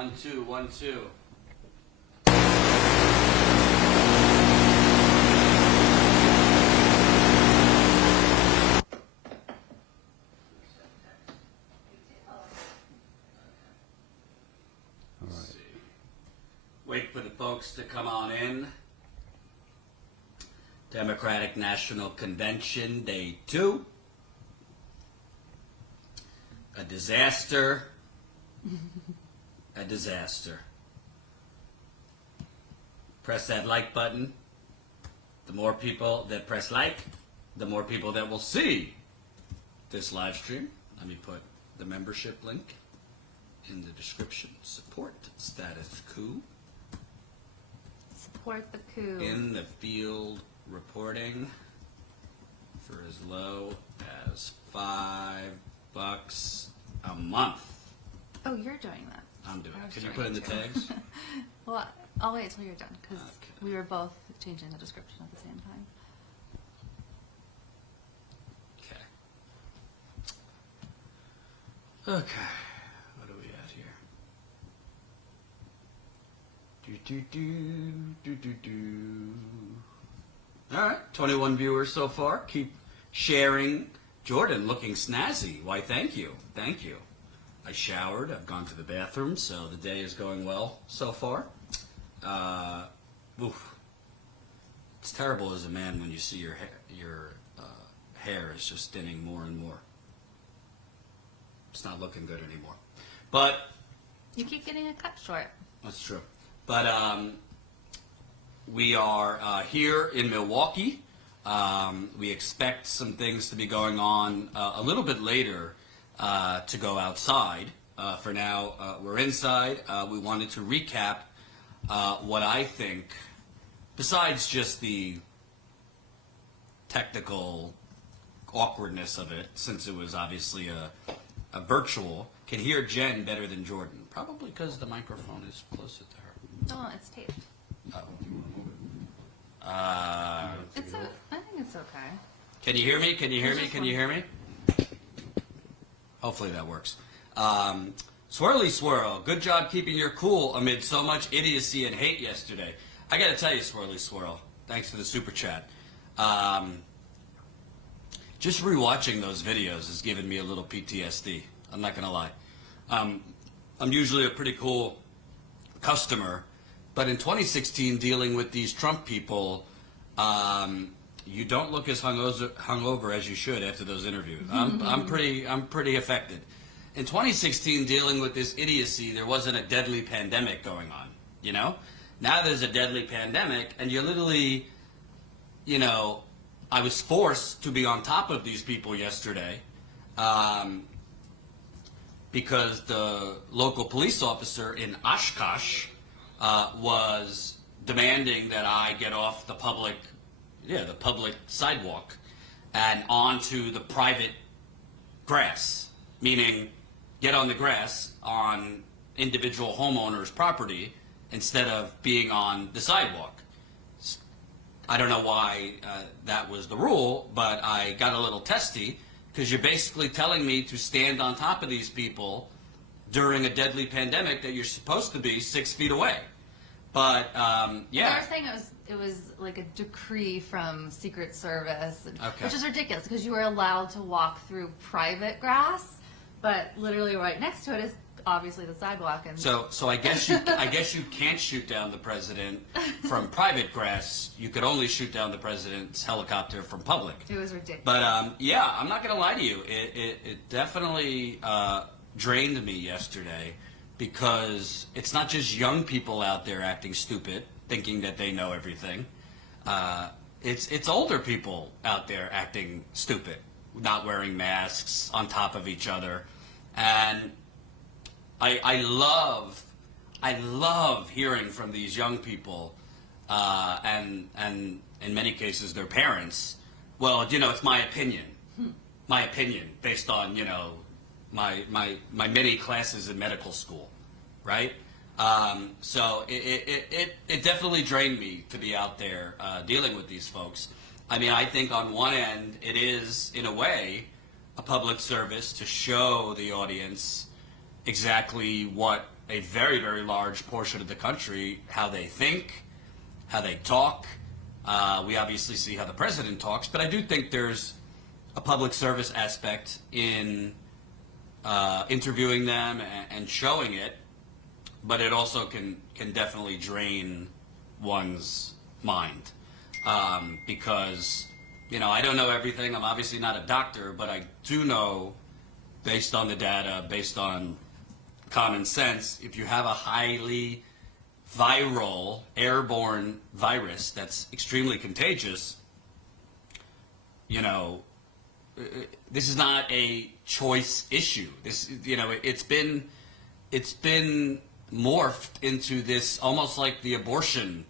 1, 2, 1, 2. Wait for the folks to come on in. Democratic National Convention, Day 2. A disaster. A disaster. Press that like button. The more people that press like, the more people that will see this live stream. Let me put the membership link in the description. Support status quo. Support the coup. In the field reporting for as low as $5 a month. Oh, you're doing that. I'm doing it. Can you put in the tags? Well, I'll wait until you're done because Okay. we were both changing the description at the same time. Okay. Okay. What are we at here? All right. 21 viewers so far. Keep sharing. Jordan looking snazzy. Why, thank you. Thank you. I showered. I've gone to the bathroom, so the day is going well so far. Oof. It's terrible as a man when you see your hair is just thinning more and more. It's not looking good anymore. But You keep getting a cut short. that's true. But we are here in Milwaukee. We expect some things to be going on a little bit later to go outside. For now, we're inside. We wanted to recap what I think, besides just the technical awkwardness of it, since it was obviously a virtual, can hear Jenn better than Jordan. Probably because the microphone is closer to her. Oh, it's taped. Oh. I think it's okay. Can you hear me? Can you hear me? Can you hear me? Hopefully that works. Swirly Swirl, good job keeping your cool amid so much idiocy and hate yesterday. I got to tell you, Swirly Swirl, thanks for the super chat. Just rewatching those videos has given me a little PTSD. I'm not going to lie. I'm usually a pretty cool customer, but in 2016, dealing with these Trump people, you don't look as hungover as you should after those interviews. I'm pretty affected. In 2016, dealing with this idiocy, there wasn't a deadly pandemic going on. You know, now there's a deadly pandemic, and you're literally, you know, I was forced to be on top of these people yesterday. Because the local police officer in Oshkosh was demanding that I get off the public sidewalk and onto the private grass, meaning get on the grass on individual homeowners' property instead of being on the sidewalk. I don't know why that was the rule, but I got a little testy. Because you're basically telling me to stand on top of these people during a deadly pandemic that you're supposed to be 6 feet away. But yeah, They were saying it was like a decree from Secret Service, Okay. which is ridiculous because you were allowed to walk through private grass, but literally right next to it is obviously the sidewalk. And so I guess you can't shoot down the president from private grass. You could only shoot down the president's helicopter from public. it was ridiculous. But yeah, I'm not going to lie to you. It definitely drained me yesterday because it's not just young people out there acting stupid, thinking that they know everything. It's older people out there acting stupid, not wearing masks, on top of each other, and I love hearing from these young people, and in many cases their parents. Well, you know, it's my opinion based on, you know, my many classes in medical school, right? So it definitely drained me to be out there dealing with these folks. I mean, I think on one end it is, in a way, a public service to show the audience exactly what a very, very large portion of the country, how they think, how they talk. We obviously see how the president talks, but I do think there's a public service aspect in interviewing them and showing it, but it also can definitely drain one's mind because, I don't know everything. I'm obviously not a doctor, but I do know, based on the data, based on common sense, if you have a highly viral, airborne virus that's extremely contagious, this is not a choice issue. It's been morphed into this almost like the abortion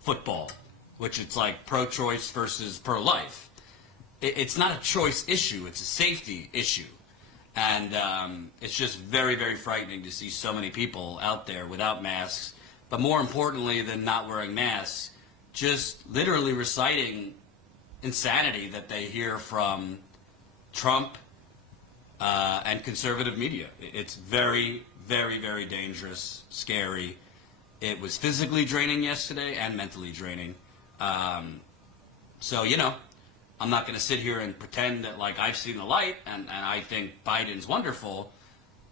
football, which it's like pro-choice versus pro-life. It's not a choice issue, it's a safety issue. And it's just very, very frightening to see so many people out there without masks, but more importantly than not wearing masks, just literally reciting insanity that they hear from Trump and conservative media. It's very, very, very dangerous, scary. It was physically draining yesterday and mentally draining. So, I'm not going to sit here and pretend that I've seen the light and I think Biden's wonderful,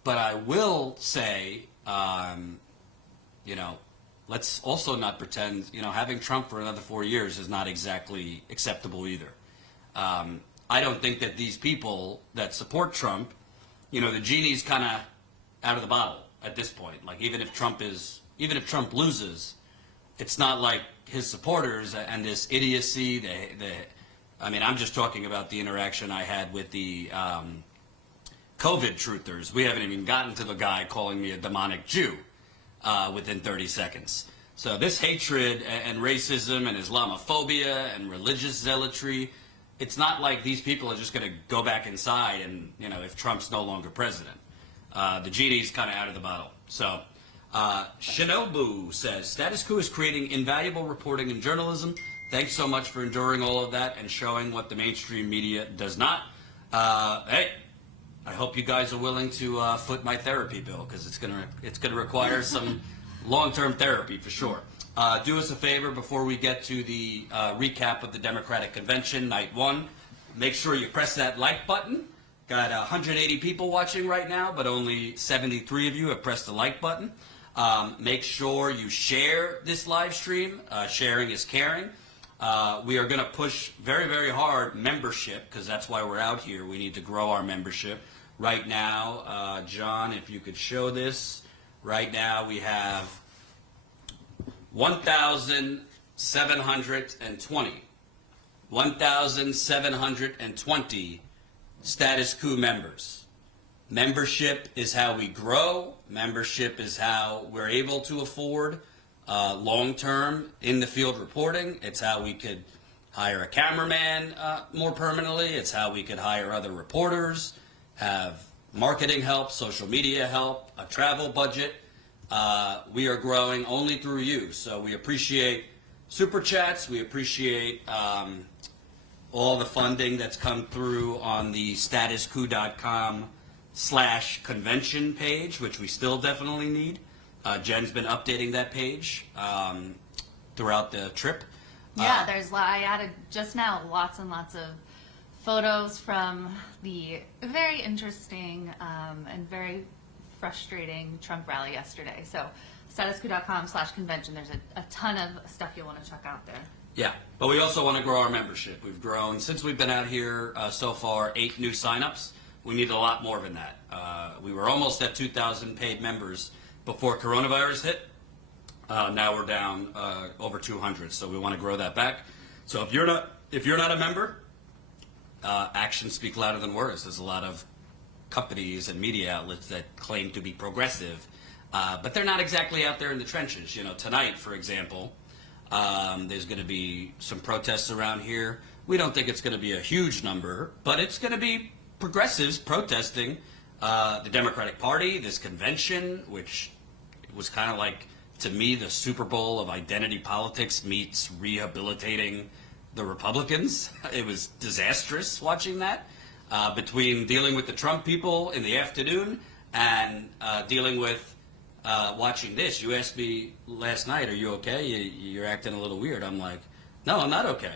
but I will say, let's also not pretend, having Trump for another 4 years is not exactly acceptable either. I don't think that these people that support Trump, the genie's kind of out of the bottle at this point. Even if Trump loses, it's not like his supporters and this idiocy, I'm just talking about the interaction I had with the COVID truthers. We haven't even gotten to the guy calling me a demonic Jew within 30 seconds. So this hatred and racism and Islamophobia and religious zealotry, it's not like these people are just going to go back inside and, if Trump's no longer president. The genie's kind of out of the bottle. So Shinobu says, status quo is creating invaluable reporting and journalism. Thanks so much for enduring all of that and showing what the mainstream media does not. Hey, I hope you guys are willing to foot my therapy bill because it's gonna require some long-term therapy for sure. Do us a favor before we get to the recap of the Democratic Convention, night one. Make sure you press that like button. Got 180 people watching right now, but only 73 of you have pressed the like button. Make sure you share this live stream. Sharing is caring. We are going to push very, very hard membership because that's why we're out here. We need to grow our membership. Right now, John, if you could show this. Right now we have 1,720. 1,720 status quo members. Membership is how we grow. Membership is how we're able to afford long-term in-the-field reporting. It's how we could hire a cameraman more permanently. It's how we could hire other reporters, have marketing help, social media help, a travel budget. We are growing only through you. So we appreciate super chats. We appreciate all the funding that's come through on the statusquo.com/convention page, which we still definitely need. Jenn's been updating that page throughout the trip. Yeah, I added just now lots and lots of photos from the very interesting and very frustrating Trump rally yesterday. So statusquo.com/convention, there's a ton of stuff you'll want to check out there. Yeah, but we also want to grow our membership. We've grown, since we've been out here so far, 8 new signups. We need a lot more than that. We were almost at 2,000 paid members before coronavirus hit. Now we're down over 200, so we want to grow that back. So if you're not a member, actions speak louder than words. There's a lot of companies and media outlets that claim to be progressive, but they're not exactly out there in the trenches. Tonight, for example, there's going to be some protests around here. We don't think it's going to be a huge number, but it's going to be progressives protesting the Democratic Party, this convention, which was kind of like, to me, the Super Bowl of identity politics meets rehabilitating the Republicans. It was disastrous watching that, between dealing with the Trump people in the afternoon and dealing with watching this. You asked me last night, are you okay? You're acting a little weird. I'm like, no, I'm not okay.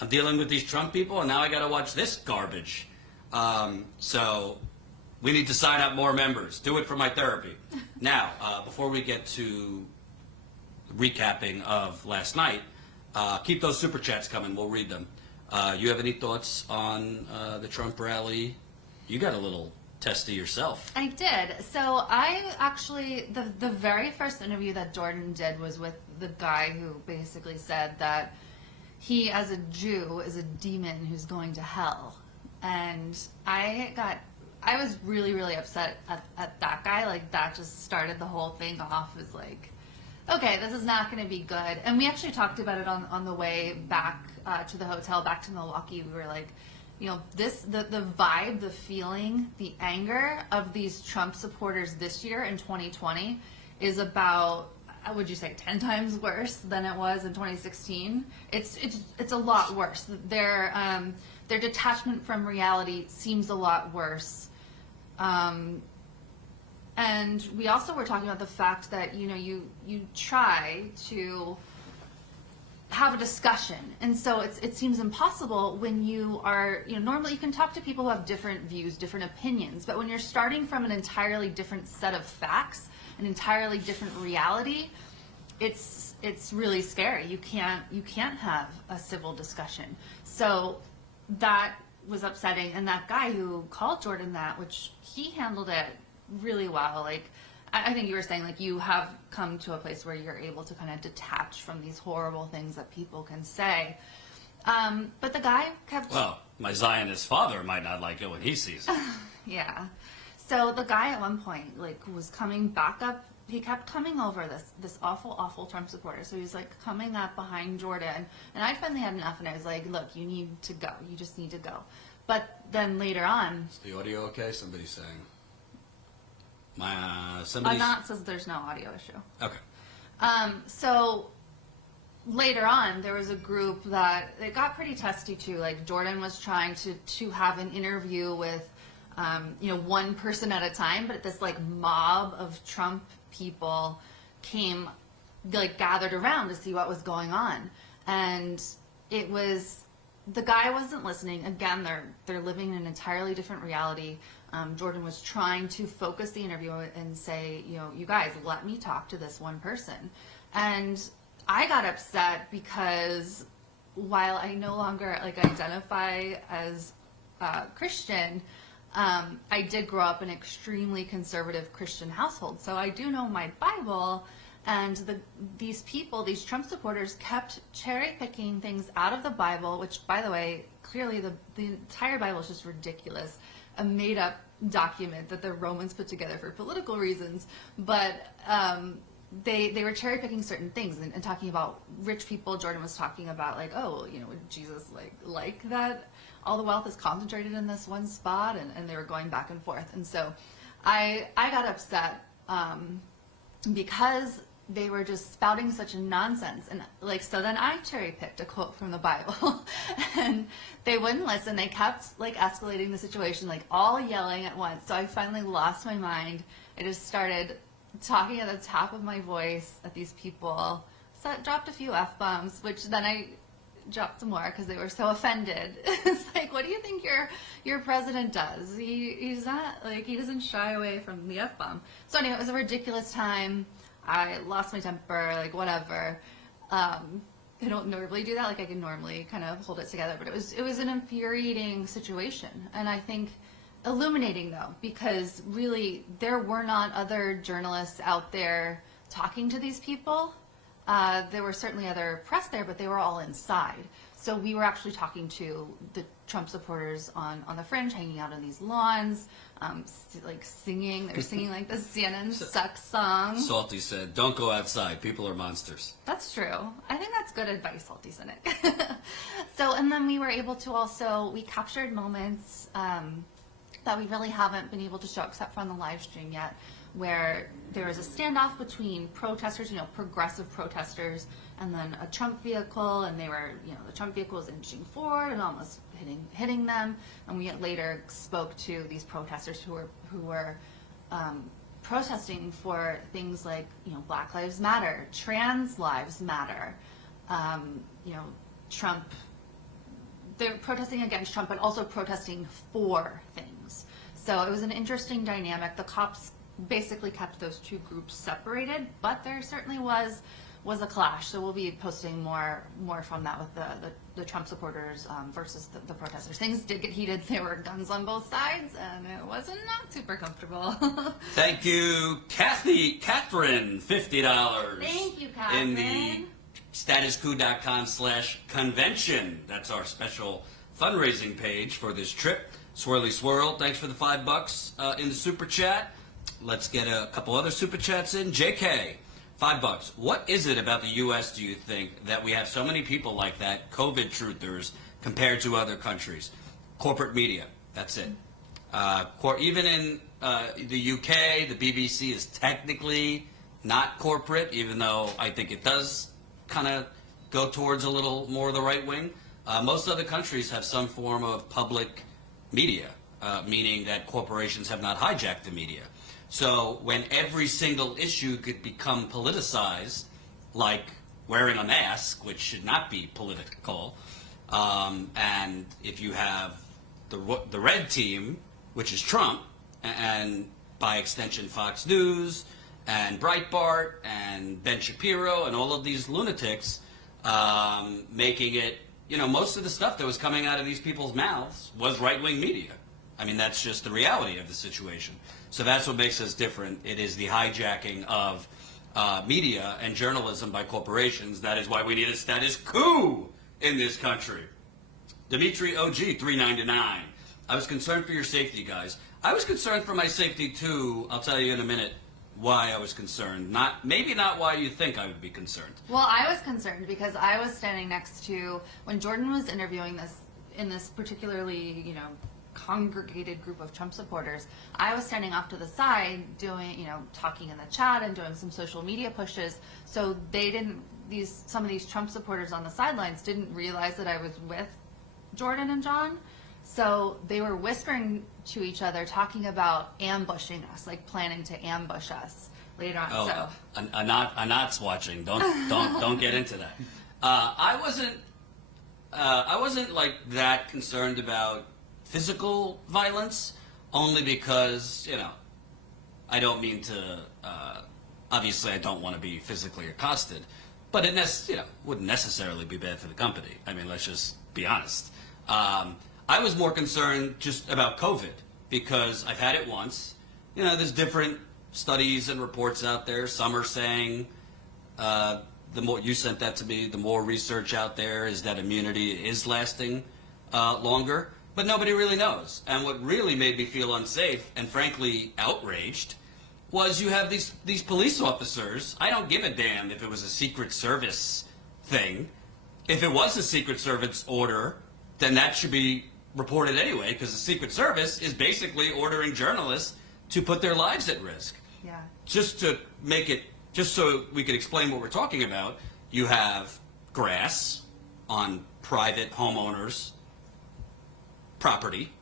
I'm dealing with these Trump people, and now I got to watch this garbage. So we need to sign up more members. Do it for my therapy. Now, before we get to recapping of last night, keep those super chats coming. We'll read them. You have any thoughts on the Trump rally? You got a little testy yourself. I did. So I actually, the very first interview that Jordan did was with the guy who basically said that he, as a Jew, is a demon who's going to hell. And I was really, really upset at that guy. Like, that just started the whole thing off as like, okay, this is not going to be good. And we actually talked about it on the way back to the hotel, back to Milwaukee. We were like, you know, the vibe, the feeling, the anger of these Trump supporters this year in 2020 is about, would you say, 10 times worse than it was in 2016? It's a lot worse. Their detachment from reality seems a lot worse. And we also were talking about the fact that, you know, you try to have a discussion, and so it seems impossible when you are, you know, normally you can talk to people who have different views, different opinions, but when you're starting from an entirely different set of facts, an entirely different reality, it's really scary. You can't have a civil discussion. So that was upsetting, and that guy who called Jordan that, which he handled it really well. Like, I think you were saying, like, you have come to a place where you're able to kind of detach from these horrible things that people can say. But the guy kept... Well, my Zionist father might not like it when he sees it. Yeah. So the guy at one point, like, was coming back up. He kept coming over this awful Trump supporter. So he was, like, coming up behind Jordan. And I finally had enough, and I was like, look, you need to go. You just need to go. But then later on... Is the audio okay? Somebody's saying... Anat says there's no audio issue. Okay. So later on, there was a group that it got pretty testy too. Like, Jordan was trying to have an interview with, you know, one person at a time, but this like mob of Trump people came, like, gathered around to see what was going on, and it was, the guy wasn't listening. Again, they're living in an entirely different reality. Jordan was trying to focus the interview and say, you know, you guys, let me talk to this one person. And I got upset because while I no longer, like, identify as Christian, I did grow up in an extremely conservative Christian household. So I do know my Bible, and these people, these Trump supporters, kept cherry-picking things out of the Bible, which, by the way, clearly the entire Bible is just ridiculous. A made-up document that the Romans put together for political reasons, but they were cherry picking certain things and talking about rich people. Jordan was talking about, like, oh, you know, would Jesus like that all the wealth is concentrated in this one spot, and they were going back and forth. And so I got upset because they were just spouting such nonsense. And, like, so then I cherry picked a quote from the Bible and they wouldn't listen. They kept, like, escalating the situation, like, all yelling at once. So I finally lost my mind. I just started talking at the top of my voice at these people. So I dropped a few F-bombs, which then I dropped some more because they were so offended. It's like, what do you think your president does? He's not, like, he doesn't shy away from the F-bomb. So anyway, it was a ridiculous time. I lost my temper, like, whatever. I don't normally do that. Like, I can normally kind of hold it together, but it was an infuriating situation. And I think illuminating, though, because really there were not other journalists out there talking to these people. There were certainly other press there, but they were all inside. So we were actually talking to the Trump supporters on the fringe, hanging out on these lawns, like, singing. They're singing, like, the CNN sucks song. Salty said, don't go outside. People are monsters. That's true. I think that's good advice, Salty Cynic. So, and then we were able to also, we captured moments that we really haven't been able to show except for on the live stream yet, where there was a standoff between protesters, you know, progressive protesters, and then a Trump vehicle, and they were, you know, the Trump vehicle was inching forward and almost hitting them. And we later spoke to these protesters who were protesting for things like, Black Lives Matter, Trans Lives Matter, Trump. They're protesting against Trump, but also protesting for things. So it was an interesting dynamic. The cops basically kept those two groups separated, but there certainly was a clash. So we'll be posting more from that with the Trump supporters versus the protesters. Things did get heated. There were guns on both sides, and it wasn't not super comfortable. Thank you, Catherine, $50. Thank you, Catherine. In the statusquo.com/convention. That's our special fundraising page for this trip. Swirly Swirl, thanks for the $5 in the super chat. Let's get a couple other super chats in. JK, $5. What is it about the U.S., do you think, that we have so many people like that, COVID truthers, compared to other countries? Corporate media, that's it. Even in the UK, the BBC is technically not corporate, even though I think it does kind of go towards a little more the right wing. Most other countries have some form of public media, meaning that corporations have not hijacked the media. So when every single issue could become politicized, like wearing a mask, which should not be political, and if you have the red team, which is Trump, and by extension Fox News, and Breitbart, and Ben Shapiro, and all of these lunatics, making it, most of the stuff that was coming out of these people's mouths was right-wing media. I mean, that's just the reality of the situation. So that's what makes us different. It is the hijacking of media and journalism by corporations. That is why we need a status quo in this country. Dimitri OG, $3.99. I was concerned for your safety, guys. I was concerned for my safety, too. I'll tell you in a minute why I was concerned. Maybe not why you think I would be concerned. Well, I was concerned because I was standing next to, when Jordan was interviewing in this particularly, congregated group of Trump supporters, I was standing off to the side doing, talking in the chat and doing some social media pushes. So some of these Trump supporters on the sidelines didn't realize that I was with Jordan and John. So they were whispering to each other, talking about ambushing us, like planning to ambush us later on. Oh, Anat's watching. Don't get into that. I wasn't like that concerned about physical violence, only because I don't mean to. Obviously, I don't want to be physically accosted, but it wouldn't necessarily be bad for the company. I mean, let's just be honest. I was more concerned just about COVID because I've had it once. There's different studies and reports out there. Some are saying, the more you sent that to me, the more research out there is that immunity is lasting longer, but nobody really knows. And what really made me feel unsafe and frankly outraged was you have these police officers. I don't give a damn if it was a Secret Service thing. If it was a Secret Service order, then that should be reported anyway, because the Secret Service is basically ordering journalists to put their lives at risk. Yeah. Just so we could explain what we're talking about, you have grass on private homeowners' property,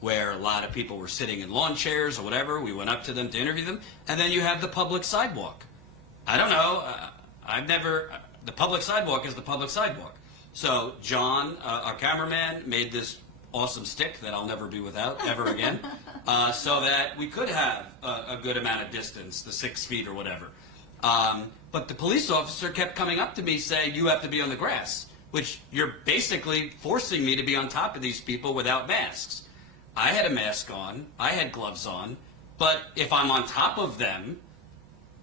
where a lot of people were sitting in lawn chairs or whatever. We went up to them to interview them. And then you have the public sidewalk. I don't know. The public sidewalk is the public sidewalk. So John, our cameraman, made this awesome stick that I'll never be without ever again, so that we could have a good amount of distance, the 6 feet or whatever. But the police officer kept coming up to me saying, you have to be on the grass, which you're basically forcing me to be on top of these people without masks. I had a mask on, I had gloves on, but if I'm on top of them,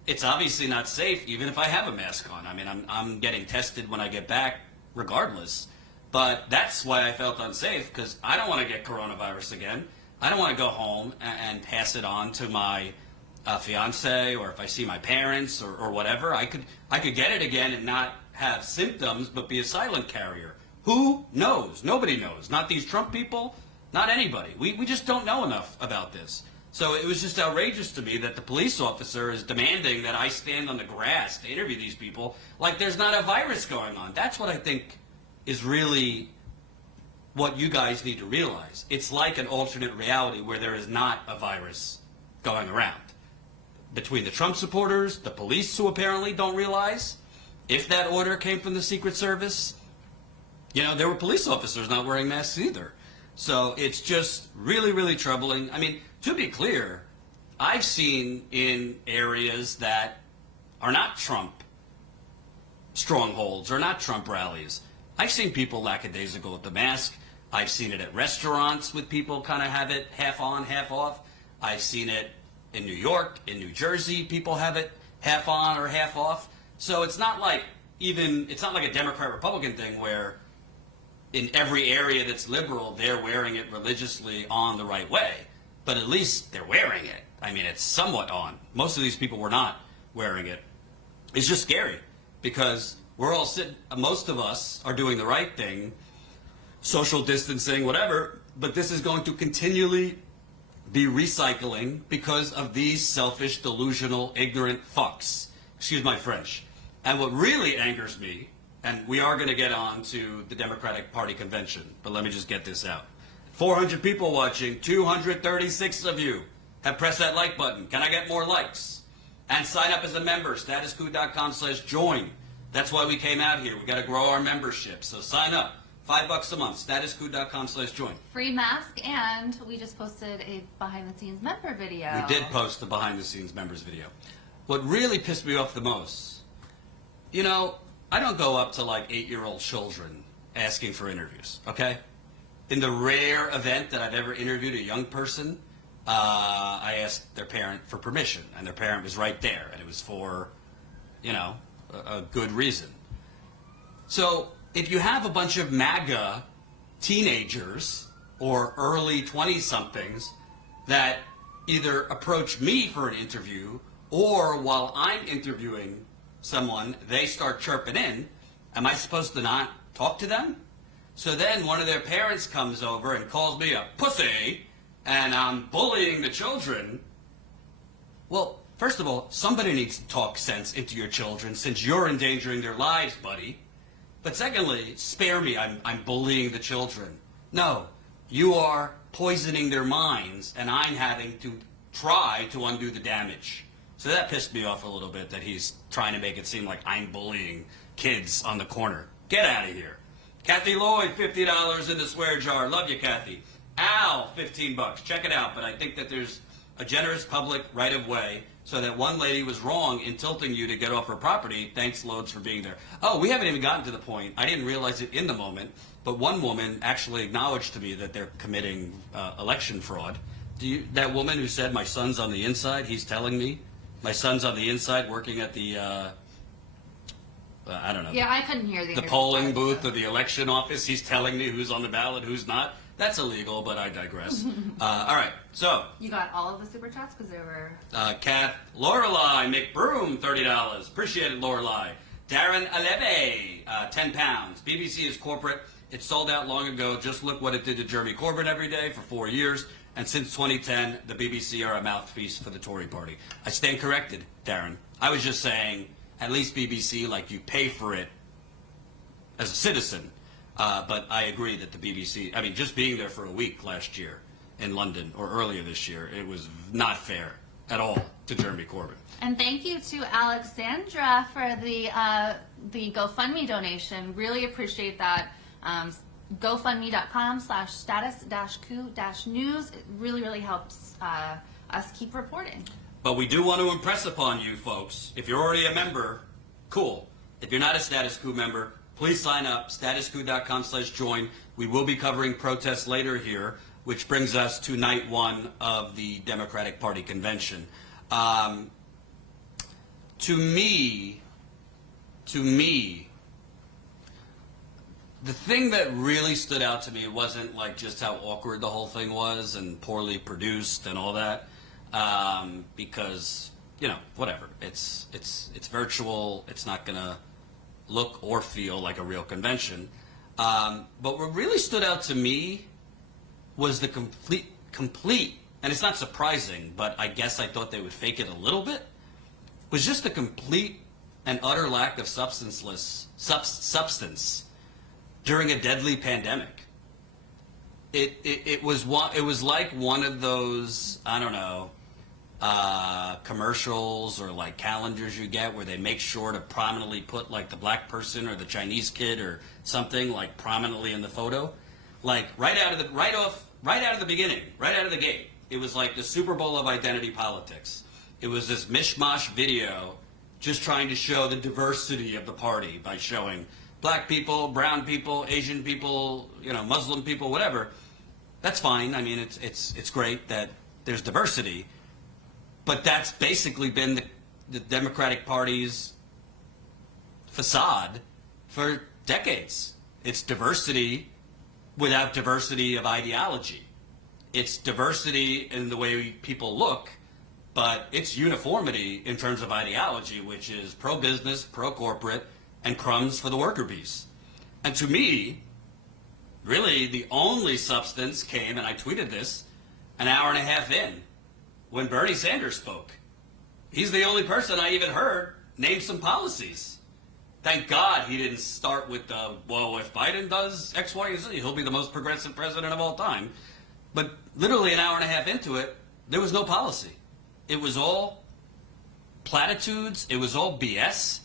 it's obviously not safe, even if I have a mask on. I mean, I'm getting tested when I get back, regardless. But that's why I felt unsafe, because I don't want to get coronavirus again. I don't want to go home and pass it on to my fiance, or if I see my parents or whatever. I could get it again and not have symptoms, but be a silent carrier. Who knows? Nobody knows. Not these Trump people, not anybody. We just don't know enough about this. So it was just outrageous to me that the police officer is demanding that I stand on the grass to interview these people like there's not a virus going on. That's what I think is really what you guys need to realize. It's like an alternate reality where there is not a virus going around. between the Trump supporters, the police who apparently don't realize if that order came from the Secret Service. You know, there were police officers not wearing masks either. So it's just really, really troubling. I mean, to be clear, I've seen in areas that are not Trump strongholds or not Trump rallies, I've seen people lackadaisical with the mask. I've seen it at restaurants with people kind of have it half on, half off. I've seen it in New York, in New Jersey, people have it half on or half off. So it's not like it's not like a Democrat-Republican thing where in every area that's liberal, they're wearing it religiously on the right way. But at least they're wearing it. I mean, it's somewhat on. Most of these people were not wearing it. It's just scary because we're all most of us are doing the right thing, social distancing, whatever, but this is going to continually be recycling because of these selfish, delusional, ignorant fucks. Excuse my French. And what really angers me, and we are going to get on to the Democratic Party convention, but let me just get this out. 400 people watching, 236 of you have pressed that like button. Can I get more likes? And sign up as a member, statuscoup.com/join. That's why we came out here. We got to grow our membership. So sign up. $5 a month, statuscoup.com/join. Free mask, and we just posted a behind-the-scenes member video. We did post the behind-the-scenes members video. What really pissed me off the most, you know, I don't go up to like 8-year-old children asking for interviews, okay? In the rare event that I've ever interviewed a young person, I asked their parent for permission, and their parent was right there, and it was for, you know, a good reason. So if you have a bunch of MAGA teenagers or early 20-somethings that either approach me for an interview or while I'm interviewing someone, they start chirping in, am I supposed to not talk to them? So then one of their parents comes over and calls me a pussy, and I'm bullying the children. Well, first of all, somebody needs to talk sense into your children since you're endangering their lives, buddy. But secondly, spare me, I'm bullying the children. No, you are poisoning their minds, and I'm having to try to undo the damage. So that pissed me off a little bit that he's trying to make it seem like I'm bullying kids on the corner. Get out of here. Kathy Lloyd, $50 in the swear jar. Love you, Kathy. Al, $15. Check it out. But I think that there's a generous public right-of-way so that one lady was wrong in tilting you to get off her property. Thanks loads for being there. Oh, we haven't even gotten to the point. I didn't realize it in the moment, but one woman actually acknowledged to me that they're committing election fraud. That woman who said, my son's on the inside, he's telling me, my son's on the inside working at the, I don't know. Yeah, I couldn't hear the polling booth or the election office. He's telling me who's on the ballot, who's not. That's illegal, but I digress. All right, so. You got all of the super chats because there were. Kath, Lorelei, McBroom, $30. Appreciate it, Lorelei. Darren Aleve, 10 pounds. BBC is corporate. It sold out long ago. Just look what it did to Jeremy Corbyn every day for 4 years. And since 2010, the BBC are a mouthpiece for the Tory party. I stand corrected, Darren. I was just saying, at least BBC, like you pay for it as a citizen. But I agree that the BBC, I mean, just being there for a week last year in London or earlier this year, it was not fair at all to Jeremy Corbyn. And thank you to Alexandra for the GoFundMe donation. Really appreciate that. GoFundMe.com/status-coup-news. It really, really helps us keep reporting. But we do want to impress upon you folks, if you're already a member, cool. If you're not a Status Coup member, please sign up, statuscoup.com/join. We will be covering protests later here, which brings us to night one of the Democratic Party convention. To me, the thing that really stood out to me wasn't like just how awkward the whole thing was and poorly produced and all that, because, you know, whatever. It's virtual. It's not gonna look or feel like a real convention. But what really stood out to me was the complete, and it's not surprising, but I guess I thought they would fake it a little bit, was just the complete and utter lack of substance during a deadly pandemic. It was like one of those, I don't know, commercials or like calendars you get where they make sure to prominently put like the black person or the Chinese kid or something like prominently in the photo. Like right out of the beginning, right out of the gate, it was like the Super Bowl of identity politics. It was this mishmash video just trying to show the diversity of the party by showing black people, brown people, Asian people, Muslim people, whatever. That's fine. I mean, it's great that there's diversity, but that's basically been the Democratic Party's facade for decades. It's diversity without diversity of ideology. It's diversity in the way people look, but it's uniformity in terms of ideology, which is pro-business, pro-corporate, and crumbs for the worker bees. And to me, really the only substance came, and I tweeted this, an hour and a half in, when Bernie Sanders spoke. He's the only person I even heard name some policies. Thank God he didn't start with well, if Biden does X, Y, and Z, he'll be the most progressive president of all time. But literally an hour and a half into it, there was no policy. It was all platitudes. It was all BS.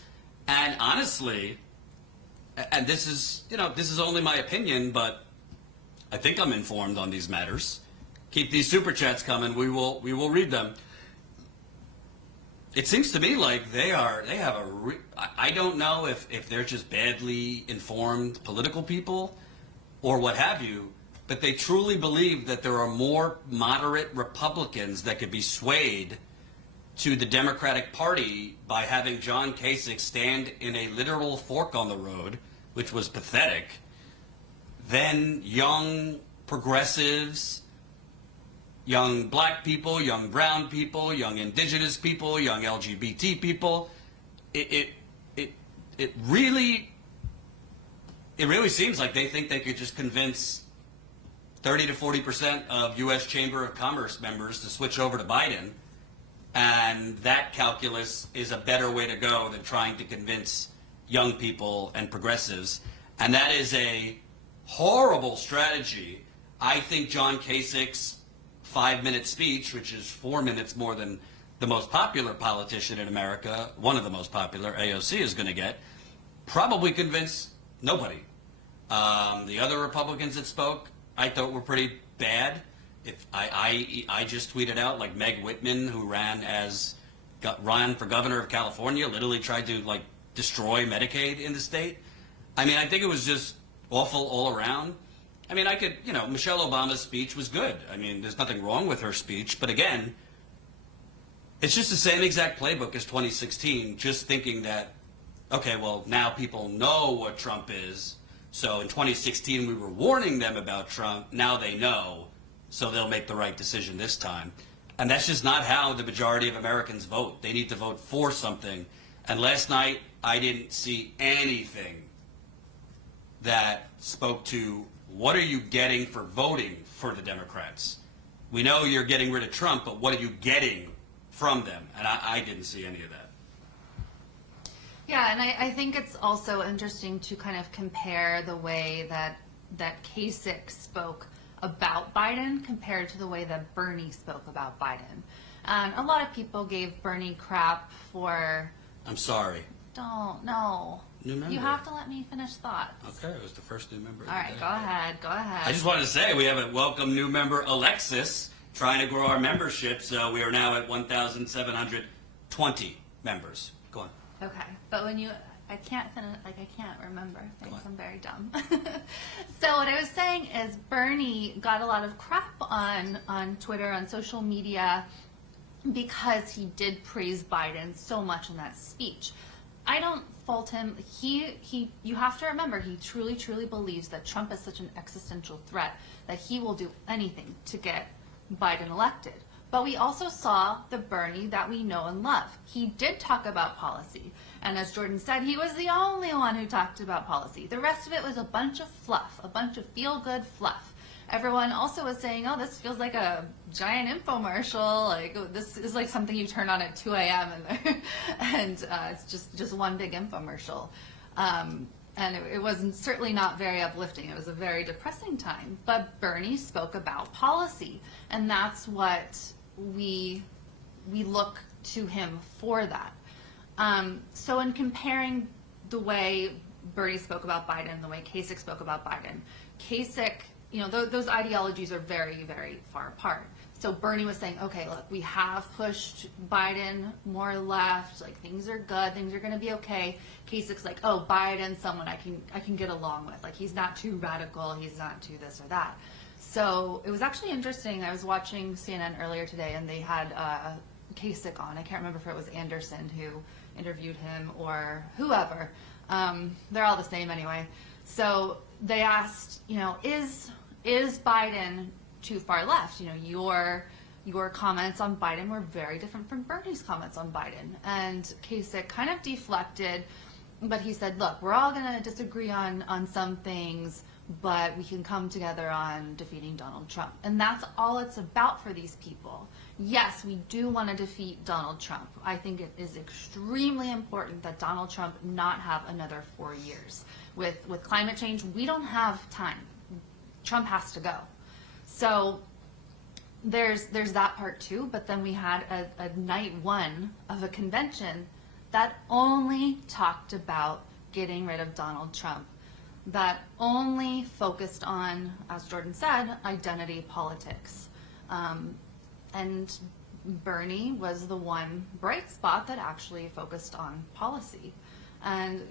And honestly, and this is only my opinion, but I think I'm informed on these matters. Keep these super chats coming. We will read them. It seems to me like I don't know if they're just badly informed political people or what have you, but they truly believe that there are more moderate Republicans that could be swayed to the Democratic Party by having John Kasich stand in a literal fork on the road, which was pathetic, than young progressives, young black people, young brown people, young indigenous people, young LGBT people. It really seems like they think they could just convince 30 to 40% of U.S. Chamber of Commerce members to switch over to Biden, and that calculus is a better way to go than trying to convince young people and progressives. And that is a horrible strategy. I think John Kasich's 5-minute speech, which is 4 minutes more than the most popular politician in America, one of the most popular, AOC, is going to get, probably convinced nobody. The other Republicans that spoke, I thought were pretty bad. If I just tweeted out, like Meg Whitman, who ran for governor of California, literally tried to like destroy Medicaid in the state. I mean, I think it was just awful all around. I mean, Michelle Obama's speech was good. I mean, there's nothing wrong with her speech, but again, it's just the same exact playbook as 2016, just thinking that, okay, well, now people know what Trump is. So in 2016, we were warning them about Trump. Now they know, so they'll make the right decision this time. And that's just not how the majority of Americans vote. They need to vote for something. And last night, I didn't see anything that spoke to what are you getting for voting for the Democrats. We know you're getting rid of Trump, but what are you getting from them? And I didn't see any of that. Yeah, and I think it's also interesting to kind of compare the way that Kasich spoke about Biden compared to the way that Bernie spoke about Biden. And a lot of people gave Bernie crap for... I'm sorry. No. New member. You have to let me finish thoughts. Okay, it was the first new member. All right, go ahead. I just wanted to say we have a welcome new member, Alexis, trying to grow our membership. So we are now at 1,720 members. Go on. Okay, but when I can't finish, I can't remember things. I'm very dumb. So what I was saying is Bernie got a lot of crap on Twitter, on social media, because he did praise Biden so much in that speech. I don't fault him. You have to remember, he truly, truly believes that Trump is such an existential threat that he will do anything to get Biden elected. But we also saw the Bernie that we know and love. He did talk about policy. And as Jordan said, he was the only one who talked about policy. The rest of it was a bunch of fluff, a bunch of feel-good fluff. Everyone also was saying, oh, this feels like a giant infomercial. Like, this is like something you turn on at 2 a.m. and it's just one big infomercial. And it was certainly not very uplifting. It was a very depressing time. But Bernie spoke about policy. And that's what we we look to him for that. So in comparing the way Bernie spoke about Biden and the way Kasich spoke about Biden, Kasich, those ideologies are very, very far apart. So Bernie was saying, okay, look, we have pushed Biden more left, like things are good, things are going to be okay. Kasich's like, oh, Biden's someone I can get along with. Like, he's not too radical, he's not too this or that. So it was actually interesting. I was watching CNN earlier today, and they had Kasich on. I can't remember if it was Anderson who interviewed him or whoever. They're all the same anyway. So they asked, is Biden too far left? Your comments on Biden were very different from Bernie's comments on Biden. And Kasich kind of deflected, but he said, look, we're all going to disagree on some things, but we can come together on defeating Donald Trump. And that's all it's about for these people. Yes, we do want to defeat Donald Trump. I think it is extremely important that Donald Trump not have another 4 years. With climate change, we don't have time. Trump has to go. So there's that part too, but then we had a night one of a convention that only talked about getting rid of Donald Trump, that only focused on, as Jordan said, identity politics. And Bernie was the one bright spot that actually focused on policy. And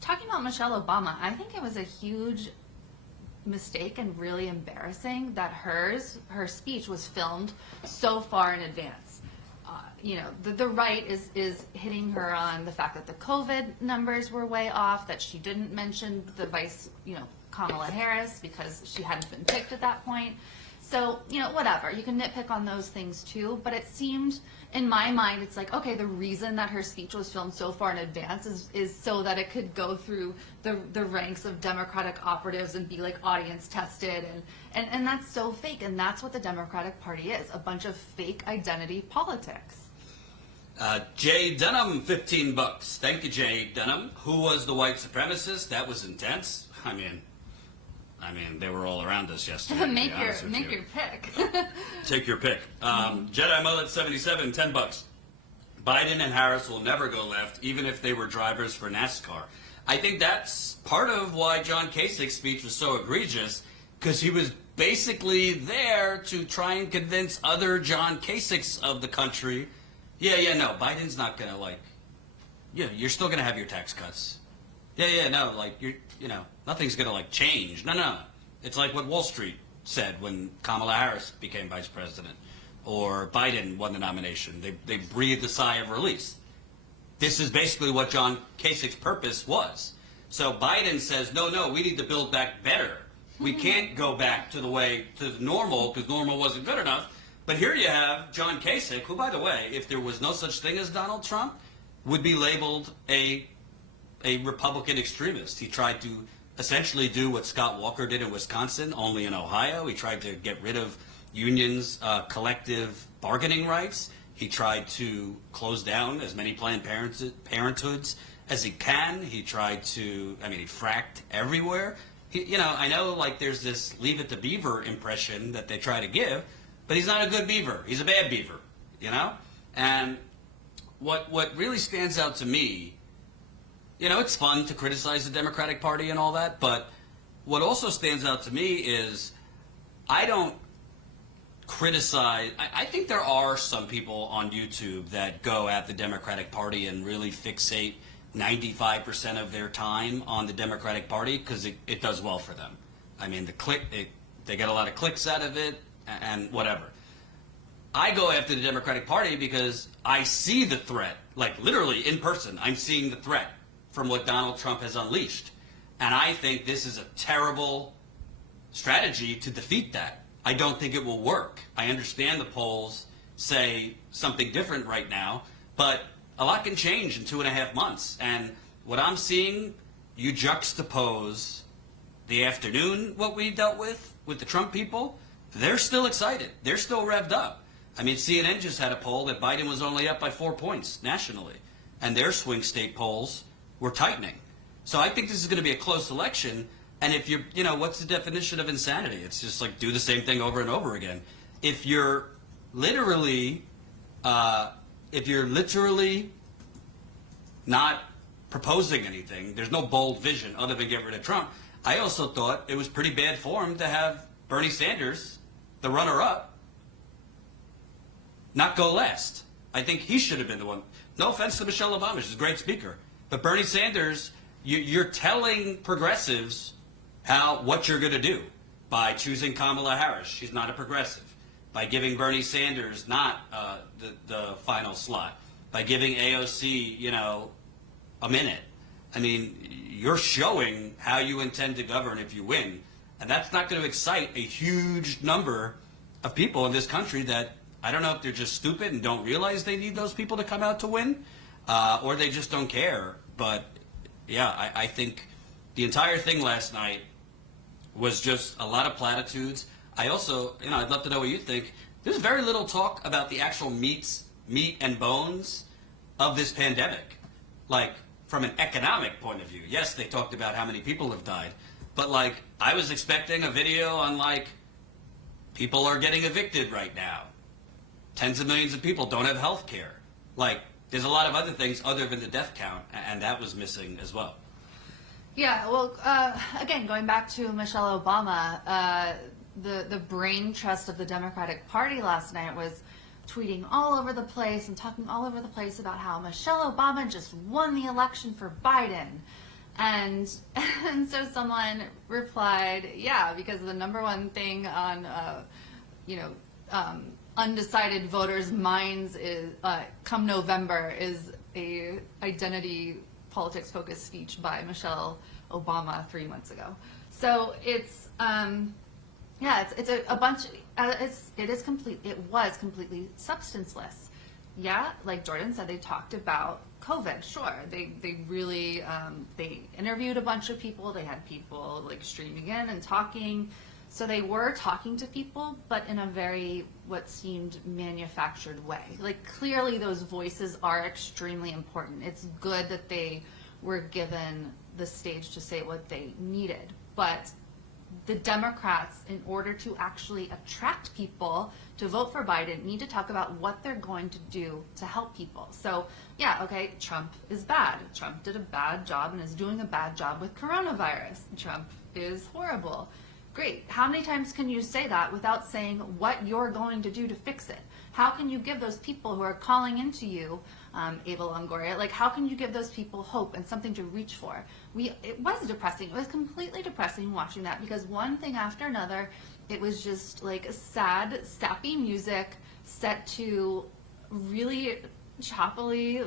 talking about Michelle Obama, I think it was a huge mistake and really embarrassing that her speech was filmed so far in advance. The right is hitting her on the fact that the COVID numbers were way off, that she didn't mention the vice, Kamala Harris, because she hadn't been picked at that point. So, whatever. You can nitpick on those things too, but it seemed, in my mind, it's like, okay, the reason that her speech was filmed so far in advance is so that it could go through the ranks of Democratic operatives and be like audience tested, and that's so fake, and that's what the Democratic Party is, a bunch of fake identity politics. Jay Dunham, $15. Thank you, Jay Dunham. Who was the white supremacist? That was intense. I mean, they were all around us yesterday. Make your pick. Take your pick. Jedi Mullet 77, $10. Biden and Harris will never go left, even if they were drivers for NASCAR. I think that's part of why John Kasich's speech was so egregious, because he was basically there to try and convince other John Kasichs of the country, no, Biden's not going to you're still going to have your tax cuts. Nothing's going to change. No. It's like what Wall Street said when Kamala Harris became vice president or Biden won the nomination. They breathed a sigh of release. This is basically what John Kasich's purpose was. So Biden says, no, we need to build back better. We can't go back to the normal because normal wasn't good enough. But here you have John Kasich, who, by the way, if there was no such thing as Donald Trump, would be labeled a Republican extremist. He tried to essentially do what Scott Walker did in Wisconsin, only in Ohio. He tried to get rid of unions' collective bargaining rights. He tried to close down as many Planned Parenthoods as he can. He tried to, he fracked everywhere. I know there's this Leave It to Beaver impression that they try to give, but he's not a good beaver. He's a bad beaver, And what really stands out to me, it's fun to criticize the Democratic Party and all that, but what also stands out to me is I don't criticize. I think there are some people on YouTube that go at the Democratic Party and really fixate 95% of their time on the Democratic Party because it does well for them. They get a lot of clicks out of it and whatever. I go after the Democratic Party because I see the threat, literally in person. I'm seeing the threat from what Donald Trump has unleashed. And I think this is a terrible strategy to defeat that. I don't think it will work. I understand the polls say something different right now, but a lot can change in 2.5 months. And what I'm seeing, you juxtapose the afternoon, what we dealt with the Trump people, they're still excited. They're still revved up. CNN just had a poll that Biden was only up by 4 points nationally, and their swing state polls were tightening. So I think this is going to be a close election. And if what's the definition of insanity? It's just do the same thing over and over again. If you're literally if you're literally not proposing anything, there's no bold vision other than get rid of Trump. I also thought it was pretty bad form to have Bernie Sanders, the runner-up, not go last. I think he should have been the one. No offense to Michelle Obama, she's a great speaker. But Bernie Sanders, you're telling progressives what you're going to do by choosing Kamala Harris. She's not a progressive. By giving Bernie Sanders not the final slot. By giving AOC, a minute. I mean, you're showing how you intend to govern if you win. And that's not going to excite a huge number of people in this country that, I don't know if they're just stupid and don't realize they need those people to come out to win, or they just don't care. But, yeah, I think the entire thing last night was just a lot of platitudes. I also, I'd love to know what you think. There's very little talk about the actual meat and bones of this pandemic. Like, from an economic point of view. Yes, they talked about how many people have died. But, I was expecting a video on, people are getting evicted right now. Tens of millions of people don't have health care. There's a lot of other things other than the death count, and that was missing as well. Yeah, well, again, going back to Michelle Obama, the brain trust of the Democratic Party last night was tweeting all over the place and talking all over the place about how Michelle Obama just won the election for Biden. And so someone replied, yeah, because the number one thing on, undecided voters' minds is, come November, is a identity politics focused speech by Michelle Obama 3 months ago. So it's it's a bunch. It was completely substanceless. Yeah, like Jordan said, they talked about COVID. Sure, they really they interviewed a bunch of people. They had people streaming in and talking. So they were talking to people, but in a very what seemed manufactured way. Clearly, those voices are extremely important. It's good that they were given the stage to say what they needed, but the Democrats, in order to actually attract people to vote for Biden, need to talk about what they're going to do to help people. So, yeah, okay, Trump is bad. Trump did a bad job and is doing a bad job with coronavirus. Trump is horrible. Great. How many times can you say that without saying what you're going to do to fix it? How can you give those people who are calling into you, Ava Longoria, how can you give those people hope and something to reach for? It was depressing. It was completely depressing watching that, because one thing after another, it was just sad, sappy music set to really choppily,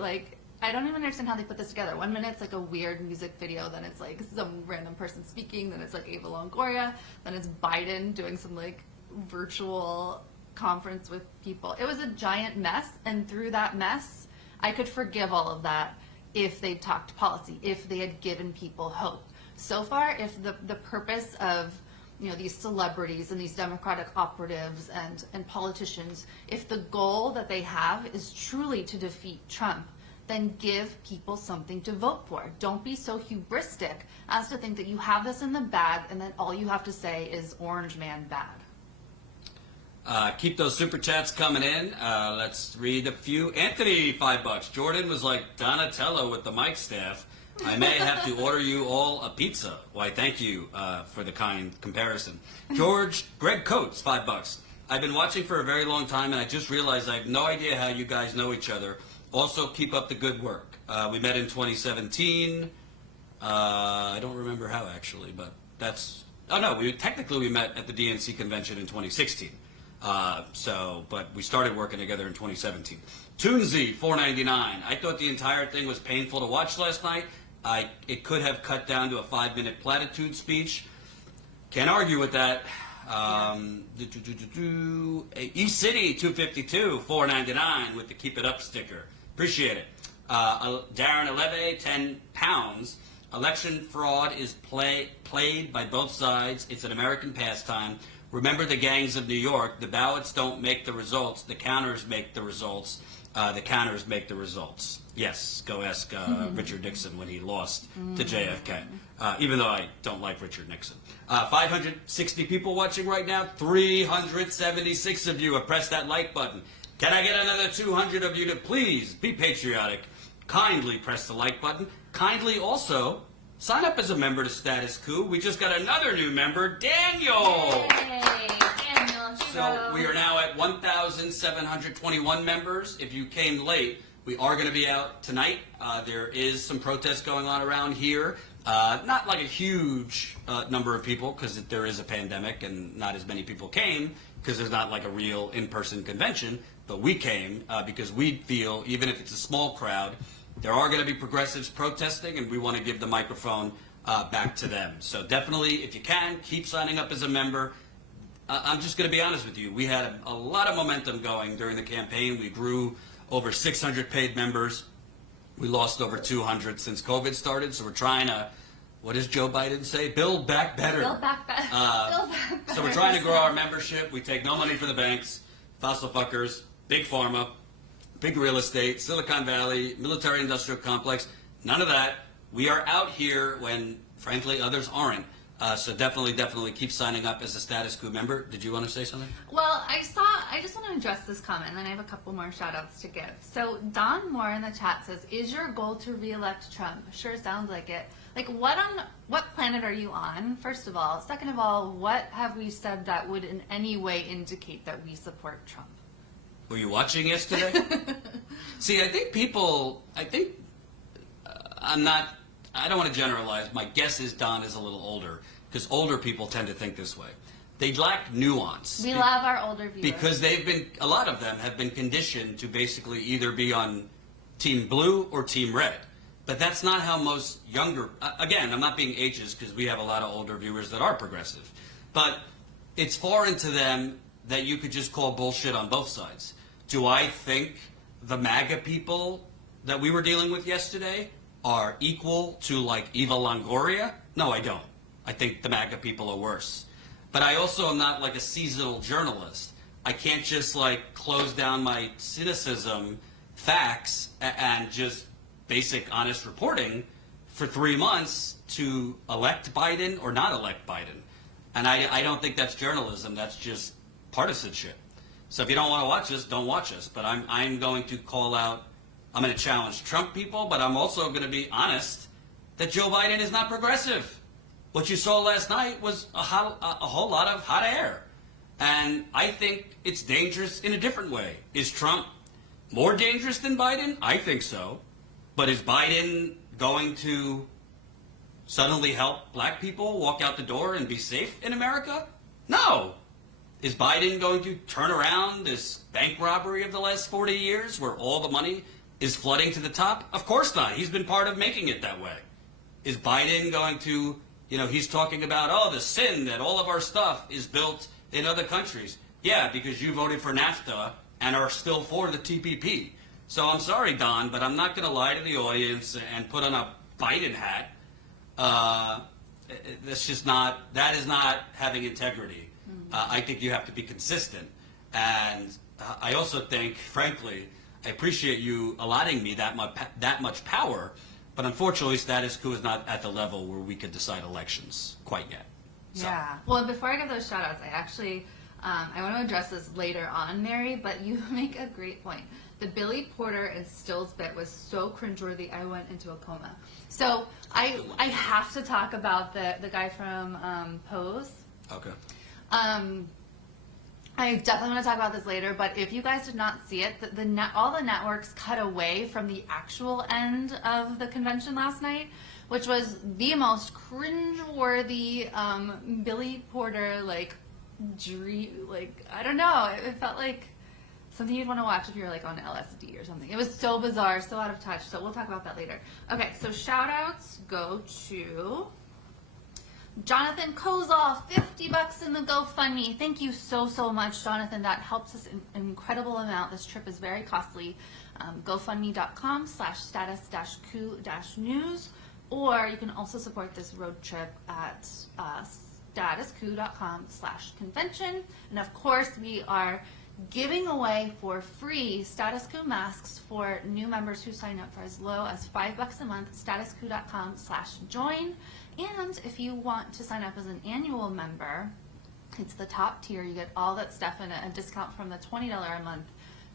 I don't even understand how they put this together. 1 minute it's a weird music video, then it's some random person speaking, then it's Ava Longoria, then it's Biden doing some virtual conference with people. It was a giant mess, and through that mess, I could forgive all of that if they talked policy, if they had given people hope. So far, if the purpose of these celebrities and these Democratic operatives and politicians, if the goal that they have is truly to defeat Trump, then give people something to vote for. Don't be so hubristic as to think that you have this in the bag and then all you have to say is orange man bad. Keep those super chats coming in. Let's read a few. Anthony, $5. Jordan was like Donatello with the mic staff. I may have to order you all a pizza. Why, thank you for the kind comparison. Greg Coates, $5. I've been watching for a very long time, and I just realized I have no idea how you guys know each other. Also, keep up the good work. We met in 2017. I don't remember how, actually, but that's... Oh, no, we met at the DNC convention in 2016. But we started working together in 2017. Toonsy, $4.99. I thought the entire thing was painful to watch last night. It could have cut down to a 5-minute platitude speech. Can't argue with that. E-City, $2.52, $4.99 with the Keep It Up sticker. Appreciate it. Darren Aleve, £10. Election fraud is played by both sides. It's an American pastime. Remember the gangs of New York. The ballots don't make the results. The counters make the results. The counters make the results. Yes, go ask Richard Nixon when he lost to JFK. Even though I don't like Richard Nixon. 560 people watching right now. 376 of you have pressed that like button. Can I get another 200 of you to please be patriotic? Kindly press the like button. Kindly also sign up as a member to Status Coup. We just got another new member, Daniel. Yay, Daniel. So we are now at 1,721 members. If you came late, we are going to be out tonight. There is some protest going on around here. Not like a huge number of people because there is a pandemic and not as many people came because there's not like a real in-person convention. But we came because we feel, even if it's a small crowd, there are going to be progressives protesting, and we want to give the microphone back to them. So definitely, if you can, keep signing up as a member. I'm just going to be honest with you. We had a lot of momentum going during the campaign. We grew over 600 paid members. We lost over 200 since COVID started. So we're trying to, what does Joe Biden say? Build back better. Build back better. Build back better. So we're trying to grow our membership. We take no money from the banks, fossil fuckers, big pharma, big real estate, Silicon Valley, military-industrial complex. None of that. We are out here when, frankly, others aren't. So definitely keep signing up as a Status Quo member. Did you want to say something? Well, I just want to address this comment, and then I have a couple more shout-outs to give. So Don Moore in the chat says, is your goal to re-elect Trump? Sure sounds like it. Like, what planet are you on, first of all? Second of all, what have we said that would in any way indicate that we support Trump? Were you watching yesterday? See, I don't want to generalize. My guess is Don is a little older, because older people tend to think this way. They lack nuance. We love our older viewers. Because a lot of them have been conditioned to basically either be on Team Blue or Team Red. But that's not how most younger, again, I'm not being ageist because we have a lot of older viewers that are progressive. But it's foreign to them that you could just call bullshit on both sides. Do I think the MAGA people that we were dealing with yesterday are equal to like Eva Longoria? No, I don't. I think the MAGA people are worse. But I also am not like a seasonal journalist. I can't just like close down my cynicism, facts, and just basic honest reporting for 3 months to elect Biden or not elect Biden. And I don't think that's journalism. That's just partisanship. So if you don't want to watch us, don't watch us. But I'm going to call out, I'm going to challenge Trump people, but I'm also going to be honest that Joe Biden is not progressive. What you saw last night was a whole lot of hot air. And I think it's dangerous in a different way. Is Trump more dangerous than Biden? I think so. But is Biden going to suddenly help black people walk out the door and be safe in America? No. Is Biden going to turn around this bank robbery of the last 40 years where all the money is flooding to the top? Of course not. He's been part of making it that way. Is Biden going to, he's talking about, the sin that all of our stuff is built in other countries. Yeah, because you voted for NAFTA and are still for the TPP. So I'm sorry, Don, but I'm not going to lie to the audience and put on a Biden hat. That is not having integrity. I think you have to be consistent. And I also think, frankly, I appreciate you allotting me that much power, but unfortunately status quo is not at the level where we could decide elections quite yet. So. Yeah. Well, before I give those shout outs, I want to address this later on, Mary, but you make a great point. The Billy Porter and Stills bit was so cringeworthy, I went into a coma. So I have to talk about the guy from Pose. Okay. I definitely want to talk about this later, but if you guys did not see it, all the networks cut away from the actual end of the convention last night, which was the most cringe-worthy Billy Porter, I don't know, it felt like something you'd want to watch if you're on LSD or something. It was so bizarre, so out of touch, so we'll talk about that later. Okay, so shout-outs go to Jonathan Kozol, $50 in the GoFundMe. Thank you so much, Jonathan. That helps us an incredible amount. This trip is very costly. GoFundMe.com/status-coup-news, or you can also support this road trip at statuscoup.com/convention. And of course, we are giving away for free Status Coup masks for new members who sign up for as low as $5 a month. statuscoup.com/join. And if you want to sign up as an annual member, it's the top tier. You get all that stuff and a discount from the $20 a month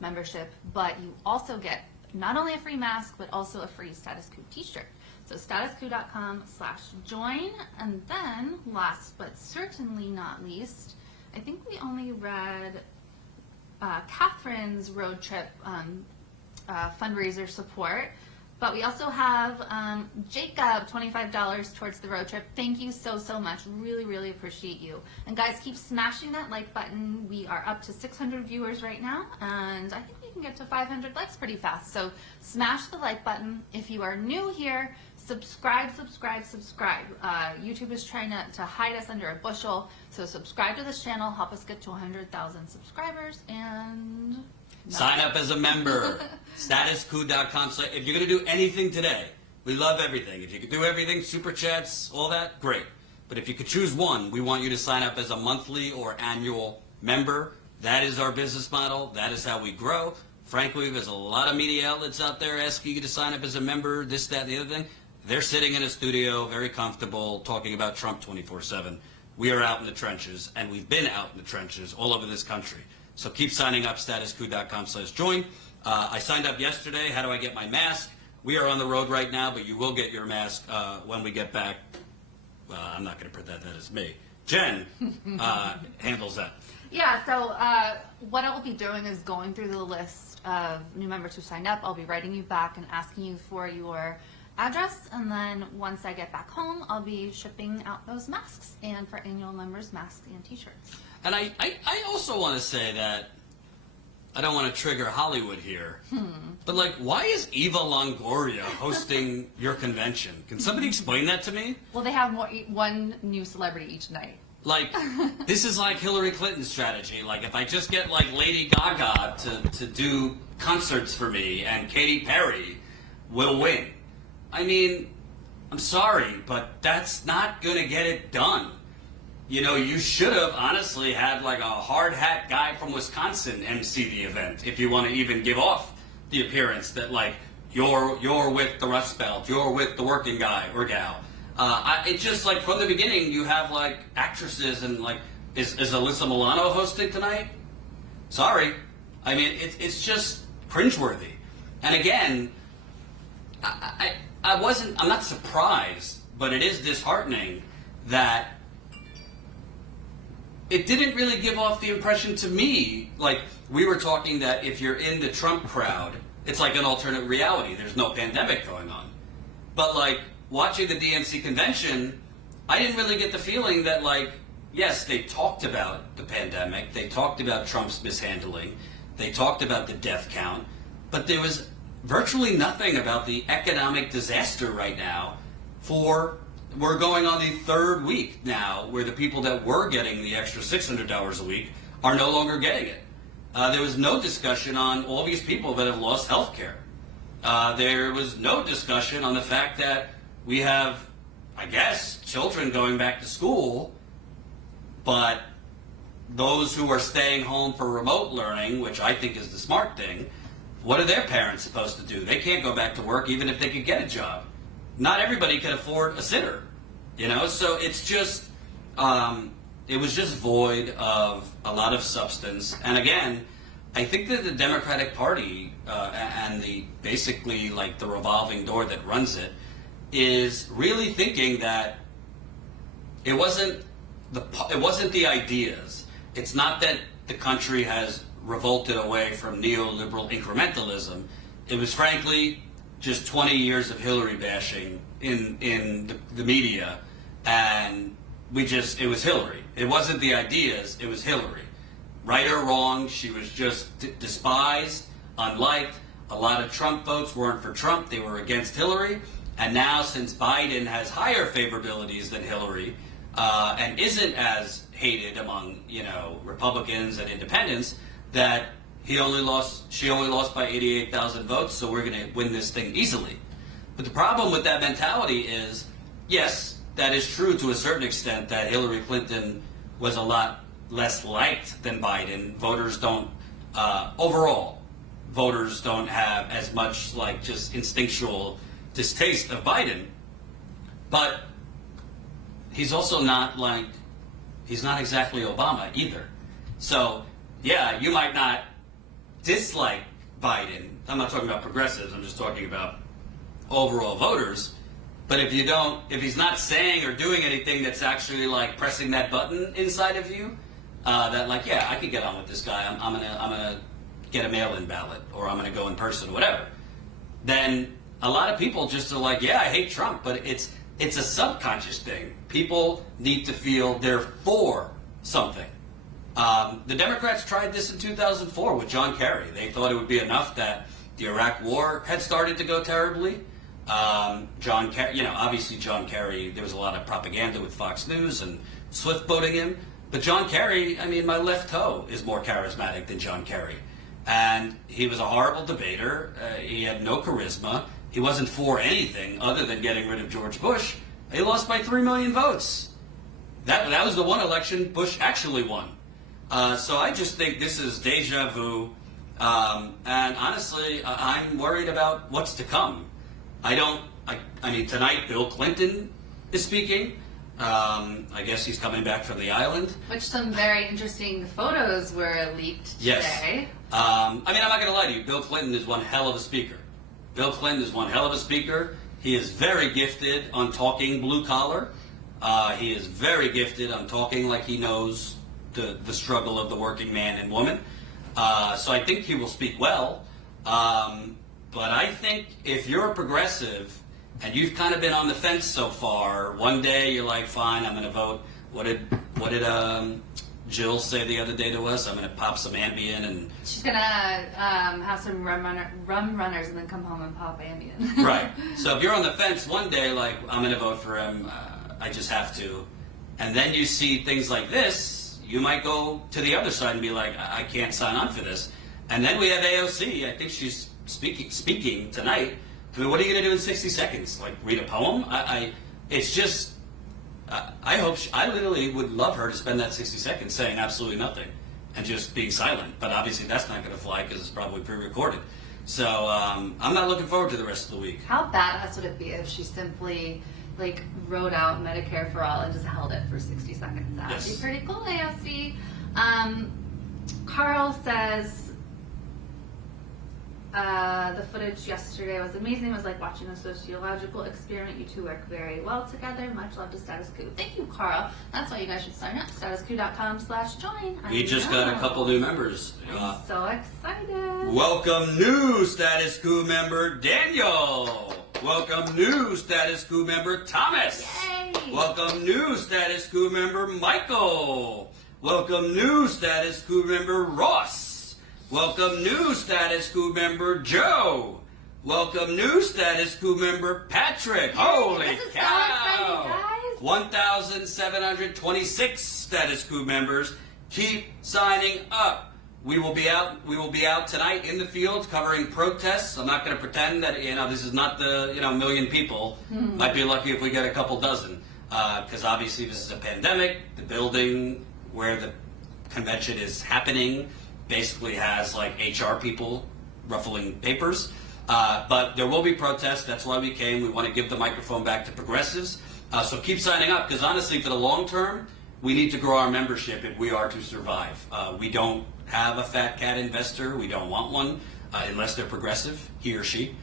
membership, but you also get not only a free mask, but also a free Status Coup t-shirt. So statuscoup.com/join. And then, last but certainly not least, I think we only read Catherine's road trip fundraiser support, but we also have Jacob, $25 towards the road trip. Thank you so much. Really, really appreciate you. And guys, keep smashing that like button. We are up to 600 viewers right now, and I think we can get to 500 likes pretty fast. So smash the like button. If you are new here, subscribe. YouTube is trying to hide us under a bushel, so subscribe to this channel, help us get to 100,000 subscribers, and sign up as a member. Statuscoup.com. So if you're going to do anything today, we love everything. If you could do everything, super chats, all that, great. But if you could choose one, we want you to sign up as a monthly or annual member. That is our business model. That is how we grow. Frankly, there's a lot of media outlets out there asking you to sign up as a member, this, that, and the other thing. They're sitting in a studio, very comfortable, talking about Trump 24/7. We are out in the trenches, and we've been out in the trenches all over this country. So keep signing up, statuscoup.com/join. I signed up yesterday. How do I get my mask? We are on the road right now, but you will get your mask when we get back. I'm not going to pretend that is me. Jen handles that. Yeah, so what I'll be doing is going through the list of new members who signed up. I'll be writing you back and asking you for your address, and then once I get back home, I'll be shipping out those masks, and for annual members, masks and t-shirts. And I also want to say that I don't want to trigger Hollywood here, but like, why is Eva Longoria hosting your convention? Can somebody explain that to me? Well, they have one new celebrity each night. Like, this is like Hillary Clinton's strategy. Like, if I just get like Lady Gaga to do concerts for me and Katy Perry will win. I mean, I'm sorry, but that's not going to get it done. You know, you should have honestly had like a hard hat guy from Wisconsin MC the event if you want to even give off the appearance that like you're with the Rust Belt, you're with the working guy or gal. It's just like from the beginning you have like actresses and like is Alyssa Milano hosting tonight? Sorry, I mean it's just cringeworthy. And again, I'm not surprised, but it is disheartening that it didn't really give off the impression to me, like we were talking that if you're in the Trump crowd, it's like an alternate reality. There's no pandemic going on. But like watching the DNC convention, I didn't really get the feeling that like, yes, they talked about the pandemic, they talked about Trump's mishandling, they talked about the death count, but there was virtually nothing about the economic disaster right now. We're going on the third week now where the people that were getting the extra $600 a week are no longer getting it. There was no discussion on all these people that have lost health care. There was no discussion on the fact that we have, I guess, children going back to school, but those who are staying home for remote learning, which I think is the smart thing, what are their parents supposed to do? They can't go back to work even if they could get a job. Not everybody can afford a sitter, you know? So it's just, it was just void of a lot of substance. And again, I think that the Democratic Party and the basically like the revolving door that runs it is really thinking that it wasn't the ideas. It's not that the country has revolted away from neoliberal incrementalism. It was frankly just 20 years of Hillary bashing in the media, and it was Hillary. It wasn't the ideas, it was Hillary. Right or wrong, she was just despised, unliked. A lot of Trump votes weren't for Trump, they were against Hillary. And now, since Biden has higher favorabilities than Hillary, and isn't as hated among, Republicans and independents, that she only lost by 88,000 votes, so we're going to win this thing easily. But the problem with that mentality is, yes, that is true to a certain extent that Hillary Clinton was a lot less liked than Biden. Overall, voters don't have as much like just instinctual distaste of Biden. But he's also he's not exactly Obama either. So, yeah, you might not dislike Biden, I'm not talking about progressives, I'm just talking about overall voters. But if he's not saying or doing anything that's actually like pressing that button inside of you, that like, yeah, I could get on with this guy. I'm gonna get a mail-in ballot, or I'm gonna go in person, whatever. Then a lot of people just are like, yeah, I hate Trump, but it's a subconscious thing. People need to feel they're for something. The Democrats tried this in 2004 with John Kerry. They thought it would be enough that the Iraq War had started to go terribly. John Kerry, obviously John Kerry, there was a lot of propaganda with Fox News and Swift voting him. But John Kerry, I mean, my left toe is more charismatic than John Kerry. And he was a horrible debater. He had no charisma. He wasn't for anything other than getting rid of George Bush. He lost by 3 million votes. That was the one election Bush actually won. So I just think this is deja vu. And honestly, I'm worried about what's to come. I mean, tonight Bill Clinton is speaking. I guess he's coming back from the island. Which some very interesting photos were leaked today. Yes. I mean, I'm not going to lie to you. Bill Clinton is one hell of a speaker. Bill Clinton is one hell of a speaker. He is very gifted on talking blue collar. He is very gifted on talking like he knows the struggle of the working man and woman. So I think he will speak well. But I think if you're a progressive and you've kind of been on the fence so far, one day you're like, fine, I'm going to vote. What did Jill say the other day to us? I'm going to pop some Ambien and... She's going to have some rum runners and then come home and pop Ambien. Right. So if you're on the fence one day, like, I'm going to vote for him, I just have to. And then you see things like this, you might go to the other side and be like, I can't sign on for this. And then we have AOC. I think she's speaking tonight. I mean, what are you going to do in 60 seconds? Like, read a poem? It's just... I hope I literally would love her to spend that 60 seconds saying absolutely nothing and just being silent. But obviously that's not going to fly because it's probably pre-recorded. So I'm not looking forward to the rest of the week. How badass would it be if she simply wrote out Medicare for all and just held it for 60 seconds? That would be pretty cool, AOC. Carl says the footage yesterday was amazing. It was like watching a sociological experiment. You two work very well together. Much love to Status Coup. Thank you, Carl. That's why you guys should sign up. statuscoup.com/join. We just got a couple new members. I'm so excited. Welcome new Status Coup member Daniel. Welcome new Status Coup member Thomas. Yay! Welcome new Status Coup member Michael. Welcome new Status Coup member Ross. Welcome new Status Coup member Joe. Welcome new Status Coup member Patrick. Holy this is cow! So exciting, guys. 1,726 Status Coup members. Keep signing up. We will be out tonight in the field covering protests. I'm not going to pretend that this is not the million people. Might be lucky if we get a couple dozen, because obviously this is a pandemic. The building where the convention is happening basically has like HR people ruffling papers. But there will be protests. That's why we came. We want to give the microphone back to progressives. So keep signing up, because honestly, for the long term, we need to grow our membership if we are to survive. We don't have a fat cat investor. We don't want one unless they're progressive, he or she.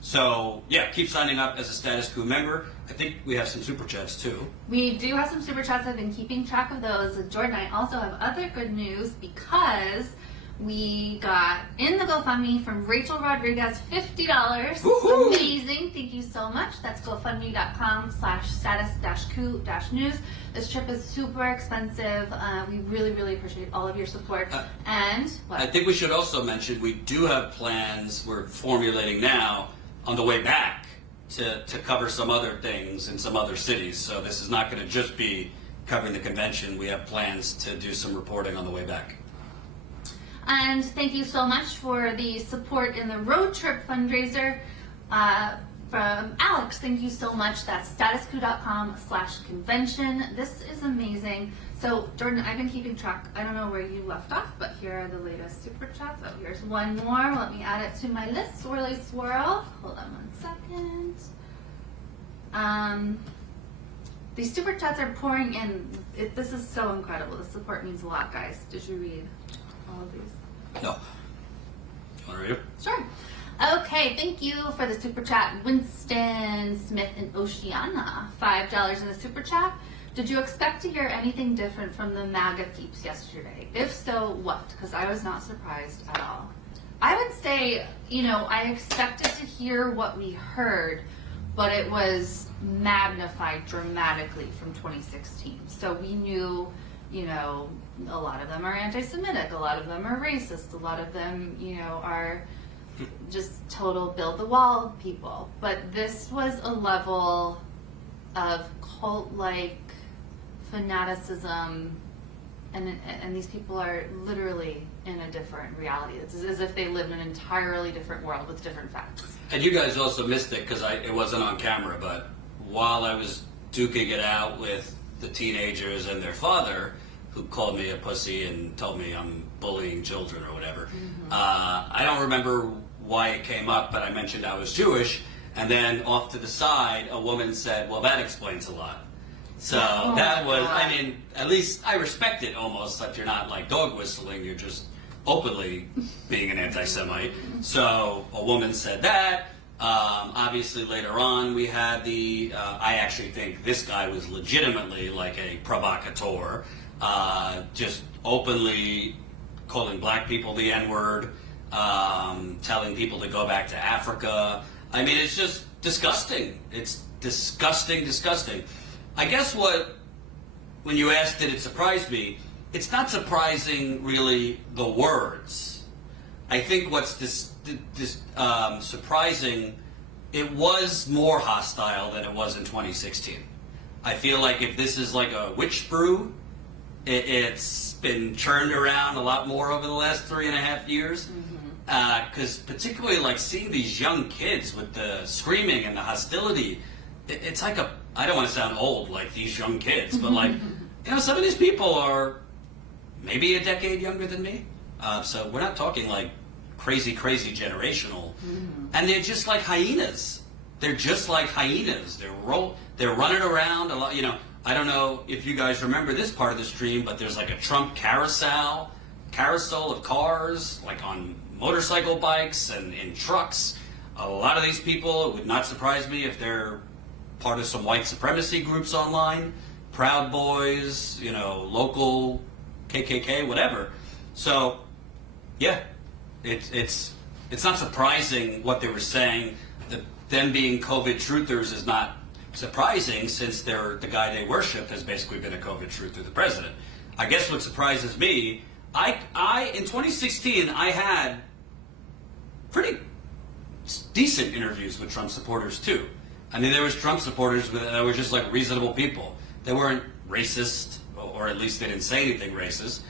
So yeah, keep signing up as a Status Coup member. I think we have some super chats too. We do have some super chats. I've been keeping track of those. Jordan and I also have other good news, because we got in the GoFundMe from Rachel Rodriguez $50. Woo-hoo! Amazing. Thank you so much. That's gofundme.com/status-coup-news. This trip is super expensive. We really, really appreciate all of your support. And what? I think we should also mention we do have plans we're formulating now on the way back to cover some other things in some other cities. So this is not going to just be covering the convention. We have plans to do some reporting on the way back. And thank you so much for the support in the road trip fundraiser from Alex. Thank you so much. That's statuscoup.com/convention. This is amazing. So, Jordan, I've been keeping track. I don't know where you left off, but here are the latest super chats. Oh, here's one more. Let me add it to my list. Swirly swirl. Hold on 1 second. These super chats are pouring in. This is so incredible. The support means a lot, guys. Did you read all of these? No. Want to read it? Sure. Okay, thank you for the super chat. Winston Smith in Oceana, $5 in the super chat. Did you expect to hear anything different from the MAGA peeps yesterday? If so, what? Because I was not surprised at all. I would say, I expected to hear what we heard, but it was magnified dramatically from 2016. So we knew, a lot of them are anti-Semitic, a lot of them are racist, a lot of them, are just total build the wall people. But this was a level of cult-like fanaticism, and these people are literally in a different reality. It's as if they lived in an entirely different world with different facts. And you guys also missed it because it wasn't on camera, but while I was duking it out with the teenagers and their father, who called me a pussy and told me I'm bullying children or whatever, I don't remember why it came up, but I mentioned I was Jewish, and then off to the side, a woman said, well, that explains a lot. So that was, God. at least I respect it almost, that you're not like dog whistling, you're just openly being an anti-Semite. So a woman said that. Obviously later on we had I actually think this guy was legitimately like a provocateur, just openly calling black people the N-word, telling people to go back to Africa. I mean, it's just disgusting. It's disgusting. I guess when you asked did it surprise me, it's not surprising really the words. I think what's surprising, it was more hostile than it was in 2016. I feel like if this is like a witch brew, it's been churned around a lot more over the last 3.5 years. Because particularly like seeing these young kids with the screaming and the hostility, it's like I don't want to sound old like these young kids, but like, some of these people are maybe a decade younger than me. So we're not talking like crazy generational. And they're just like hyenas. They're just like hyenas. They're running around a lot. I don't know if you guys remember this part of the stream, but there's like a Trump carousel of cars, like on motorcycle bikes and in trucks. A lot of these people, it would not surprise me if they're part of some white supremacy groups online, Proud Boys, local KKK, whatever. So, yeah, it's not surprising what they were saying. Them being COVID truthers is not surprising since the guy they worship has basically been a COVID truther, the president. I guess what surprises me, in 2016, I had pretty decent interviews with Trump supporters too. I mean, there was Trump supporters that were just like reasonable people. They weren't racist, or at least they didn't say anything racist.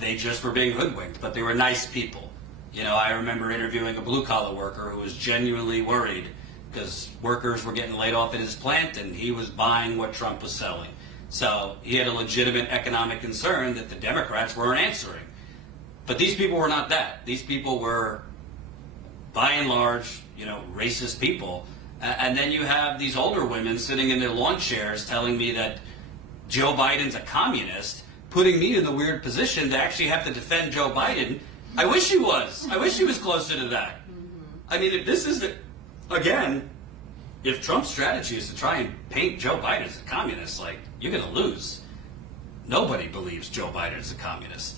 They just were being hoodwinked, but they were nice people. I remember interviewing a blue-collar worker who was genuinely worried because workers were getting laid off at his plant and he was buying what Trump was selling. So he had a legitimate economic concern that the Democrats weren't answering. But these people were not that. These people were, by and large, racist people. And then you have these older women sitting in their lawn chairs telling me that Joe Biden's a communist, putting me in the weird position to actually have to defend Joe Biden. I wish he was. I wish he was closer to that. I mean, if this is again, if Trump's strategy is to try and paint Joe Biden as a communist, like, you're going to lose. Nobody believes Joe Biden is a communist.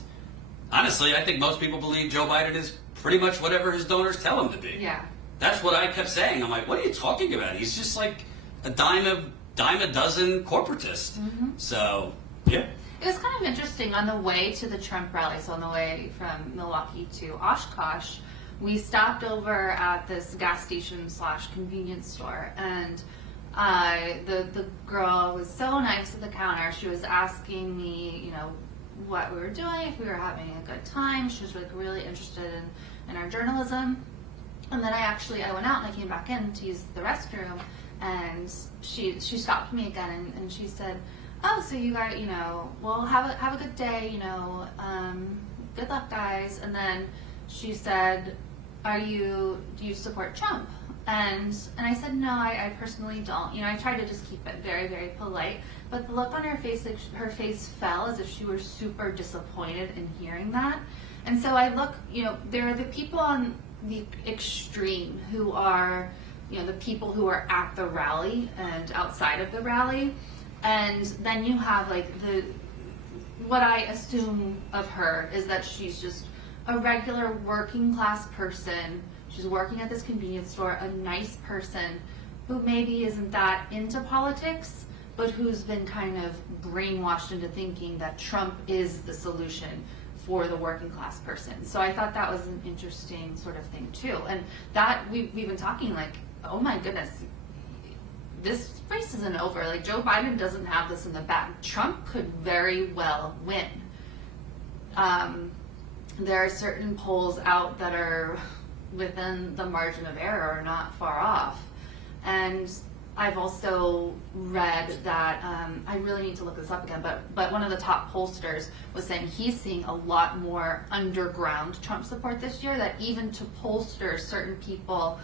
Honestly, I think most people believe Joe Biden is pretty much whatever his donors tell him to be. Yeah. That's what I kept saying. I'm like, what are you talking about? He's just like a dime a dozen corporatist. So, yeah. It was kind of interesting on the way to the Trump rally, so on the way from Milwaukee to Oshkosh, we stopped over at this gas station / convenience store, and the girl was so nice at the counter. She was asking me, what we were doing, if we were having a good time. She was like really interested in our journalism. And then I went out and I came back in to use the restroom, and she stopped me again and she said, oh, so you guys, well, have a good day, good luck, guys. And then she said, do you support Trump? And I said, no, I personally don't. I tried to just keep it very, very polite. But the look on her face, like her face fell as if she were super disappointed in hearing that. And so I look, there are the people on the extreme who are, the people who are at the rally and outside of the rally. And then you have like what I assume of her is that she's just a regular working class person. She's working at this convenience store, a nice person who maybe isn't that into politics, but who's been kind of brainwashed into thinking that Trump is the solution for the working class person. So I thought that was an interesting sort of thing too. And that we've been talking like, oh my goodness, this race isn't over. Like Joe Biden doesn't have this in the bag. Trump could very well win. There are certain polls out that are within the margin of error, not far off. And I've also read that, I really need to look this up again, but one of the top pollsters was saying he's seeing a lot more underground Trump support this year, that even to pollsters, certain people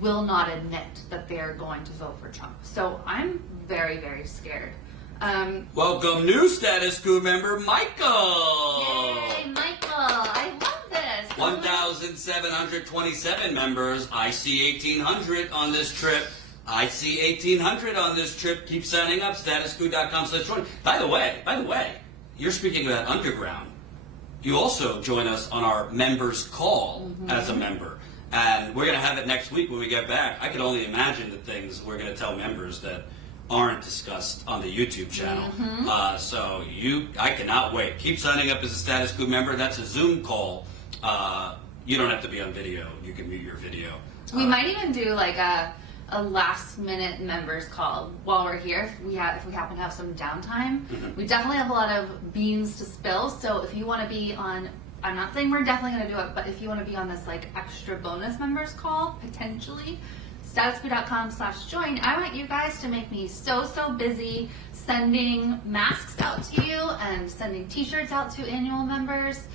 will not admit that they are going to vote for Trump. So I'm very, very scared. Welcome, new Status Quo member, Michael! Yay, Michael! I love this! 1,727 members. I see 1,800 on this trip. I see 1,800 on this trip. Keep signing up, statusquo.com/join. By the way, you're speaking about underground. You also join us on our members call as a member. And we're going to have it next week when we get back. I can only imagine the things we're going to tell members that aren't discussed on the YouTube channel. So I cannot wait. Keep signing up as a Status Quo member. That's a Zoom call. You don't have to be on video. You can mute your video. We might even do like a last minute members call while we're here if we happen to have some downtime. We definitely have a lot of beans to spill, so if you want to be on, I'm not saying we're definitely going to do it, but if you want to be on this like extra bonus members call, potentially, statusquo.com/join. I want you guys to make me so busy sending masks out to you and sending t-shirts out to annual members.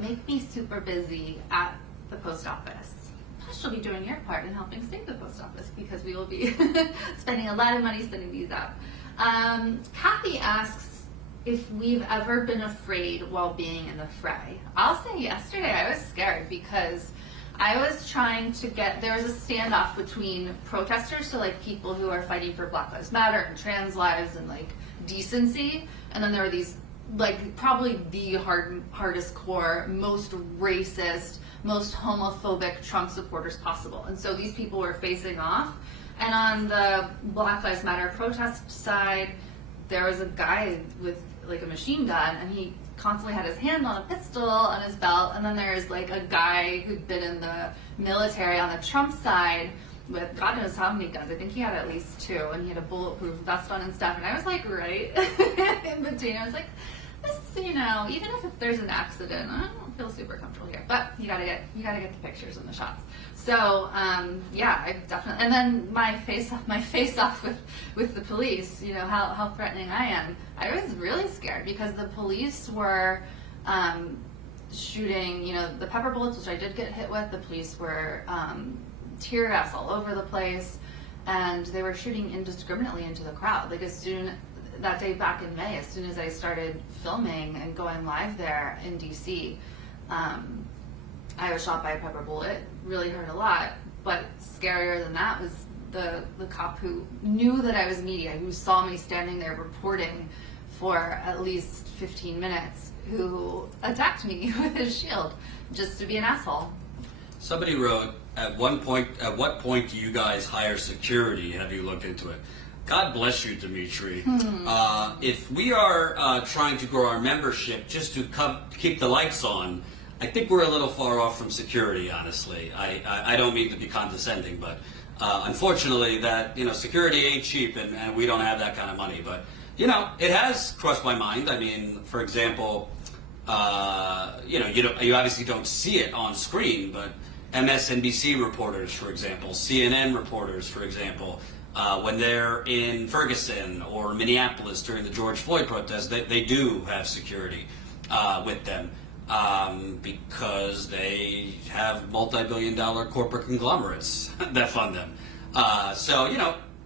Make me super busy at the post office. Plus, you'll be doing your part in helping save the post office because we will be spending a lot of money sending these out. Kathy asks if we've ever been afraid while being in the fray. I'll say yesterday I was scared because I was trying to there was a standoff between protesters, so like people who are fighting for Black Lives Matter and trans lives and like decency, and then there were these like probably the hardest core, most racist, most homophobic Trump supporters possible. And so these people were facing off. And on the Black Lives Matter protest side, there was a guy with like a machine gun, and he constantly had his hand on a pistol on his belt. And then there's like a guy who'd been in the military on the Trump side with God knows how many guns. I think he had at least 2, and he had a bulletproof vest on and stuff. And I was like right in between. I was like, this, even if there's an accident, I don't feel super comfortable here. But you gotta get the pictures and the shots. So yeah, I definitely. And then my face off with the police. How threatening I am. I was really scared because the police were shooting. The pepper bullets, which I did get hit with. The police were tear gas all over the place, and they were shooting indiscriminately into the crowd. Like that day back in May, as soon as I started filming and going live there in DC, I was shot by a pepper bullet. Really hurt a lot, but scarier than that was the cop who knew that I was media, who saw me standing there reporting for at least 15 minutes, who attacked me with his shield just to be an asshole. Somebody wrote, at what point do you guys hire security? Have you looked into it? God bless you, Dimitri. If we are trying to grow our membership just to keep the lights on, I think we're a little far off from security, honestly. I don't mean to be condescending, but unfortunately that, security ain't cheap, and we don't have that kind of money. But, it has crossed my mind. I mean, for example, you obviously don't see it on screen, but MSNBC reporters, for example, CNN reporters, for example, when they're in Ferguson or Minneapolis during the George Floyd protests, they do have security with them because they have multi-billion-dollar corporate conglomerates that fund them. So,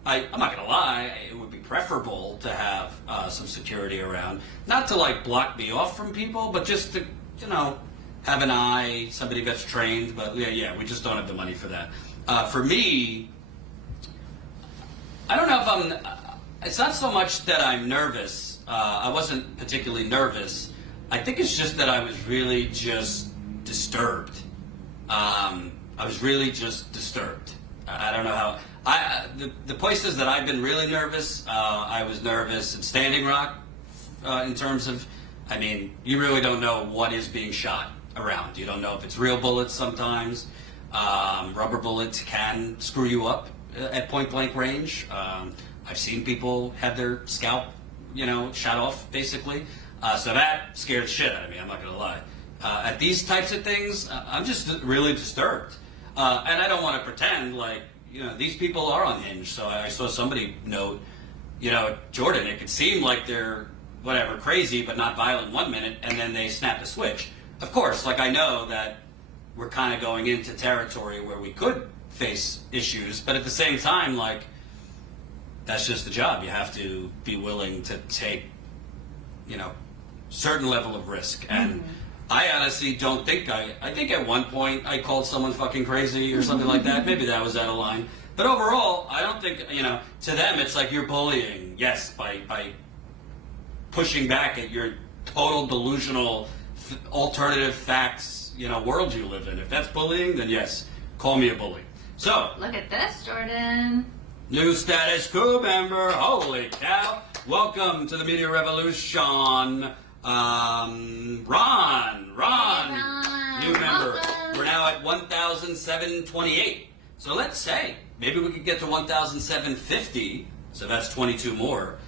I'm not going to lie, it would be preferable to have some security around. Not to, block me off from people, but just to, have an eye, somebody that's trained, but yeah, we just don't have the money for that. For me, I don't know if it's not so much that I'm nervous. I wasn't particularly nervous. I think it's just that I was really just disturbed. I was really just disturbed. I don't know how. The places that I've been really nervous, I was nervous at Standing Rock in terms of, I mean, you really don't know what is being shot around. You don't know if it's real bullets sometimes. Rubber bullets can screw you up at point blank range. I've seen people have their scalp, shot off basically. So that scared the shit out of me, I'm not going to lie. At these types of things, I'm just really disturbed. And I don't want to pretend like, these people are unhinged. So I saw somebody note, Jordan, it could seem like they're whatever, crazy, but not violent 1 minute, and then they snap the switch. Of course, I know that we're kind of going into territory where we could face issues, but at the same time, that's just the job. You have to be willing to take, certain level of risk. And I honestly don't think I think at one point I called someone fucking crazy or something like that. Maybe that was out of line. But overall, I don't think, to them it's like you're bullying, yes, by pushing back at your total delusional alternative facts, world you live in. If that's bullying, then yes, call me a bully. So, look at this, Jordan. New status quo member. Holy cow. Welcome to the Media Revolution. Ron, new member. Welcome. We're now at 1,728. So let's say, maybe we could get to 1,750, so that's 22 more,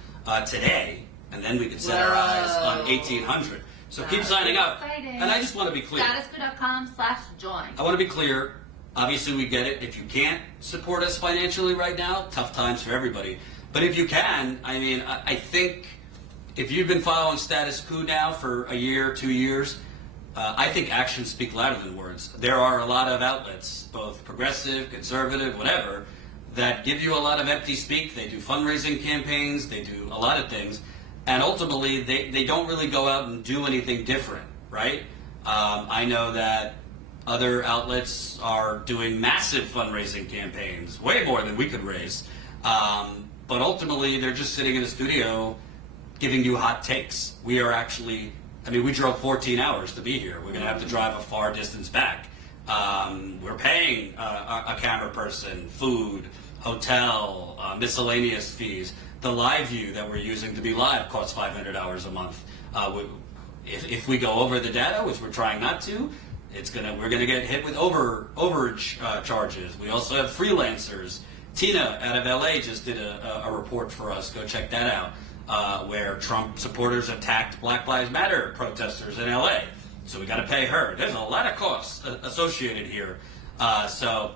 today, and then we could set our eyes on 1,800. So keep signing up. Exciting. And I just want to be clear. Statusquo.com/join. I want to be clear. Obviously, we get it. If you can't support us financially right now, tough times for everybody. But if you can, I think if you've been following Status Quo now for a year, 2 years, I think actions speak louder than words. There are a lot of outlets, both progressive, conservative, whatever, that give you a lot of empty speak. They do fundraising campaigns. They do a lot of things. And ultimately, they don't really go out and do anything different, right? I know that other outlets are doing massive fundraising campaigns, way more than we could raise. But ultimately, they're just sitting in a studio giving you hot takes. We are actually, we drove 14 hours to be here. We're going to have to drive a far distance back. We're paying a camera person, food, hotel, miscellaneous fees. The live view that we're using to be live costs $500 a month. If we go over the data, which we're trying not to, we're gonna get hit with overage charges. We also have freelancers. Tina out of LA just did a report for us. Go check that out. Where Trump supporters attacked Black Lives Matter protesters in LA. So we got to pay her. There's a lot of costs associated here. So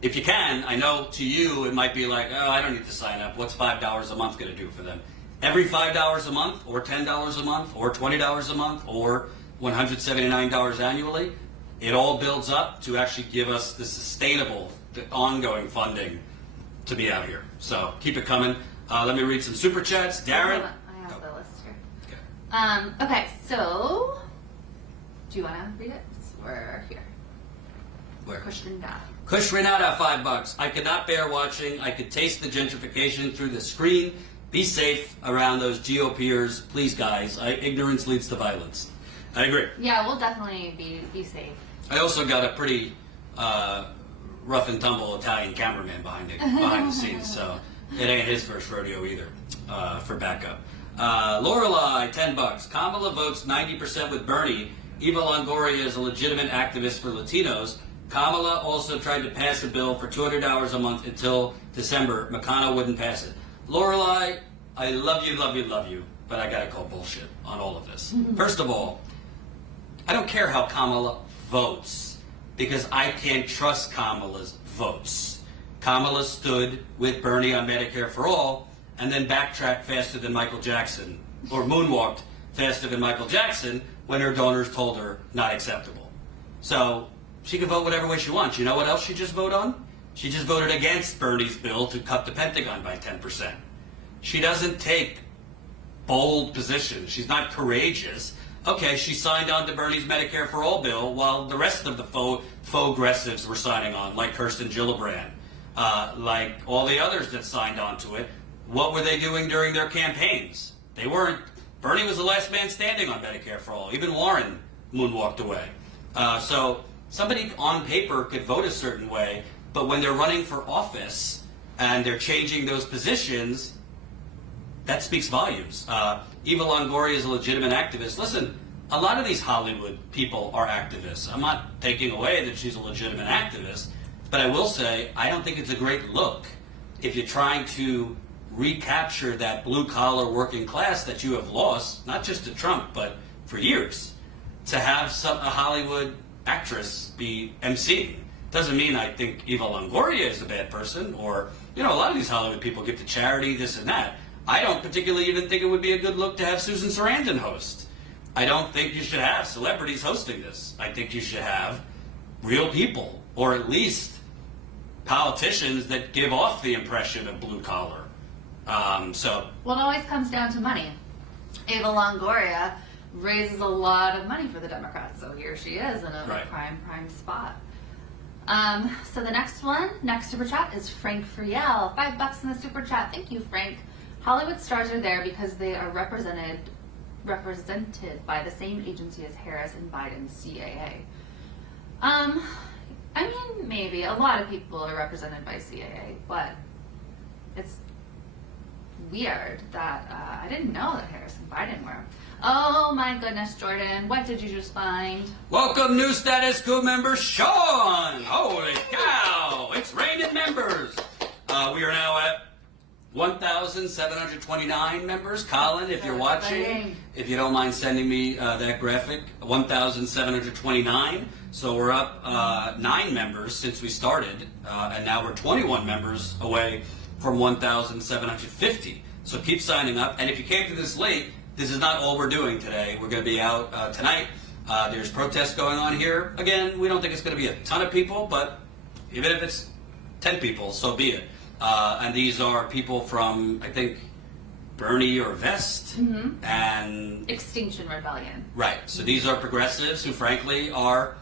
if you can, I know to you it might be like, oh, I don't need to sign up. What's $5 a month going to do for them? Every $5 a month, or $10 a month, or $20 a month, or $179 annually, it all builds up to actually give us the sustainable, the ongoing funding to be out here. So keep it coming. Let me read some super chats. Darren? I have the list here. Okay, so do you want to read it? We're here. Where? Kush Renata. Kush Renata, $5. I could not bear watching. I could taste the gentrification through the screen. Be safe around those GOPers. Please, guys. Ignorance leads to violence. I agree. Yeah, we'll definitely be safe. I also got a pretty rough and tumble Italian cameraman behind the scenes, so it ain't his first rodeo either, for backup. Lorelei, $10. Kamala votes 90% with Bernie. Eva Longoria is a legitimate activist for Latinos. Kamala also tried to pass a bill for $200 a month until December. McConnell wouldn't pass it. Lorelei, I love you, but I gotta call bullshit on all of this. First of all, I don't care how Kamala votes, because I can't trust Kamala's votes. Kamala stood with Bernie on Medicare for All, and then backtracked faster than Michael Jackson, or moonwalked faster than Michael Jackson when her donors told her not acceptable. So she can vote whatever way she wants. You know what else she just voted on? She just voted against Bernie's bill to cut the Pentagon by 10%. She doesn't take bold positions. She's not courageous okay, she signed on to Bernie's Medicare for All bill while the rest of the faux progressives were signing on, like Kirsten Gillibrand, like all the others that signed on to it. What were they doing during their campaigns? They weren't. Bernie was the last man standing on Medicare for All. Even Warren moonwalked away. So somebody on paper could vote a certain way, but when they're running for office and they're changing those positions, that speaks volumes. Eva Longoria is a legitimate activist. Listen, a lot of these Hollywood people are activists. I'm not taking away that she's a legitimate activist, but I will say I don't think it's a great look if you're trying to recapture that blue-collar working class that you have lost, not just to Trump, but for years, to have a Hollywood actress be emceeing. Doesn't mean I think Eva Longoria is a bad person, or, a lot of these Hollywood people give to charity, this and that. I don't particularly even think it would be a good look to have Susan Sarandon host. I don't think you should have celebrities hosting this. I think you should have real people, or at least politicians that give off the impression of blue-collar. Well, it always comes down to money. Eva Longoria raises a lot of money for the Democrats, so here she is in a prime spot. So the next super chat is Frank Friel. $5 in the super chat. Thank you, Frank. Hollywood stars are there because they are represented by the same agency as Harris and Biden's CAA. I mean, maybe a lot of people are represented by CAA, but it's weird that I didn't know that Harris and Biden were. Oh my goodness, Jordan, what did you just find? Welcome, new Status Quo member Sean. Holy cow! It's raining members. We are now at 1,729 members. Colin, if you're watching, if you don't mind sending me that graphic, 1,729. So we're up 9 members since we started, and now we're 21 members away from 1,750. So keep signing up. And if you came to this late, this is not all we're doing today. We're going to be out tonight. There's protests going on here. Again, we don't think it's going to be a ton of people, but even if it's 10 people, so be it. And these are people from, I think, Bernie or Vest and Extinction Rebellion. Right. So these are progressives who, frankly, are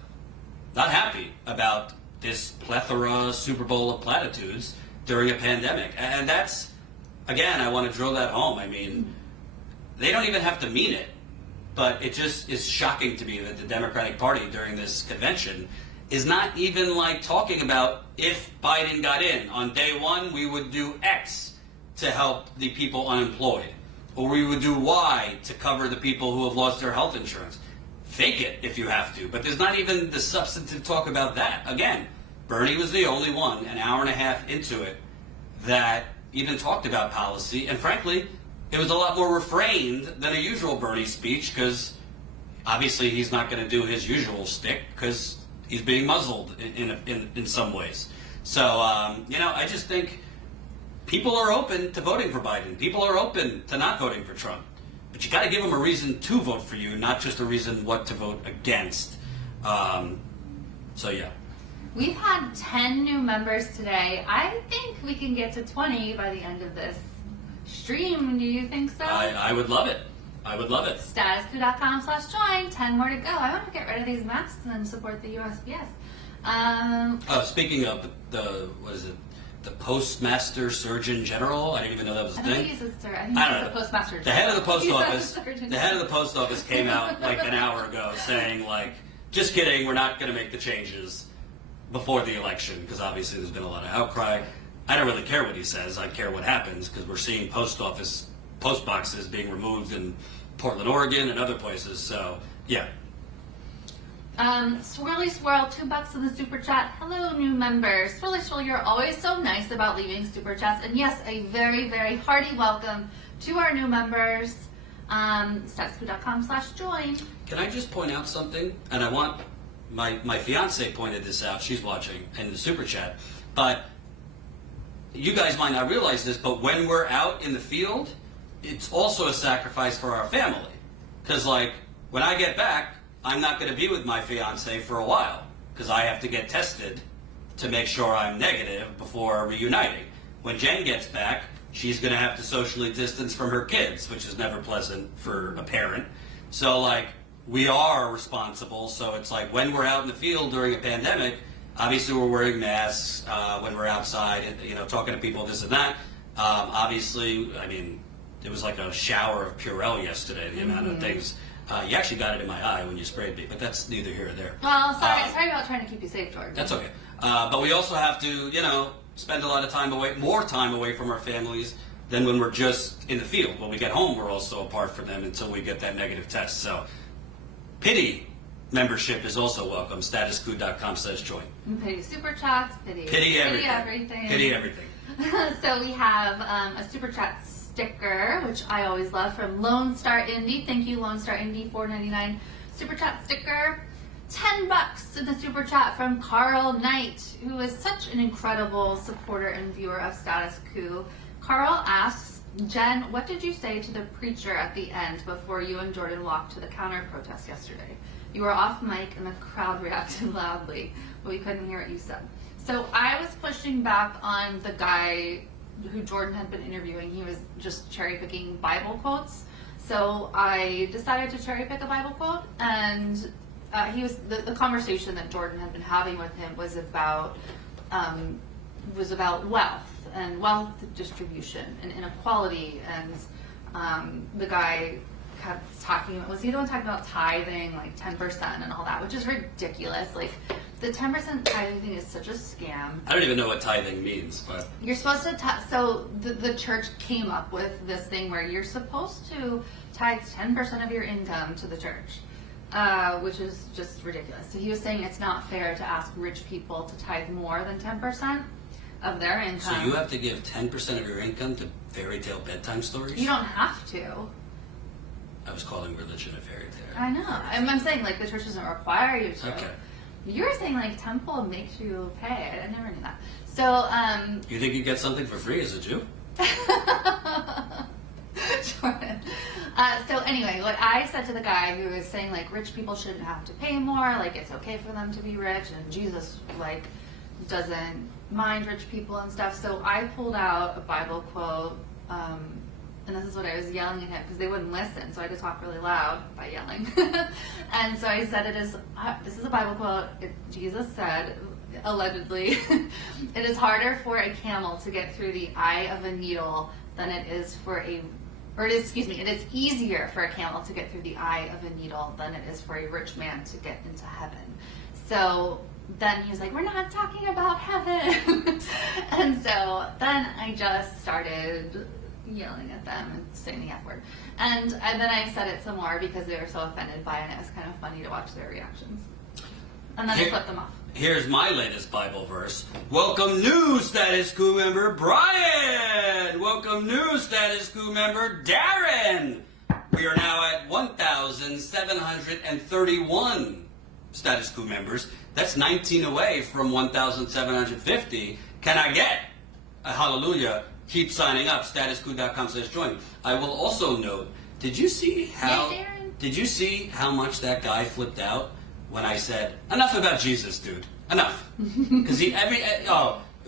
not happy about this plethora Super Bowl of platitudes during a pandemic. And that's, again, I want to drill that home. I mean, they don't even have to mean it, but it just is shocking to me that the Democratic Party during this convention is not even like talking about if Biden got in. On day one, we would do X to help the people unemployed, or we would do Y to cover the people who have lost their health insurance. Fake it if you have to, but there's not even the substantive talk about that. Again, Bernie was the only one, an hour and a half into it, that even talked about policy, and frankly, it was a lot more refrained than a usual Bernie speech, because obviously he's not going to do his usual stick, because he's being muzzled in some ways. So, I just think people are open to voting for Biden. People are open to not voting for Trump. But you got to give them a reason to vote for you, not just a reason what to vote against. Yeah. We've had 10 new members today. I think we can get to 20 by the end of this stream. Do you think so? I would love it. I would love it. Statusquo.com/join. 10 more to go. I want to get rid of these masks and then support the USPS. Speaking of what is it? The Postmaster Surgeon General. I didn't even know that was a thing. I think the Postmaster. The head of the post office. The head of the post office came out like an hour ago saying, like, just kidding. We're not going to make the changes before the election, because obviously there's been a lot of outcry. I don't really care what he says. I care what happens, because we're seeing post boxes being removed in Portland, Oregon, and other places. So yeah. Swirly Swirl, $2 in the super chat. Hello, new members. Swirly Swirl, you're always so nice about leaving super chats. And yes, a very, very hearty welcome to our new members. Statusquo.com/join. Can I just point out something? And I want my fiance pointed this out. She's watching in the super chat. But you guys might not realize this, but when we're out in the field, it's also a sacrifice for our family. Because, like, when I get back, I'm not going to be with my fiance for a while, because I have to get tested to make sure I'm negative before reuniting. When Jenn gets back, she's going to have to socially distance from her kids, which is never pleasant for a parent. So, like, we are responsible. So it's like when we're out in the field during a pandemic, obviously we're wearing masks when we're outside, and, talking to people, this and that. Obviously, I mean, it was like a shower of Purell yesterday, the amount of things. You actually got it in my eye when you sprayed me, but that's neither here or there. Well, sorry about trying to keep you safe, George. That's okay. But we also have to, spend a lot of time more time away from our families than when we're just in the field. When we get home, we're also apart from them until we get that negative test. So, Pity membership is also welcome. Statuscoup.com/join. Pity super chats, Pity everything. Pity everything. So we have a super chat sticker, which I always love, from Lone Star Indy. Thank you, Lone Star Indy, $4.99 super chat sticker. $10 in the super chat from Carl Knight, who is such an incredible supporter and viewer of Status Coup. Carl asks, Jen, what did you say to the preacher at the end before you and Jordan walked to the counter protest yesterday? You were off mic and the crowd reacted loudly, but we couldn't hear what you said. So I was pushing back on the guy who Jordan had been interviewing. He was just cherry picking Bible quotes. So I decided to cherry pick a Bible quote, and the conversation that Jordan had been having with him was about wealth and wealth distribution and inequality, and the guy kept talking about, was he the one talking about tithing, like 10% and all that, which is ridiculous. Like, the 10% tithing thing is such a scam. I don't even know what tithing means, but you're supposed to so the church came up with this thing where you're supposed to tithe 10% of your income to the church, which is just ridiculous. So he was saying it's not fair to ask rich people to tithe more than 10% of their income. So you have to give 10% of your income to fairy tale bedtime stories? You don't have to. I was calling religion a fairy tale. I know. I'm saying, like, the church doesn't require you to. Okay. You were saying, like, temple makes you pay. I never knew that. So, You think you get something for free as a Jew? Jordan. So anyway, what I said to the guy who was saying, like, rich people shouldn't have to pay more, like, it's okay for them to be rich, and Jesus, like, doesn't mind rich people and stuff. So I pulled out a Bible quote, and this is what I was yelling at him because they wouldn't listen, so I had to talk really loud by yelling. And so I said, this is a Bible quote. Jesus said, allegedly, it is harder for a camel to get through the eye of a needle than it is it is easier for a camel to get through the eye of a needle than it is for a rich man to get into heaven. So then he was like, we're not talking about heaven. And so then I just started yelling at them and saying the F word. And then I said it some more because they were so offended by it, and it was kind of funny to watch their reactions. And then I flipped them off. Here's my latest Bible verse. Welcome new Status Coup member Brian! Welcome new Status Coup member Darren! We are now at 1,731 Status Coup members. That's 19 away from 1,750. Can I get a hallelujah? Keep signing up, statuscoup.com/join. I will also note, did you see how much that guy flipped out when I said, enough about Jesus, dude. Enough. Because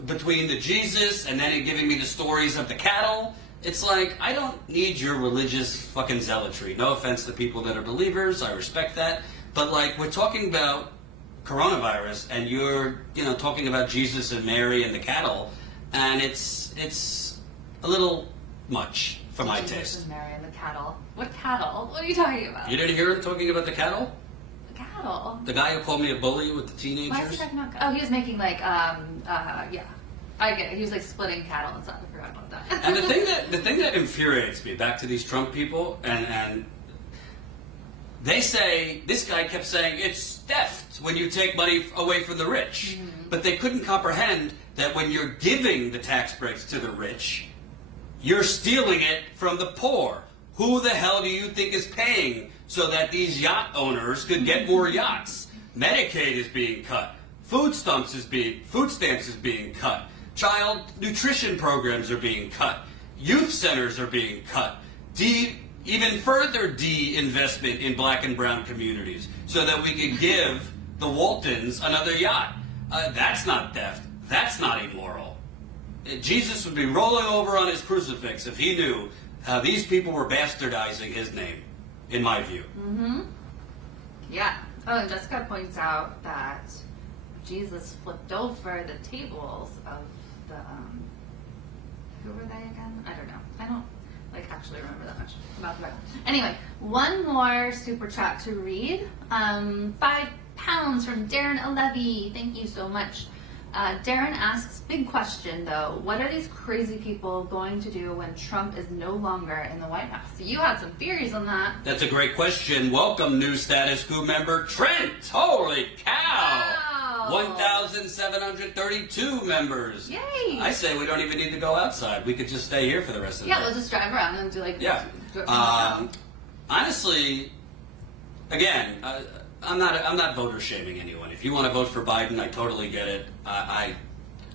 between the Jesus and then he giving me the stories of the cattle, it's like, I don't need your religious fucking zealotry. No offense to people that are believers, I respect that. But like, we're talking about coronavirus and you're, talking about Jesus and Mary and the cattle, and it's a little much for my taste. Mary and the cattle. What cattle? What are you talking about? You didn't hear him talking about the cattle? The cattle? The guy who called me a bully with the teenagers? Why is he talking about? Oh, he was making like, yeah. I get it. He was like splitting cattle and stuff. I forgot about that. And the thing that infuriates me, back to these Trump people, and they say, this guy kept saying, it's theft when you take money away from the rich. Mm-hmm. But they couldn't comprehend that when you're giving the tax breaks to the rich, you're stealing it from the poor. Who the hell do you think is paying so that these yacht owners could get more yachts? Medicaid is being cut. Food stamps is being cut. Child nutrition programs are being cut. Youth centers are being cut. Even further de-investment in black and brown communities so that we could give the Waltons another yacht. That's not theft. That's not immoral. Jesus would be rolling over on his crucifix if he knew how these people were bastardizing his name, in my view. Mm-hmm. Yeah. Oh, and Jessica points out that Jesus flipped over the tables of the, who were they again? I don't know. I don't, actually remember that much about the Bible. Anyway, one more super chat to read. £5 from Darren Alevi. Thank you so much. Darren asks, big question though, what are these crazy people going to do when Trump is no longer in the White House? So you had some theories on that. That's a great question. Welcome, new Status Quo member Trent. Holy cow! Wow. 1,732 members. Yay! I say we don't even need to go outside. We could just stay here for the rest of the day. Yeah, we'll just drive around and do Yeah. Honestly, again, I'm not voter shaming anyone. If you want to vote for Biden, I totally get it. I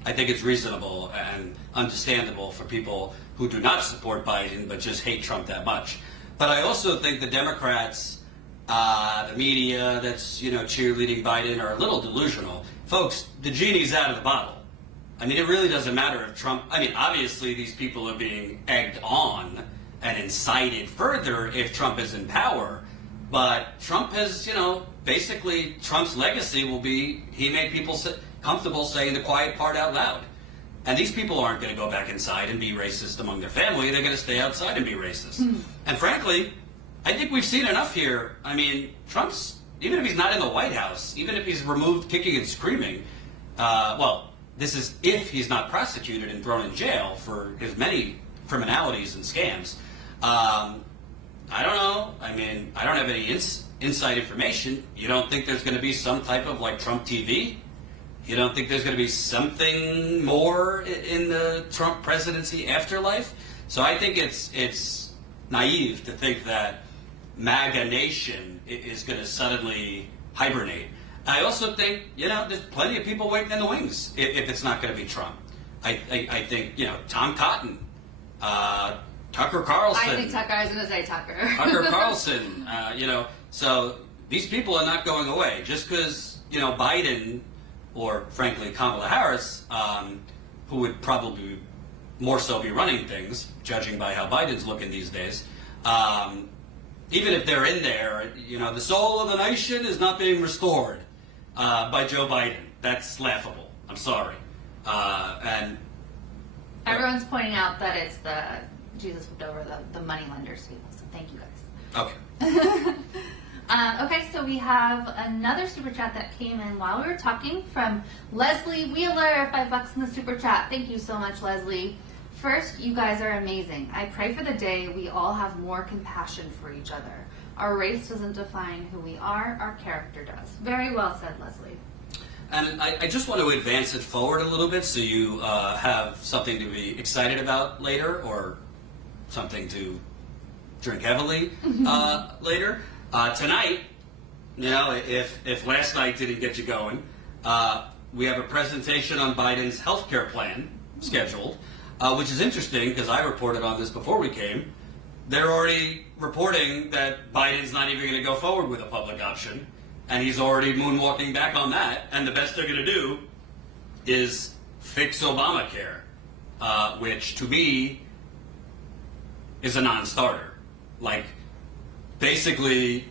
think it's reasonable and understandable for people who do not support Biden but just hate Trump that much. But I also think the Democrats, the media that's cheerleading Biden are a little delusional. Folks, the genie's out of the bottle. I mean, it really doesn't matter if Trump. I mean, obviously these people are being egged on and incited further if Trump is in power. But Trump has, basically Trump's legacy will be he made people comfortable saying the quiet part out loud. And these people aren't going to go back inside and be racist among their family. They're going to stay outside and be racist. And frankly, I think we've seen enough here. I mean, Trump's, even if he's not in the White House, even if he's removed kicking and screaming, this is if he's not prosecuted and thrown in jail for his many criminalities and scams. I don't know. I mean, I don't have any inside information. You don't think there's going to be some type of Trump TV? You don't think there's going to be something more in the Trump presidency afterlife? So I think it's naive to think that MAGA Nation is going to suddenly hibernate. I also think, there's plenty of people waiting in the wings if it's not going to be Trump. I think, Tom Cotton, Tucker Carlson. I think Tucker, I was going to say Tucker. Tucker Carlson, so these people are not going away. Just because, Biden, or frankly Kamala Harris, who would probably more so be running things, judging by how Biden's looking these days, even if they're in there, the soul of the nation is not being restored by Joe Biden. That's laughable. I'm sorry. And everyone's pointing out that it's the Jesus flipped over the money lenders table. So thank you guys. Okay. Okay, so we have another super chat that came in while we were talking from Leslie Wheeler, $5 in the super chat. Thank you so much, Leslie. First, you guys are amazing. I pray for the day we all have more compassion for each other. Our race doesn't define who we are, our character does. Very well said, Leslie. And I just want to advance it forward a little bit so you have something to be excited about later, or something to drink heavily later. Tonight, if last night didn't get you going, we have a presentation on Biden's health care plan scheduled, which is interesting because I reported on this before we came. They're already reporting that Biden's not even going to go forward with a public option, and he's already moonwalking back on that, and the best they're going to do is fix Obamacare, which to me is a non-starter. Basically,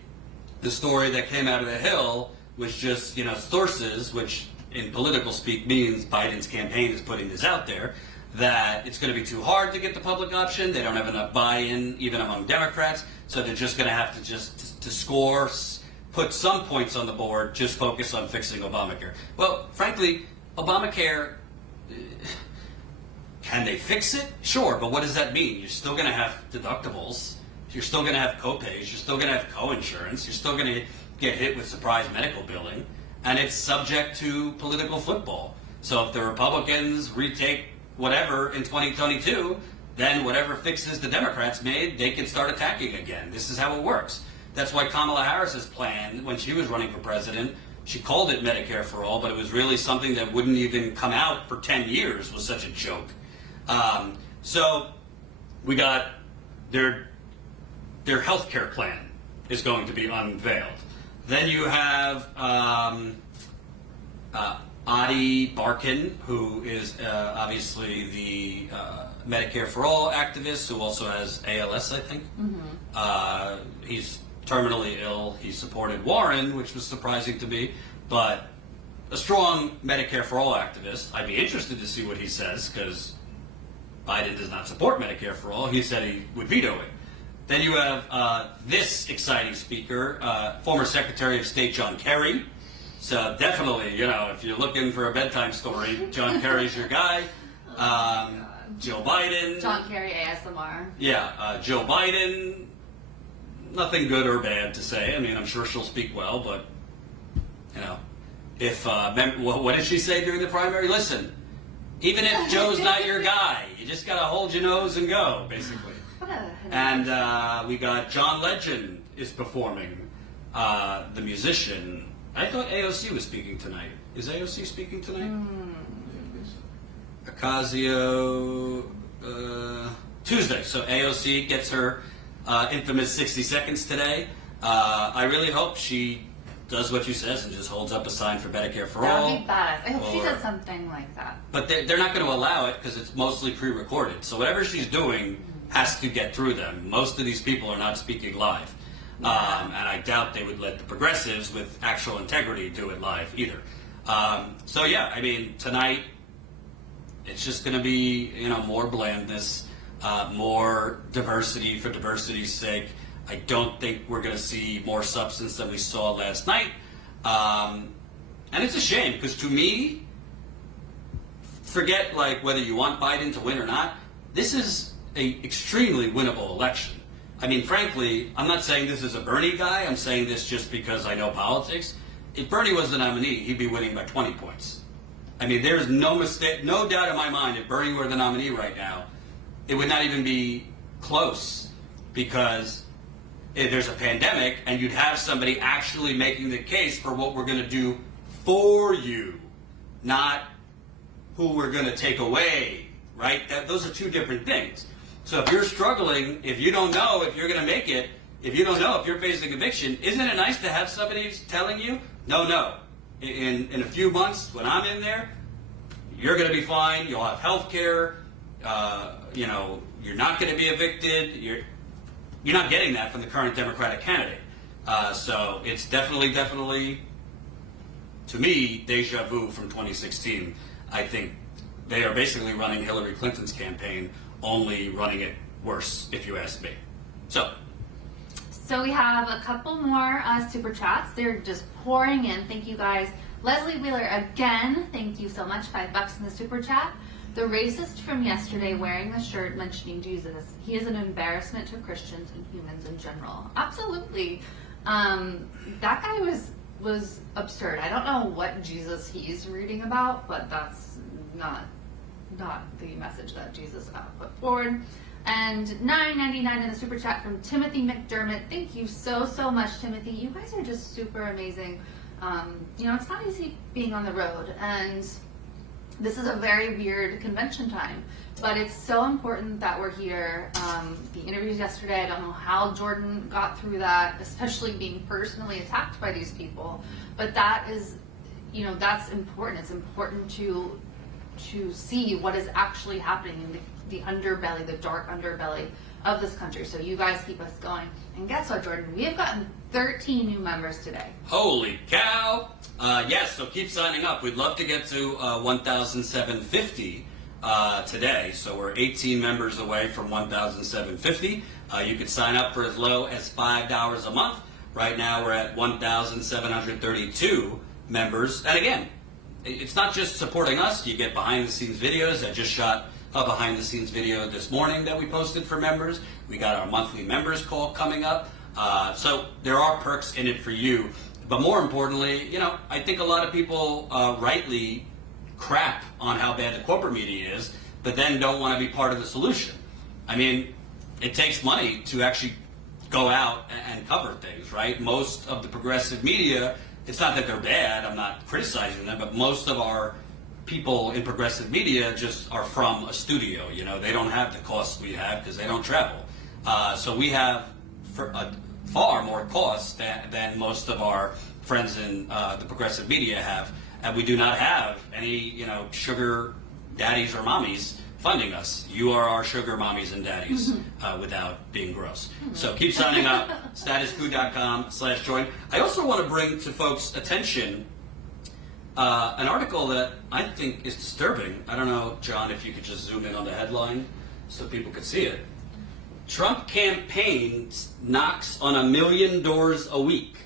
the story that came out of the Hill was just, sources, which in political speak means Biden's campaign is putting this out there, that it's going to be too hard to get the public option. They don't have enough buy-in, even among Democrats, so they're just going to have to score, put some points on the board, just focus on fixing Obamacare. Well, frankly, Obamacare, can they fix it? Sure, but what does that mean? You're still going to have deductibles. You're still going to have co-pays. You're still going to have co-insurance. You're still going to get hit with surprise medical billing. And it's subject to political football. So if the Republicans retake whatever in 2022, then whatever fixes the Democrats made, they can start attacking again. This is how it works. That's why Kamala Harris's plan, when she was running for president, she called it Medicare for All, but it was really something that wouldn't even come out for 10 years, was such a joke. So we got their health care plan is going to be unveiled. Then you have Adi Barkan, who is obviously the Medicare for All activist, who also has ALS, I think. Mm-hmm. He's terminally ill. He supported Warren, which was surprising to me, but a strong Medicare for All activist. I'd be interested to see what he says, because Biden does not support Medicare for All. He said he would veto it. Then you have this exciting speaker, former Secretary of State John Kerry. So definitely, if you're looking for a bedtime story, John Kerry's your guy. Joe Biden. John Kerry ASMR. Yeah, Joe Biden. Nothing good or bad to say. I mean, I'm sure she'll speak well, but, if, what did she say during the primary? Listen, even if Joe's not your guy, you just got to hold your nose and go, basically. And we got John Legend is performing, the musician. I thought AOC was speaking tonight. Is AOC speaking tonight? Ocasio, Tuesday. So AOC gets her infamous 60 seconds today. I really hope she does what she says and just holds up a sign for Medicare for That All. would be badass. I hope she does something like that. But they're not going to allow it because it's mostly pre-recorded. So whatever she's doing has to get through them. Most of these people are not speaking live. Yeah. And I doubt they would let the progressives with actual integrity do it live either. So yeah, I mean, tonight, it's just going to be, more blandness, more diversity for diversity's sake. I don't think we're going to see more substance than we saw last night. And it's a shame, because to me, forget whether you want Biden to win or not, this is a extremely winnable election. I mean, frankly, I'm not saying this is a Bernie guy. I'm saying this just because I know politics. If Bernie was the nominee, he'd be winning by 20 points. I mean, there's no mistake, no doubt in my mind, if Bernie were the nominee right now, it would not even be close, because if there's a pandemic and you'd have somebody actually making the case for what we're going to do for you, not who we're going to take away, right? Those are two different things. So if you're struggling, if you don't know if you're going to make it, if you don't know if you're facing eviction, isn't it nice to have somebody telling you, no, in a few months when I'm in there, you're going to be fine, you'll have health care, you're not going to be evicted, you're not getting that from the current Democratic candidate. So it's definitely, to me, deja vu from 2016. I think they are basically running Hillary Clinton's campaign, only running it worse, if you ask me. So we have a couple more super chats. They're just pouring in. Thank you guys. Leslie Wheeler, again, thank you so much. $5 in the super chat. The racist from yesterday wearing the shirt mentioning Jesus. He is an embarrassment to Christians and humans in general. Absolutely. That guy was absurd. I don't know what Jesus he's reading about, but that's not the message that Jesus put forward. And $9.99 in the super chat from Timothy McDermott. Thank you so much, Timothy. You guys are just super amazing. It's not easy being on the road, and this is a very weird convention time, but it's so important that we're here. The interviews yesterday, I don't know how Jordan got through that, especially being personally attacked by these people, but that is, that's important. It's important to see what is actually happening in the underbelly, the dark underbelly of this country. So you guys keep us going. And guess what, Jordan? We have gotten 13 new members today. Holy cow! Yes, so keep signing up. We'd love to get to 1,750 today. So we're 18 members away from 1,750. You could sign up for as low as $5 a month. Right now we're at 1,732 members. And again, it's not just supporting us. You get behind-the-scenes videos. I just shot a behind-the-scenes video this morning that we posted for members. We got our monthly members call coming up. So there are perks in it for you. But more importantly, I think a lot of people rightly crap on how bad the corporate media is, but then don't want to be part of the solution. I mean, it takes money to actually go out and cover things, right? Most of the progressive media, it's not that they're bad, I'm not criticizing them, but most of our people in progressive media just are from a studio. They don't have the costs we have because they don't travel. So we have far more costs than most of our friends in the progressive media have, and we do not have any sugar daddies or mommies funding us. You are our sugar mommies and daddies without being gross. So keep signing up. statuscoup.com/join. I also want to bring to folks' attention an article that I think is disturbing. I don't know, John, if you could just zoom in on the headline so people could see it. Trump campaign knocks on 1 million doors a week.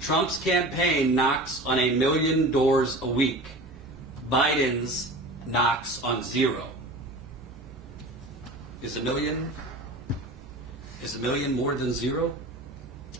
Trump's campaign knocks on 1 million doors a week. Biden's knocks on 0. Is a million more than 0?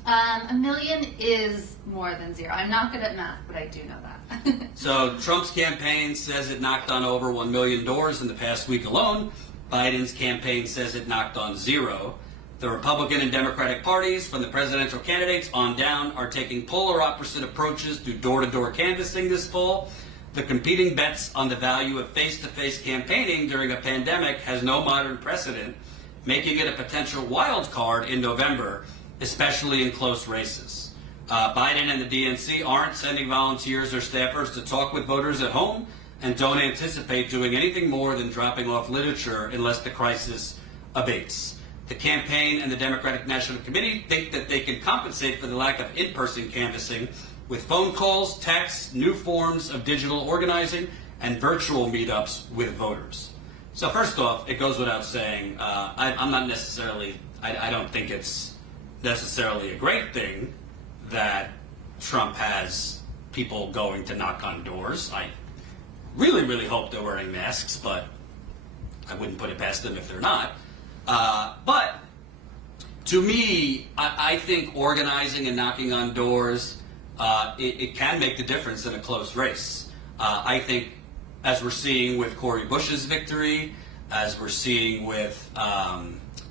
1 million is more than 0. I'm not good at math, but I do know that. So Trump's campaign says it knocked on over 1 million doors in the past week alone. Biden's campaign says it knocked on 0. The Republican and Democratic parties, from the presidential candidates on down, are taking polar opposite approaches to door-to-door canvassing this fall. The competing bets on the value of face-to-face campaigning during a pandemic has no modern precedent, making it a potential wild card in November, especially in close races. Biden and the DNC aren't sending volunteers or staffers to talk with voters at home and don't anticipate doing anything more than dropping off literature unless the crisis abates. The campaign and the Democratic National Committee think that they can compensate for the lack of in-person canvassing with phone calls, texts, new forms of digital organizing, and virtual meetups with voters. So first off, it goes without saying, I'm not necessarily, I don't think it's necessarily a great thing that Trump has people going to knock on doors. I really, really hope they're wearing masks, but I wouldn't put it past them if they're not. But to me, I think organizing and knocking on doors, it can make the difference in a close race. I think, as we're seeing with Cori Bush's victory, as we're seeing with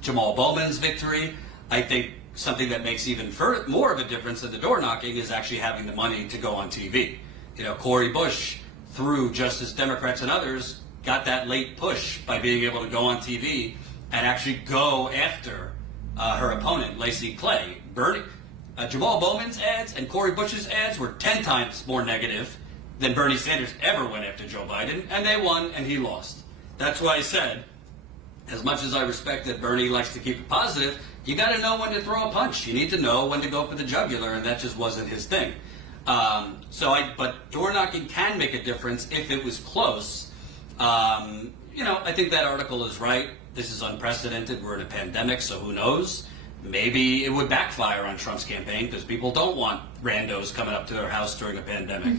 Jamal Bowman's victory, I think something that makes even more of a difference than the door knocking is actually having the money to go on TV. You know, Cori Bush, through Justice Democrats and others, got that late push by being able to go on TV and actually go after her opponent, Lacey Clay. Jamal Bowman's ads and Cori Bush's ads were 10 times more negative than Bernie Sanders ever went after Joe Biden, and they won and he lost. That's why I said, as much as I respect that Bernie likes to keep it positive, you got to know when to throw a punch. You need to know when to go for the jugular, and that just wasn't his thing. But door knocking can make a difference if it was close. I think that article is right. This is unprecedented. We're in a pandemic, so who knows? Maybe it would backfire on Trump's campaign because people don't want randos coming up to their house during a pandemic.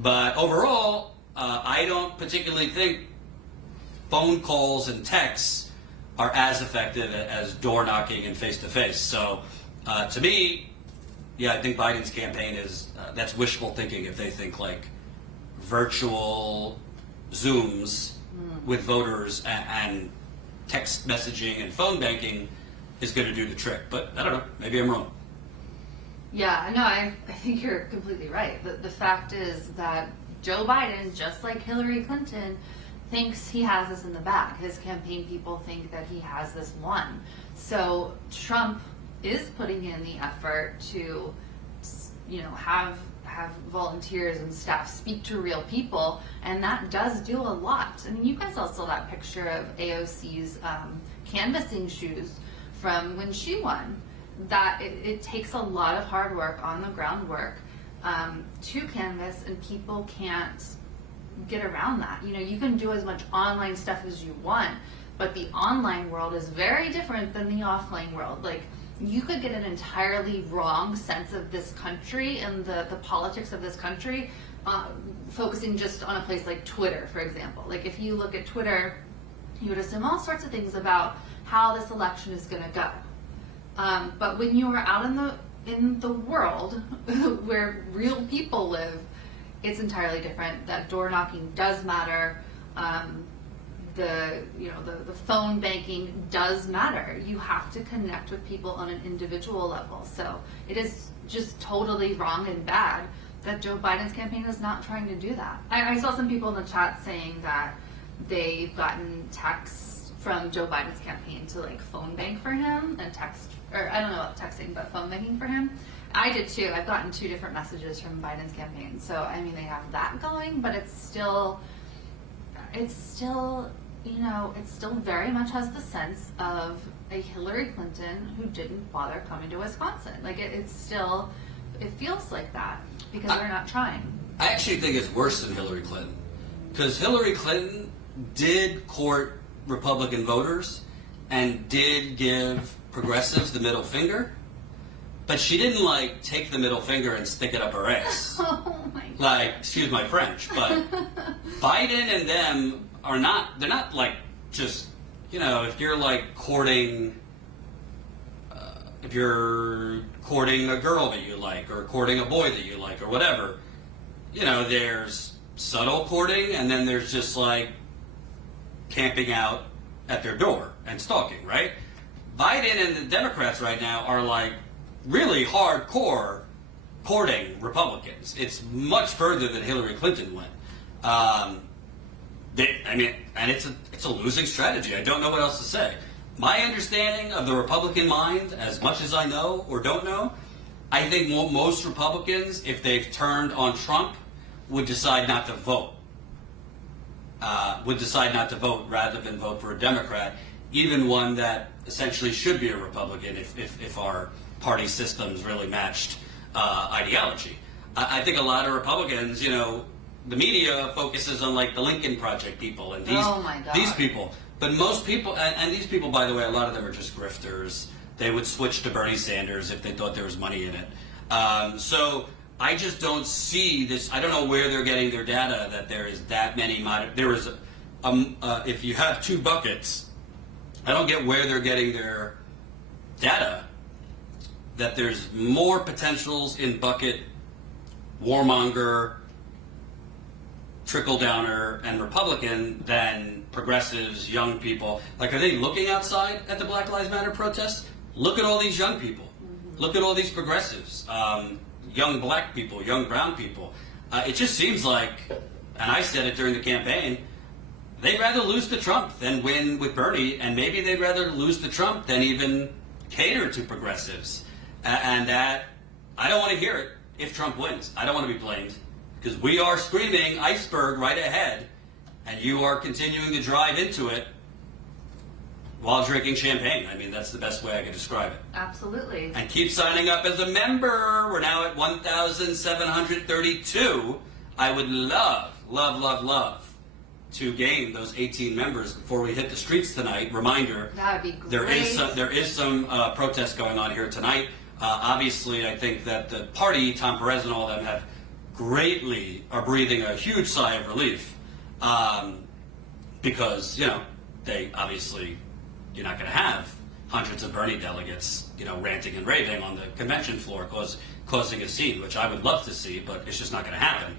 But overall, I don't particularly think phone calls and texts are as effective as door knocking and face-to-face. So to me, I think Biden's campaign is, that's wishful thinking if they think like virtual Zooms with voters and text messaging and phone banking is going to do the trick. But I don't know, maybe I'm wrong. Yeah, no, I think you're completely right. The fact is that Joe Biden, just like Hillary Clinton, thinks he has this in the bag. His campaign people think that he has this won. So Trump is putting in the effort to, have volunteers and staff speak to real people, and that does do a lot. I mean, you guys all saw that picture of AOC's canvassing shoes from when she won. That it takes a lot of hard work, on the ground work, to canvass, and people can't get around that. You can do as much online stuff as you want, but the online world is very different than the offline world. Like, you could get an entirely wrong sense of this country and the politics of this country, focusing just on a place like Twitter, for example. Like, if you look at Twitter, you would assume all sorts of things about how this election is going to go. But when you are out in the world where real people live, it's entirely different. That door knocking does matter. The phone banking does matter. You have to connect with people on an individual level. So it is just totally wrong and bad that Joe Biden's campaign is not trying to do that. I saw some people in the chat saying that they've gotten texts from Joe Biden's campaign to like phone bank for him and text, or I don't know about texting, but phone banking for him. I did too. I've gotten 2 different messages from Biden's campaign. So, I mean, they have that going, but it still very much has the sense of a Hillary Clinton who didn't bother coming to Wisconsin. Like it feels like that because they're not trying. I actually think it's worse than Hillary Clinton, because Hillary Clinton did court Republican voters and did give progressives the middle finger, but she didn't like take the middle finger and stick it up her ass. Oh my God. Like, excuse my French, but Biden and them are not, they're not like just, you know, if you're like courting, if you're courting a girl that you like or courting a boy that you like or whatever, you know, there's subtle courting and then there's just like camping out at their door and stalking, right? Biden and the Democrats right now are like really hardcore courting Republicans. It's much further than Hillary Clinton went. And it's a losing strategy. I don't know what else to say. My understanding of the Republican mind, as much as I know or don't know, I think most Republicans, if they've turned on Trump, would decide not to vote. Would decide not to vote rather than vote for a Democrat, even one that essentially should be a Republican if our party systems really matched ideology. I think a lot of Republicans, you know, the media focuses on like the Lincoln Project people and these people. But most people, and these people, by the way, a lot of them are just grifters. They would switch to Bernie Sanders if they thought there was money in it. So I just don't see this. I don't know where they're getting their data that there is that many. There is, if you have two buckets, I don't get where they're getting their data that there's more potentials in bucket warmonger, trickle-downer, and Republican than progressives, young people. Like, are they looking outside at the Black Lives Matter protests? Look at all these young people. Mm-hmm. Look at all these progressives, young black people, young brown people. It just seems like, and I said it during the campaign, they'd rather lose to Trump than win with Bernie, and maybe they'd rather lose to Trump than even cater to progressives. And that, I don't want to hear it if Trump wins. I don't want to be blamed. Because we are screaming iceberg right ahead, and you are continuing to drive into it while drinking champagne. I mean, that's the best way I can describe it. Absolutely. And keep signing up as a member. We're now at 1,732. I would love to gain those 18 members before we hit the streets tonight. Reminder, that would be great. There is some protest going on here tonight. Obviously, I think that the party, Tom Perez and all of them, are breathing a huge sigh of relief because, you know, they obviously, you're not going to have hundreds of Bernie delegates, you know, ranting and raving on the convention floor causing a scene, which I would love to see, but it's just not going to happen.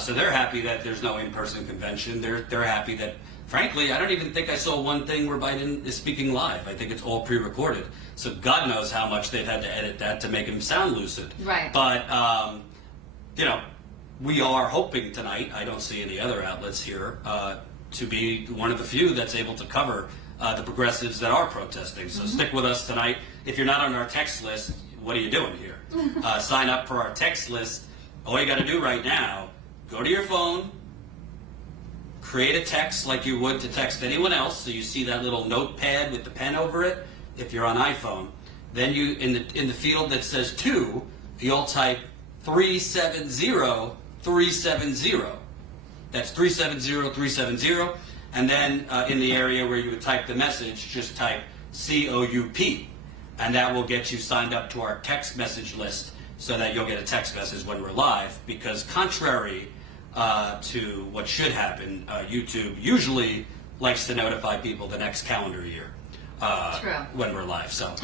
So they're happy that there's no in-person convention. They're happy that, frankly, I don't even think I saw one thing where Biden is speaking live. I think it's all pre-recorded. So God knows how much they've had to edit that to make him sound lucid. Right. But, you know, we are hoping tonight, I don't see any other outlets here, to be one of the few that's able to cover the progressives that are protesting. So stick with us tonight. If you're not on our text list, what are you doing here? Sign up for our text list. All you got to do right now, go to your phone, create a text like you would to text anyone else. So you see that little notepad with the pen over it if you're on iPhone. Then you, in the field that says 2, you'll type 370-370. That's 370-370. And then in the area where you would type the message, just type COUP. And that will get you signed up to our text message list so that you'll get a text message when we're live. Because contrary to what should happen, YouTube usually likes to notify people the next calendar year. When we're live. So,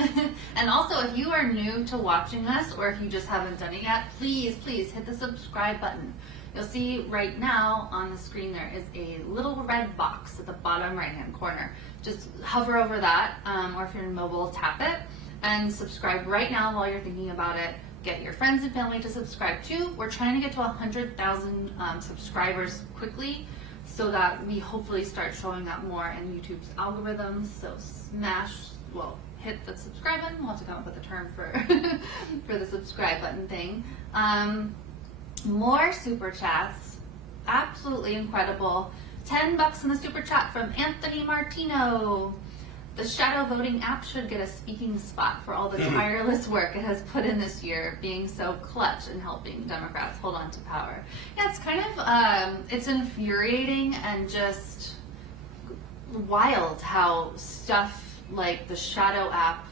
and also, if you are new to watching us, or if you just haven't done it yet, please hit the subscribe button. You'll see right now on the screen there is a little red box at the bottom right hand corner. Just hover over that, or if you're in mobile, tap it and subscribe right now while you're thinking about it. Get your friends and family to subscribe too. We're trying to get to 100,000 subscribers quickly, so that we hopefully start showing up more in YouTube's algorithms. So hit the subscribe button. We'll have to come up with a term for for the subscribe button thing. More super chats, absolutely incredible. $10 in the super chat from Anthony Martino. the shadow voting app should get a speaking spot for all the tireless work it has put in this year, being so clutch in helping Democrats hold on to power. Yeah, it's kind of, it's infuriating and just wild how stuff like the shadow app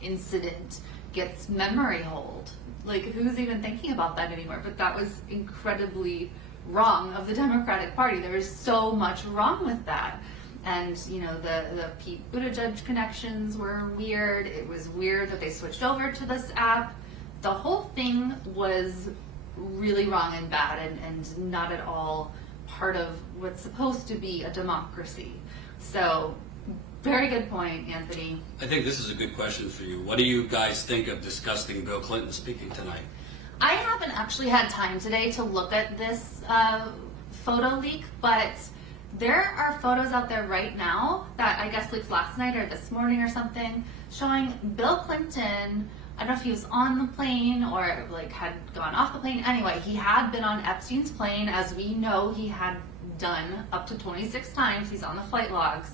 incident gets memory hold. Like, who's even thinking about that anymore? But that was incredibly wrong of the Democratic Party. There was so much wrong with that. And, you know, the Pete Buttigieg connections were weird. It was weird that they switched over to this app. The whole thing was really wrong and bad and not at all part of what's supposed to be a democracy. So, very good point, Anthony. I think this is a good question for you. What do you guys think of disgusting Bill Clinton speaking tonight? I haven't actually had time today to look at this photo leak, but there are photos out there right now that I guess leaked last night or this morning or something, showing Bill Clinton. I don't know if he was on the plane or like had gone off the plane. Anyway, he had been on Epstein's plane, as we know he had done up to 26 times. He's on the flight logs.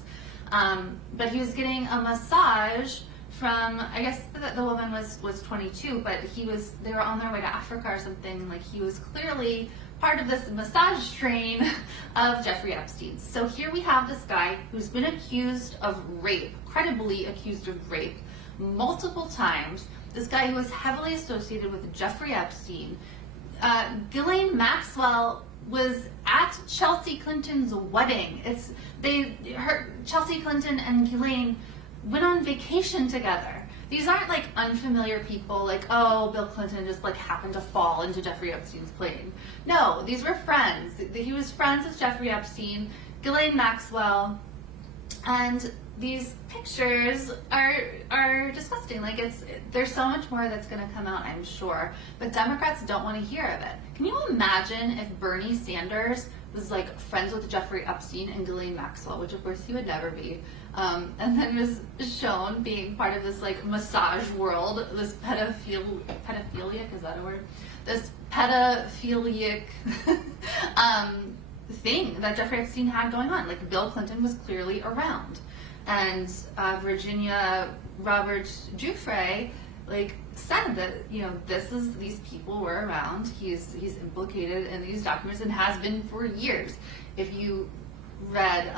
But he was getting a massage from, I guess the woman was 22, but they were on their way to Africa or something. Like, he was clearly part of this massage train of Jeffrey Epstein. So here we have this guy who's been accused of rape, credibly accused of rape, multiple times. This guy who was heavily associated with Jeffrey Epstein. Ghislaine Maxwell was at Chelsea Clinton's wedding. Chelsea Clinton and Ghislaine went on vacation together. These aren't like unfamiliar people, like, oh, Bill Clinton just like happened to fall into Jeffrey Epstein's plane. No, these were friends. He was friends with Jeffrey Epstein, Ghislaine Maxwell, and these pictures are disgusting. Like, there's so much more that's going to come out, I'm sure, but Democrats don't want to hear of it. Can you imagine if Bernie Sanders was like friends with Jeffrey Epstein and Ghislaine Maxwell, which of course he would never be, and then was shown being part of this like massage world, this pedophilic, is that a word? This pedophilic thing that Jeffrey Epstein had going on. Like, Bill Clinton was clearly around. And Virginia Roberts Giuffre like said that, you know, these people were around. He's implicated in these documents and has been for years. If you read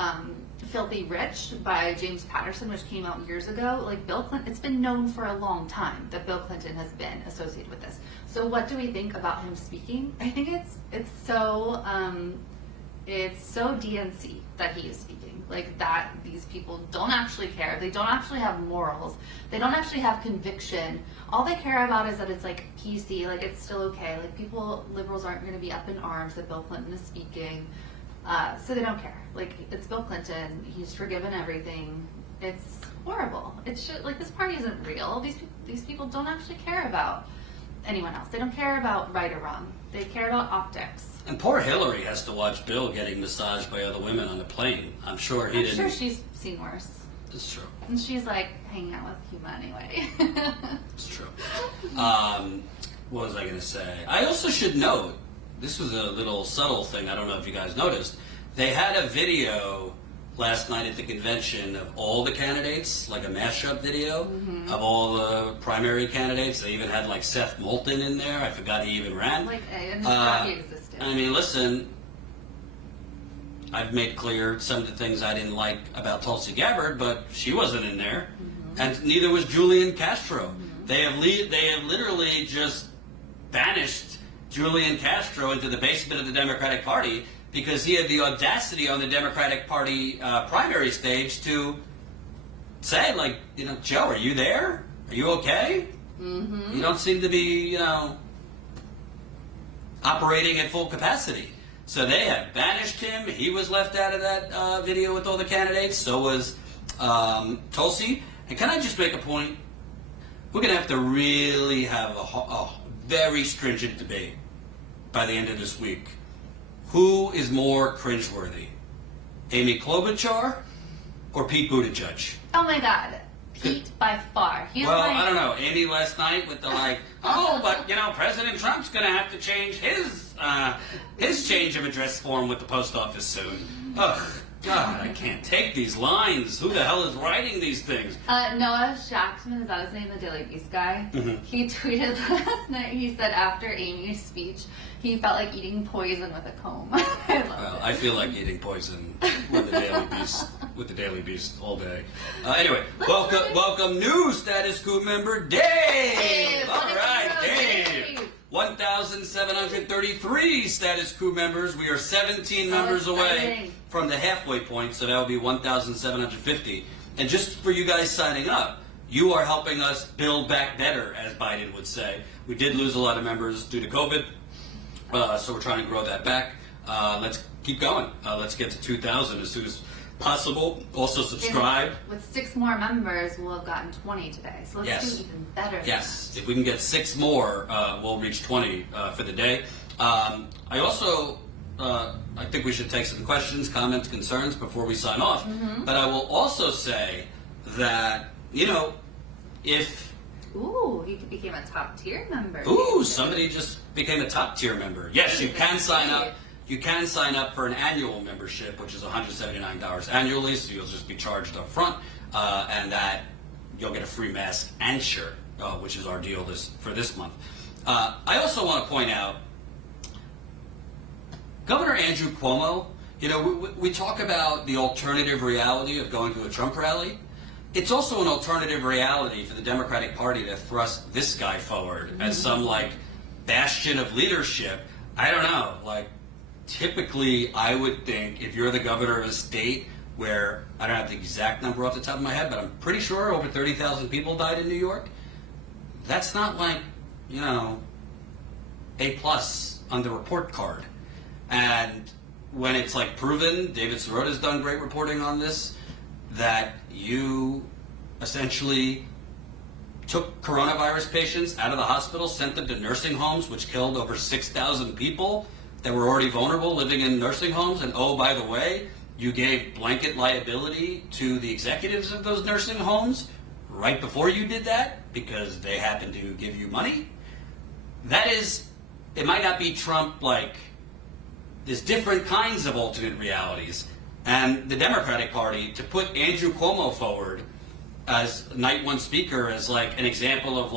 Filthy Rich by James Patterson, which came out years ago, like, Bill Clinton, it's been known for a long time that Bill Clinton has been associated with this. So what do we think about him speaking? I think it's so DNC that he is speaking. Like, that these people don't actually care. They don't actually have morals. They don't actually have conviction. All they care about is that it's like PC, like it's still okay. Like, liberals aren't going to be up in arms that Bill Clinton is speaking. So they don't care. Like, it's Bill Clinton. He's forgiven everything. It's horrible. Like, this party isn't real. These people don't actually care about anyone else. They don't care about right or wrong. They care about optics. And poor Hillary has to watch Bill getting massaged by other women on the plane. I'm sure she's seen worse. It's true. And she's like hanging out with Huma anyway. It's true. What was I going to say? I also should note, this was a little subtle thing, I don't know if you guys noticed. They had a video last night at the convention of all the candidates, like a mashup video of all the primary candidates. They even had like Seth Moulton in there. I forgot he even ran. Like, I didn't know he existed. I mean, listen, I've made clear some of the things I didn't like about Tulsi Gabbard, but she wasn't in there, and neither was Julian Castro. They have literally just banished Julian Castro into the basement of the Democratic Party because he had the audacity on the Democratic Party primary stage to say, like, you know, Joe, are you there? Are you okay? You don't seem to be, you know, operating at full capacity. So they have banished him. He was left out of that video with all the candidates. So was Tulsi. And can I just make a point? We're going to have to really have a very stringent debate by the end of this week. Who is more cringeworthy? Amy Klobuchar or Pete Buttigieg? Oh my God. Pete by far. I don't know. Amy last night with the like, oh, but you know, President Trump's going to have to change his change of address form with the post office soon. Ugh, God, I can't take these lines. Who the hell is writing these things? Noah Shachtman, is that his name, the Daily Beast guy? Mm-hmm. He tweeted last night, he said after Amy's speech, he felt like eating poison with a comb. I feel like eating poison with the Daily Beast all day. Anyway, welcome new Status Quo member, Dave! Dave, All right, Dave! 1,733 Status Quo members. We are 17 members away exciting. from the halfway point, so that will be 1,750. And just for you guys signing up, you are helping us build back better, as Biden would say. We did lose a lot of members due to COVID, so we're trying to grow that back. Let's keep going. Let's get to 2,000 as soon as possible. Also subscribe. With 6 more members, we'll have gotten 20 today. So let's Yes. do even better. Yes, if we can get 6 more, we'll reach 20 for the day. I also, I think we should take some questions, comments, concerns before we sign off. Mm-hmm. But I will also say that, if... Ooh, he became a top tier member. Ooh, somebody just became a top tier member. Yes, you can sign up. You can sign up for an annual membership, which is $179 annually, so you'll just be charged up front, and that you'll get a free mask and shirt, which is our deal for this month. I also want to point out, Governor Andrew Cuomo, we talk about the alternative reality of going to a Trump rally. It's also an alternative reality for the Democratic Party to thrust this guy forward as some, bastion of leadership. I don't know, typically, I would think if you're the governor of a state where, I don't have the exact number off the top of my head, but I'm pretty sure over 30,000 people died in New York, that's not A+ on the report card. And when it's proven, David Sirota's done great reporting on this, that you essentially took coronavirus patients out of the hospital, sent them to nursing homes, which killed over 6,000 people that were already vulnerable living in nursing homes. And oh, by the way, you gave blanket liability to the executives of those nursing homes right before you did that because they happened to give you money. That is, it might not be Trump, there's different kinds of alternate realities. And the Democratic Party, to put Andrew Cuomo forward as night one speaker as an example of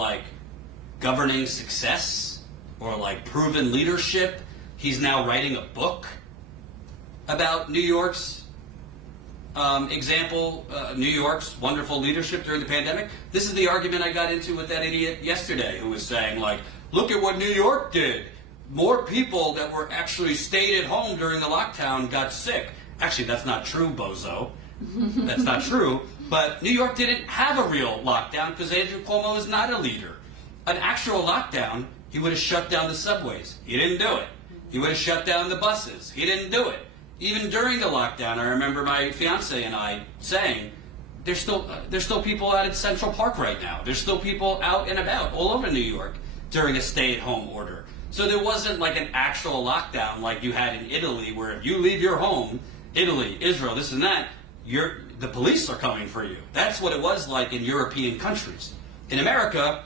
governing success or proven leadership. He's now writing a book about New York's example, New York's wonderful leadership during the pandemic. This is the argument I got into with that idiot yesterday who was saying, look at what New York did. More people that were actually stayed at home during the lockdown got sick. Actually, that's not true, bozo. That's not true. But New York didn't have a real lockdown because Andrew Cuomo is not a leader. An actual lockdown, he would have shut down the subways. He didn't do it. He would have shut down the buses. He didn't do it. Even during the lockdown, I remember my fiance and I saying, there's still people out at Central Park right now. There's still people out and about all over New York during a stay-at-home order. So there wasn't an actual lockdown like you had in Italy, where if you leave your home, Italy, Israel, this and that, the police are coming for you. That's what it was like in European countries. In America,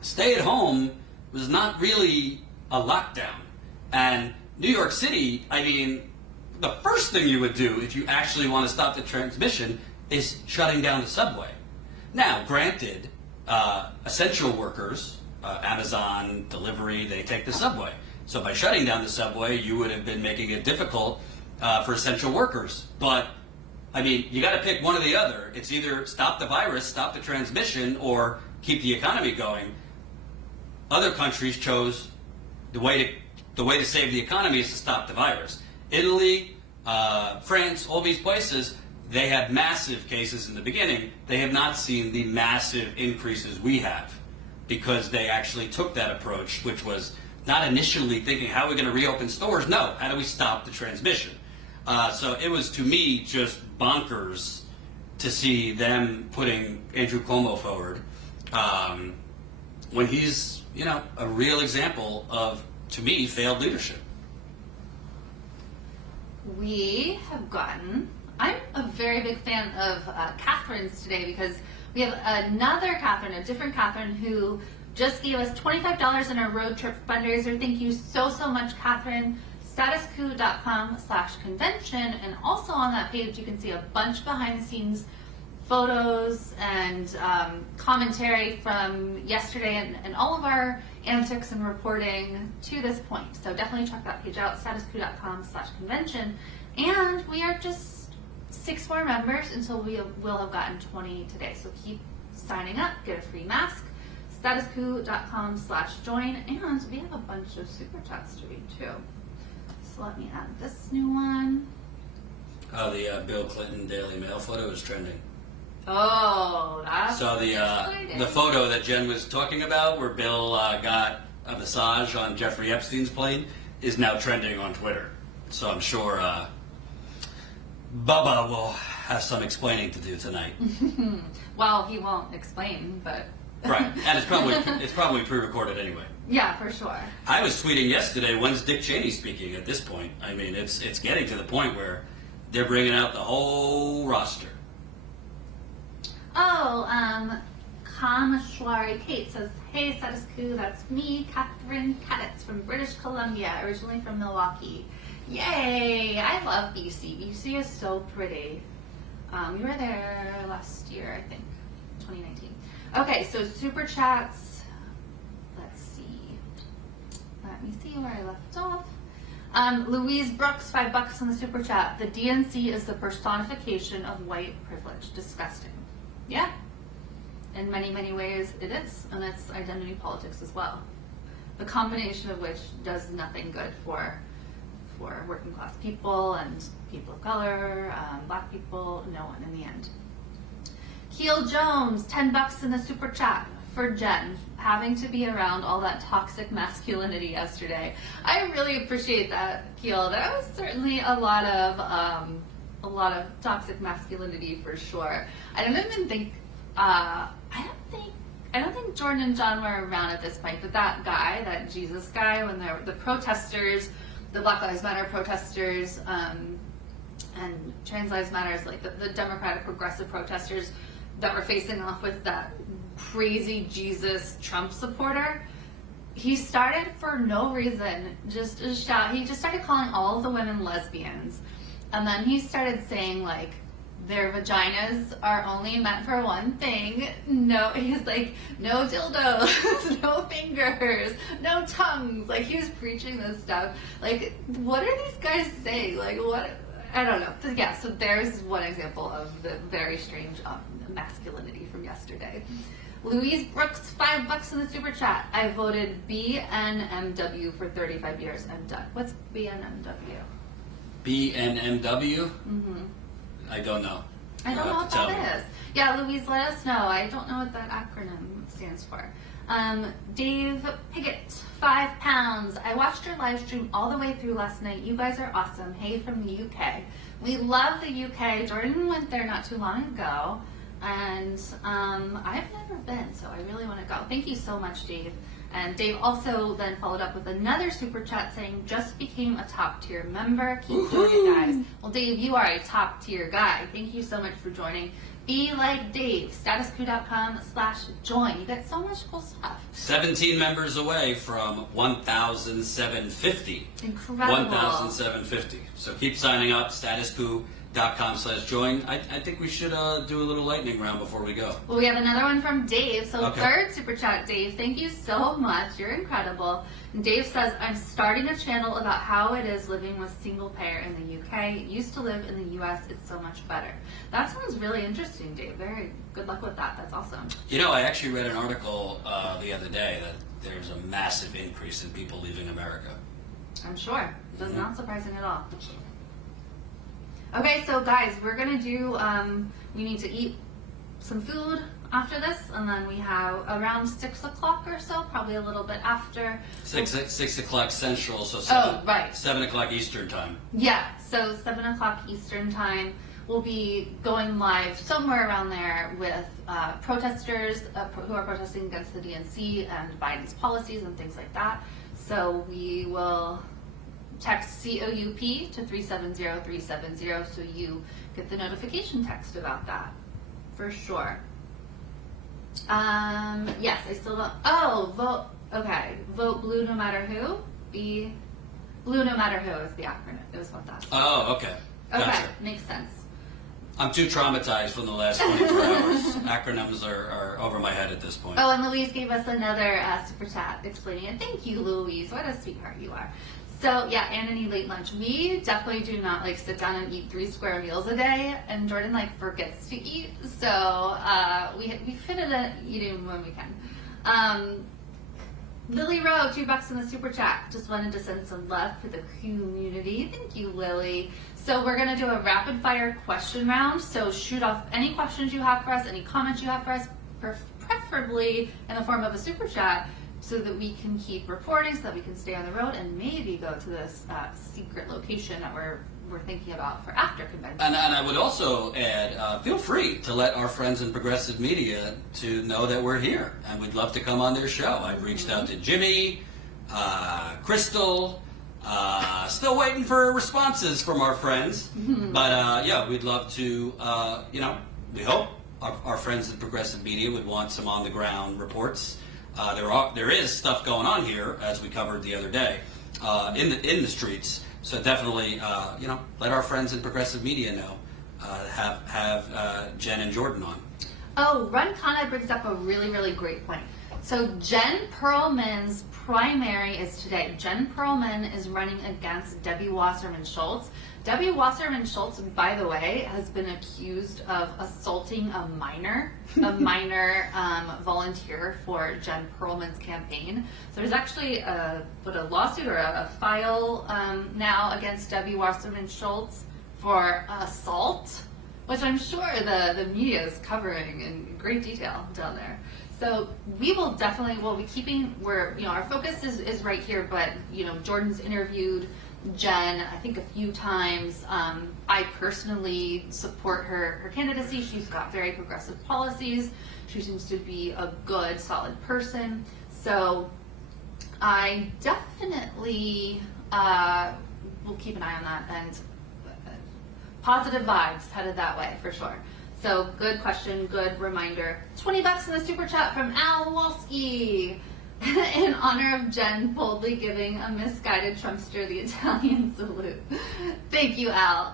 stay at home was not really a lockdown. And New York City, the first thing you would do if you actually want to stop the transmission is shutting down the subway. Now, granted, essential workers, Amazon, delivery, they take the subway. So by shutting down the subway, you would have been making it difficult for essential workers. But, you got to pick one or the other. It's either stop the virus, stop the transmission, or keep the economy going. Other countries chose the way to save the economy is to stop the virus. Italy, France, all these places, they had massive cases in the beginning. They have not seen the massive increases we have because they actually took that approach, which was not initially thinking, how are we going to reopen stores? No, how do we stop the transmission? So it was, to me, just bonkers to see them putting Andrew Cuomo forward when he's, a real example of, to me, failed leadership. We have gotten, I'm a very big fan of Catherine's today because we have another Catherine, a different Catherine, who just gave us $25 in our road trip fundraiser. Thank you so much, Catherine. statuscoup.com/convention, and also on that page you can see a bunch behind the scenes photos and commentary from yesterday and all of our antics and reporting to this point. So definitely check that page out, statuscoup.com/convention. And we are just 6 more members until we will have gotten 20 today. So keep signing up, get a free mask, statuscoup.com/join, and we have a bunch of super chats to read too. So let me add this new one. Oh, the Bill Clinton Daily Mail photo is trending. Oh, that's So the photo that Jen was talking about, where Bill got a massage on Jeffrey Epstein's plane, is now trending on Twitter. So I'm sure Bubba will have some explaining to do tonight. Well, he won't explain, but Right, and it's probably pre-recorded anyway. yeah, for sure. I was tweeting yesterday, when's Dick Cheney speaking at this point? I mean, it's getting to the point where they're bringing out the whole roster. Oh, Kamashwari Kate says, "Hey, Status Coup, that's me, Catherine Cadets from British Columbia, originally from Milwaukee. Yay! I love BC. BC is so pretty. We were there last year, I think, 2019. Okay, so super chats. Let's see. Let me see where I left off. Louise Brooks, $5 in the super chat. The DNC is the personification of white privilege. Disgusting. Yeah. In many, many ways it is. And it's identity politics as well. The combination of which does nothing good for working class people and people of color, black people, no one in the end. Keel Jones, $10 in the super chat for Jen, having to be around all that toxic masculinity yesterday. I really appreciate that, Keel. That was certainly a lot of toxic masculinity for sure. I don't think Jordan and John were around at this point, but that guy, that Jesus guy, when the protesters, the Black Lives Matter protesters, and Trans Lives Matters, like the Democratic progressive protesters that were facing off with that crazy Jesus Trump supporter, he started for no reason, just a shout. He just started calling all the women lesbians. And then he started saying, like, their vaginas are only meant for one thing. No, he's like, no dildos, no fingers, no tongues. Like, he was preaching this stuff. Like, what are these guys saying? Like, what? I don't know. Yeah, so there's one example of the very strange masculinity from yesterday. Louise Brooks, $5 in the super chat. I voted BNMW for 35 years. I'm done. What's BNMW? BNMW? Mm-hmm. I don't know. I don't know what that is. Yeah, Louise, let us know. I don't know what that acronym stands for. Dave Piggott, £5. I watched your live stream all the way through last night. You guys are awesome. Hey from the UK. We love the UK. Jordan went there not too long ago, and I've never been, so I really want to go. Thank you so much, Dave. And Dave also then followed up with another super chat saying, just became a top tier member. Keep doing it, guys. Well, Dave, you are a top tier guy. Thank you so much for joining. Be like Dave, statuscoup.com/join. You get so much cool stuff. 17 members away from 1,750. Incredible. 1,750. So keep signing up, statuscoup.com/join. I think we should do a little lightning round before we go. Well, we have another one from Dave. So Okay. Third super chat, Dave. Thank you so much. You're incredible. And Dave says, I'm starting a channel about how it is living with single payer in the UK. Used to live in the US. It's so much better. That sounds really interesting, Dave. Very good luck with that. That's awesome. You know, I actually read an article the other day that there's a massive increase in people leaving America. I'm sure. That's Mm-hmm. not surprising at all. So, Okay, so guys, we're gonna do, we need to eat some food after this, and then we have around 6 o'clock or so, probably a little bit after. 6 o'clock Central, so 7 o'clock Eastern time. Yeah, so 7 o'clock Eastern time. We'll be going live somewhere around there with protesters who are protesting against the DNC and Biden's policies and things like that. So we will text COUP to 370-370 so you get the notification text about that, for sure. Yes, I still don't. Oh, vote. Okay, vote blue no matter who. Blue no matter who is the acronym. It was what that. Oh, okay. Okay, Gotcha. makes sense. I'm too traumatized from the last 24 hours. Acronyms are over my head at this point. Oh, and Louise gave us another super chat explaining it. Thank you, Louise. What a sweetheart you are. So, yeah, and any late lunch. We definitely do not, like, sit down and eat 3 square meals a day, and Jordan, like, forgets to eat. So, we fit it in eating when we can. Lily Rowe, $2 in the super chat. Just wanted to send some love for the community. Thank you, Lily. So we're going to do a rapid fire question round. So shoot off any questions you have for us, any comments you have for us, preferably in the form of a super chat, so that we can keep reporting, so that we can stay on the road and maybe go to this secret location that we're thinking about for after convention. And I would also add, feel free to let our friends in progressive media to know that we're here, and we'd love to come on their show. I've reached out to Jimmy, Crystal, still waiting for responses from our friends. But yeah, we'd love to, we hope our friends in progressive media would want some on-the-ground reports. There is stuff going on here, as we covered the other day, in the streets. So definitely, let our friends in progressive media know. Have Jenn and Jordan on. Oh, Run Kana brings up a really, really great point. So Jenn Perlman's primary is today. Jenn Perlman is running against Debbie Wasserman Schultz. Debbie Wasserman Schultz, by the way, has been accused of assaulting a minor volunteer for Jenn Perlman's campaign. So there's actually a lawsuit or a file now against Debbie Wasserman Schultz for assault, which I'm sure the media is covering in great detail down there. So we will definitely, our focus is right here, but, Jordan's interviewed Jenn, I think, a few times. I personally support her candidacy. She's got very progressive policies. She seems to be a good, solid person. So I definitely will keep an eye on that, and positive vibes headed that way for sure. So good question, good reminder. $20 in the super chat from Al Walski. In honor of Jenn boldly giving a misguided Trumpster the Italian salute. Thank you, Al.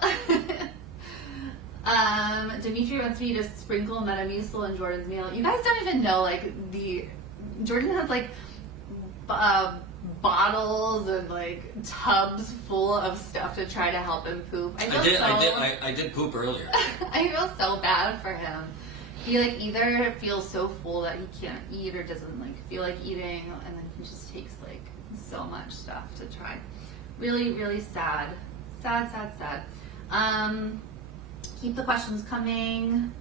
Dimitri wants me to sprinkle Metamucil in Jordan's meal. You guys don't even know, Jordan has bottles and tubs full of stuff to try to help him poop. I did poop earlier. I feel so bad for him. He either feels so full that he can't eat, or doesn't feel like eating, and then he just takes so much stuff to try. Really, really sad. Sad. Keep the questions coming.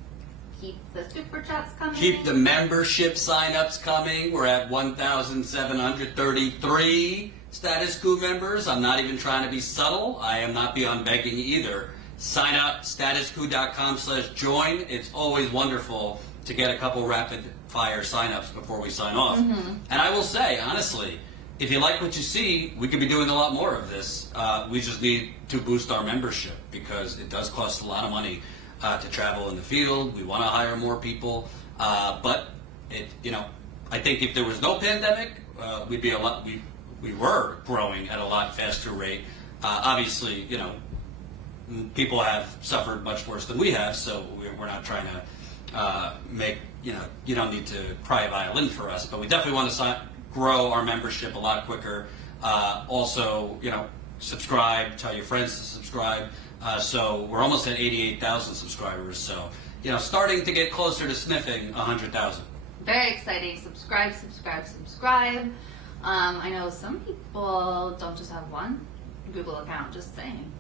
Keep the super chats coming. Keep the membership sign-ups coming. We're at 1,733 Status Quo members. I'm not even trying to be subtle. I am not beyond begging either. Sign up, statusquo.com/join. It's always wonderful to get a couple rapid-fire sign-ups before we sign off. And I will say, honestly, if you like what you see, we could be doing a lot more of this. We just need to boost our membership, because it does cost a lot of money to travel in the field. We want to hire more people, but I think if there was no pandemic, we'd be we were growing at a lot faster rate. Obviously, people have suffered much worse than we have, so we're not trying to make, you don't need to cry a violin for us, but we definitely want to grow our membership a lot quicker. Also, subscribe, tell your friends to subscribe. So we're almost at 88,000 subscribers, so, starting to get closer to sniffing 100,000. Very exciting. Subscribe. I know some people don't just have one Google account, just saying.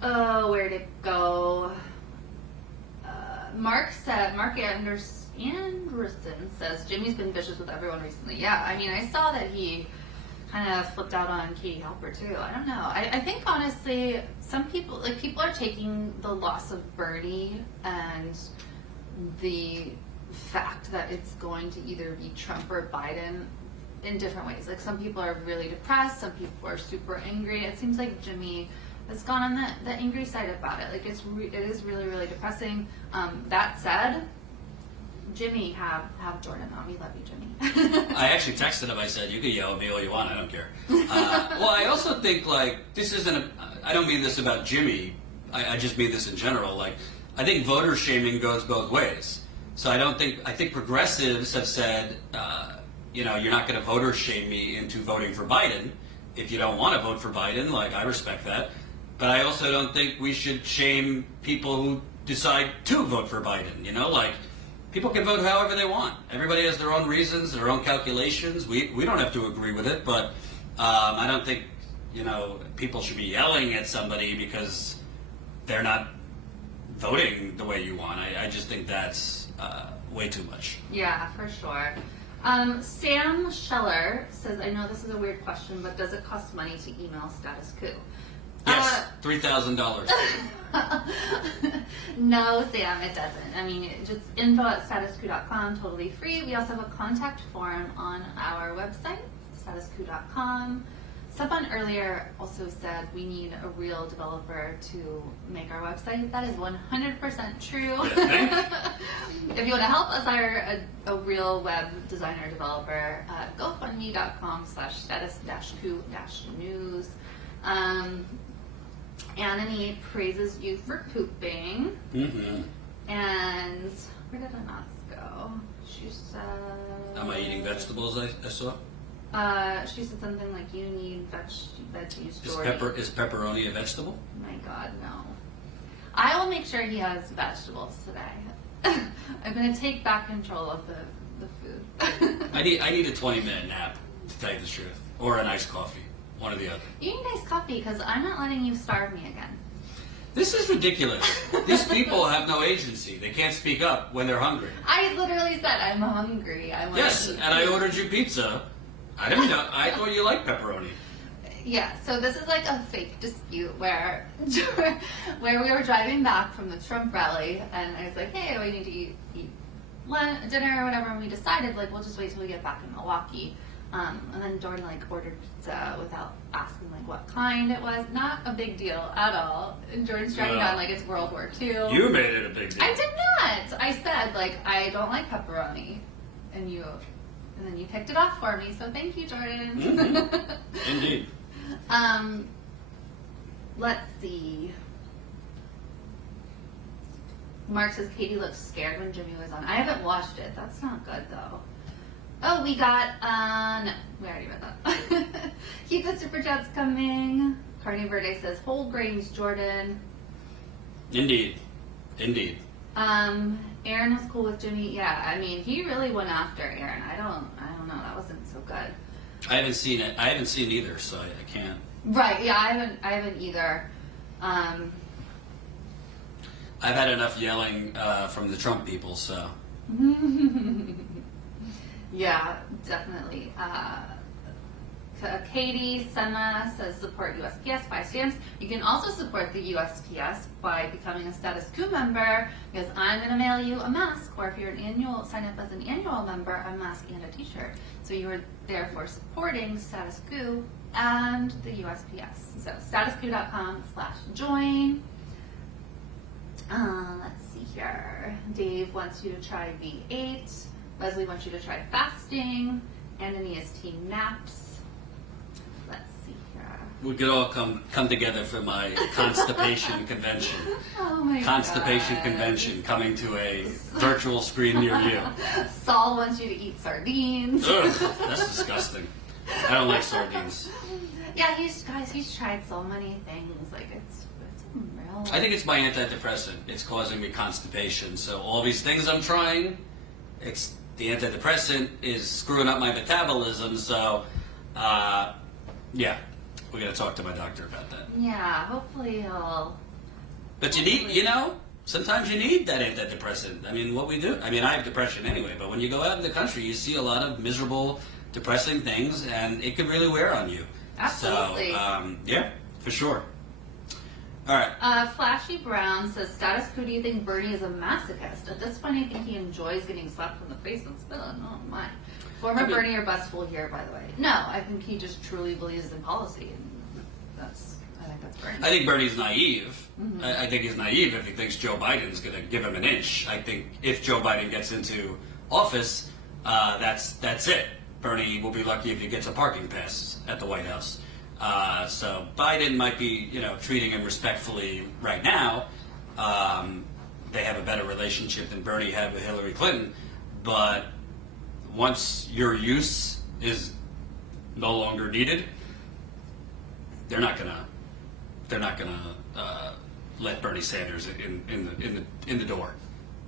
Where'd it go? Mark Anderson says Jimmy's been vicious with everyone recently. Yeah, I saw that he kind of flipped out on Katie Halper too. I don't know. I think honestly, some people are taking the loss of Bernie and the fact that it's going to either be Trump or Biden in different ways. Some people are really depressed, some people are super angry. It seems like Jimmy has gone on the angry side about it. It is really, really depressing. That said, Jimmy have Jordan on. We love you, Jimmy. I actually texted him. I said, "You can yell at me all you want. I don't care." Well, I also think this isn't. I don't mean this about Jimmy. I just mean this in general. I think voter shaming goes both ways. So I think progressives have said, you're not going to voter shame me into voting for Biden. If you don't want to vote for Biden, I respect that. But I also don't think we should shame people who decide to vote for Biden. People can vote however they want. Everybody has their own reasons, their own calculations. We don't have to agree with it, but I don't think, people should be yelling at somebody because they're not voting the way you want. I just think that's way too much. Yeah, for sure. Sam Scheller says, I know this is a weird question, but does it cost money to email status quo? Yes, $3,000. No, Sam, it doesn't. I mean, just info@statusquo.com, totally free. We also have a contact form on our website, statusquo.com. Someone earlier also said we need a real developer to make our website. That is 100% true. If you want to help us hire a real web designer developer, gofundme.com/status-quo-news. Anony praises you for pooping. Mm-hmm. And where did Anas go? She said... Am I eating vegetables, I saw? She said something like, you need veggies, Jordy. Is pepperoni a vegetable? My God, no. I will make sure he has vegetables today. I'm going to take back control of the food. I need a 20-minute nap, to tell you the truth. Or a nice coffee. One or the other. You need nice coffee because I'm not letting you starve me again. This is ridiculous. These people have no agency. They can't speak up when they're hungry. I literally said, I'm hungry. I want Yes, to eat and I ordered you pizza. I didn't know. I thought you liked pepperoni. Yeah, so this is like a fake dispute where we were driving back from the Trump rally, and I was like, hey, we need to eat lunch, dinner or whatever, and we decided, we'll just wait till we get back in Milwaukee. And then Jordan, ordered pizza without asking, what kind it was. Not a big deal at all. And Jordan's driving down like it's World War II. You made it a big deal. I did not. I said, I don't like pepperoni. And then you picked it off for me, so thank you, Jordan. Mm-hmm. Indeed. Let's see. Mark says Katie looked scared when Jimmy was on. I haven't watched it. That's not good, though. Oh, we got, no, we already read that. Keep the super chats coming. Carney Verde says, whole grains, Jordan. Indeed. Indeed. Aaron was cool with Jimmy. Yeah, I mean, he really went after Aaron. I don't know. That wasn't so good. I haven't seen it. I haven't seen either, so I can't. Right, yeah, I haven't either. I've had enough yelling from the Trump people, so. Yeah, definitely. Katie Senna says support USPS, buy stamps. You can also support the USPS by becoming a Status Quo member, because I'm going to mail you a mask, or if you're sign up as an annual member, a mask and a t-shirt. So you are therefore supporting Status Quo and the USPS. So statusquo.com/join. Let's see here. Dave wants you to try V8. Leslie wants you to try fasting. Ananias team naps. Let's see here. We could all come together for my constipation convention. Oh my Constipation God. convention coming to a virtual screen near you. Saul wants you to eat sardines. Ugh, that's disgusting. I don't like sardines. Yeah, he's tried so many things. It's unreal. I think it's my antidepressant. It's causing me constipation. So all these things I'm trying, it's the antidepressant is screwing up my metabolism. So, yeah, we got to talk to my doctor about that. Yeah, hopefully he'll. But sometimes you need that antidepressant. I mean, what we do. I mean, I have depression anyway, but when you go out in the country, you see a lot of miserable, depressing things, and it can really wear on you. Absolutely. So, yeah, for sure. All right. Flashy Brown says, Status Quo, do you think Bernie is a masochist? At this point, I think he enjoys getting slapped in the face and spit on. Oh, my. Former Bernie or bust fool here, by the way. No, I think he just truly believes in policy. And I think that's Bernie. I think Bernie's naive. I think he's naive if he thinks Joe Biden's going to give him an inch. I think if Joe Biden gets into office, that's it. Bernie will be lucky if he gets a parking pass at the White House. So Biden might be, treating him respectfully right now. They have a better relationship than Bernie had with Hillary Clinton. But once your use is no longer needed, they're not gonna let Bernie Sanders in the door,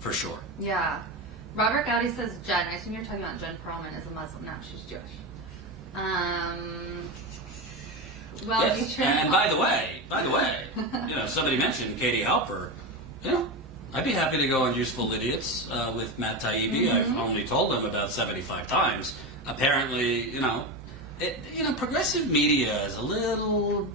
for sure. Yeah. Robert Gowdy says Jen. I assume you're talking about Jen Perlman is a Muslim. No, she's Jewish. Well, Yes. And by the way, somebody mentioned Katie Halper. I'd be happy to go on Useful Idiots with Matt Taibbi. I've only told him about 75 times. Apparently, progressive media is a little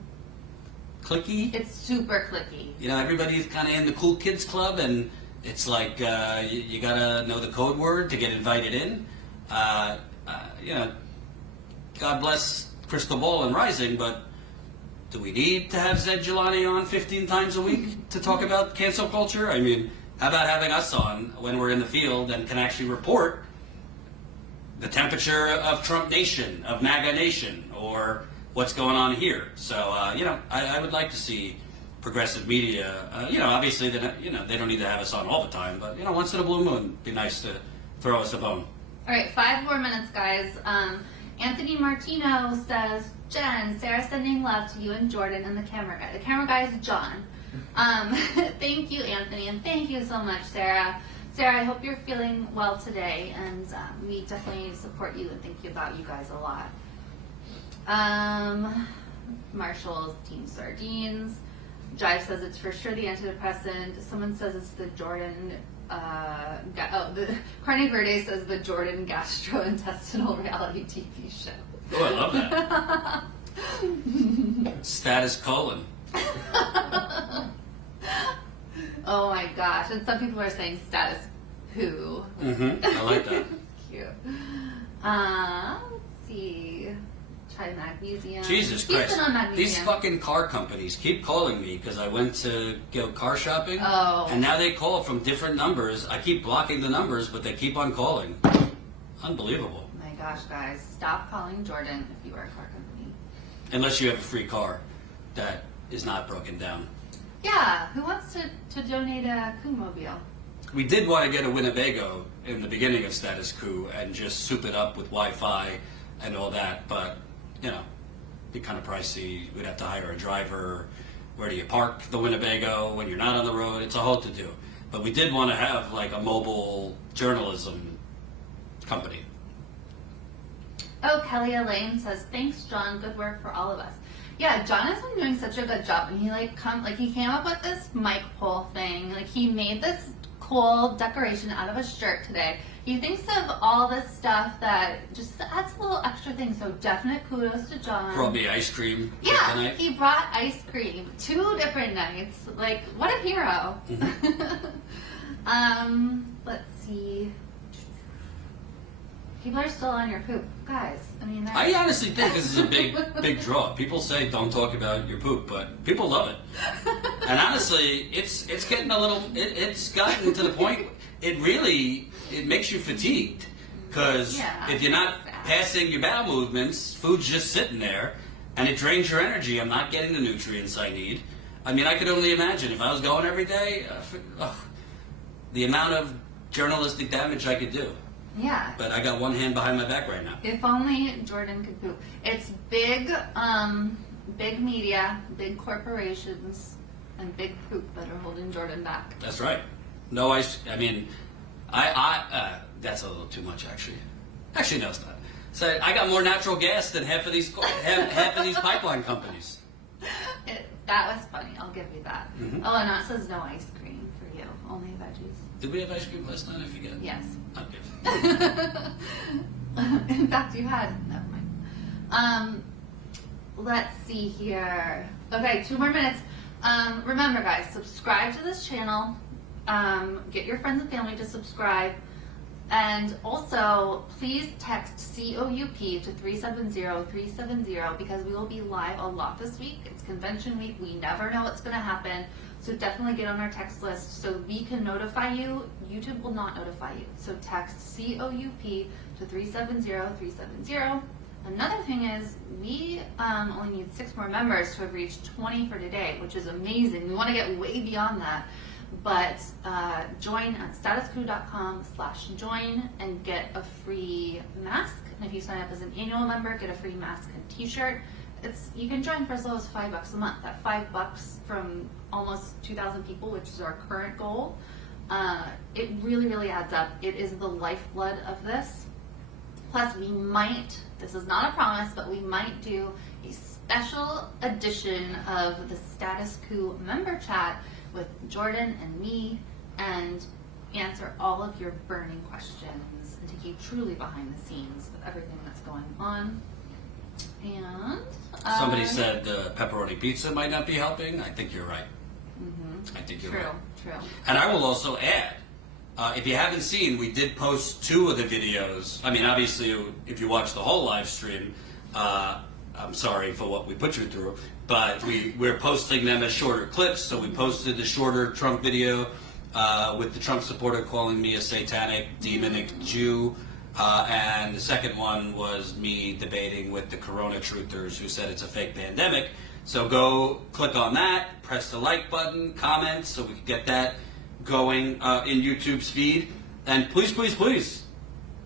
cliquey. It's super cliquey. Everybody's kind of in the cool kids club, and it's like you gotta know the code word to get invited in. God bless Crystal Ball and Rising, but do we need to have Zed Jelani on 15 times a week to talk about cancel culture? I mean, how about having us on when we're in the field and can actually report the temperature of Trump Nation, of MAGA Nation, or what's going on here? So, I would like to see progressive media. Obviously, they don't need to have us on all the time, but once in a blue moon, it'd be nice to throw us a bone. All right, 5 more minutes, guys. Anthony Martino says, Jen, Sarah sending love to you and Jordan and the camera guy. The camera guy is John. Thank you, Anthony, and thank you so much, Sarah. Sarah, I hope you're feeling well today, and we definitely support you and think about you guys a lot. Marshall's Team Sardines. Jive says it's for sure the antidepressant. Someone says it's the Jordan. Carne Verde says the Jordan gastrointestinal reality TV show. Oh, I love that. Status colon. Oh my gosh! And some people are saying status poo. I like that. Cute. Let's see. Try magnesium. Jesus He's Christ. been on magnesium. These fucking car companies keep calling me because I went to go car shopping. Oh. And now they call from different numbers. I keep blocking the numbers, but they keep on calling. Unbelievable. Oh my gosh, guys. Stop calling Jordan if you are a car company. Unless you have a free car that is not broken down. Yeah, who wants to donate a Coomobile? We did want to get a Winnebago in the beginning of Status Quo and just soup it up with Wi-Fi and all that, but, be kind of pricey. We'd have to hire a driver. Where do you park the Winnebago when you're not on the road? It's a whole to-do. But we did want to have, like, a mobile journalism company. Oh, Kelly Elaine says, thanks, John. Good work for all of us. Yeah, John has been doing such a good job. And he came up with this mic pole thing. Like, he made this cool decoration out of a shirt today. He thinks of all this stuff that just adds a little extra thing. So definite kudos to John. Brought me ice cream. Yeah, tonight. he brought ice cream 2 different nights. Like, what a hero. Let's see. People are still on your poop. Guys, I mean... I honestly think this is a big draw. People say don't talk about your poop, but people love it. And honestly, it's getting a little... It's gotten to the point... It makes you fatigued. Because if you're not passing your bowel movements, food's just sitting there, and it drains your energy. I'm not getting the nutrients I need. I mean, I could only imagine if I was going every day, the amount of journalistic damage I could do. Yeah. But I got one hand behind my back right now. If only Jordan could poop. It's big media, big corporations, and big poop that are holding Jordan back. That's right. No ice. I mean, that's a little too much, actually. Actually, no, it's not. So I got more natural gas than half of these pipeline companies. That was funny. I'll give you that. Mm-hmm. Oh, and it says no ice cream for you. Only veggies. Did we have ice cream last night? I forget. Yes. Okay. In fact, you had. Never mind. Let's see here. Okay, 2 more minutes. Remember, guys, subscribe to this channel. Get your friends and family to subscribe. And also, please text COUP to 370-370 because we will be live a lot this week. It's convention week. We never know what's going to happen. So definitely get on our text list so we can notify you. YouTube will not notify you. So text COUP to 370-370. Another thing is we only need 6 more members to have reached 20 for today, which is amazing. We want to get way beyond that. But join at statuscrew.com/join and get a free mask. And if you sign up as an annual member, get a free mask and t-shirt. You can join for as low as $5 a month. At $5 from almost 2,000 people, which is our current goal, it really, really adds up. It is the lifeblood of this. Plus, we might, this is not a promise, but we might do a special edition of the Status Coup member chat with Jordan and me and answer all of your burning questions and take you truly behind the scenes of everything that's going on. And Somebody said pepperoni pizza might not be helping. I think you're right. Mm-hmm. I think you're right. True. And I will also add, if you haven't seen, we did post 2 of the videos. I mean, obviously, if you watch the whole live stream, I'm sorry for what we put you through, but we're posting them as shorter clips. So we posted the shorter Trump video with the Trump supporter calling me a satanic, demonic Jew. And the second one was me debating with the Corona truthers who said it's a fake pandemic. So go click on that, press the like button, comment so we can get that going in YouTube's feed. And please, please, please,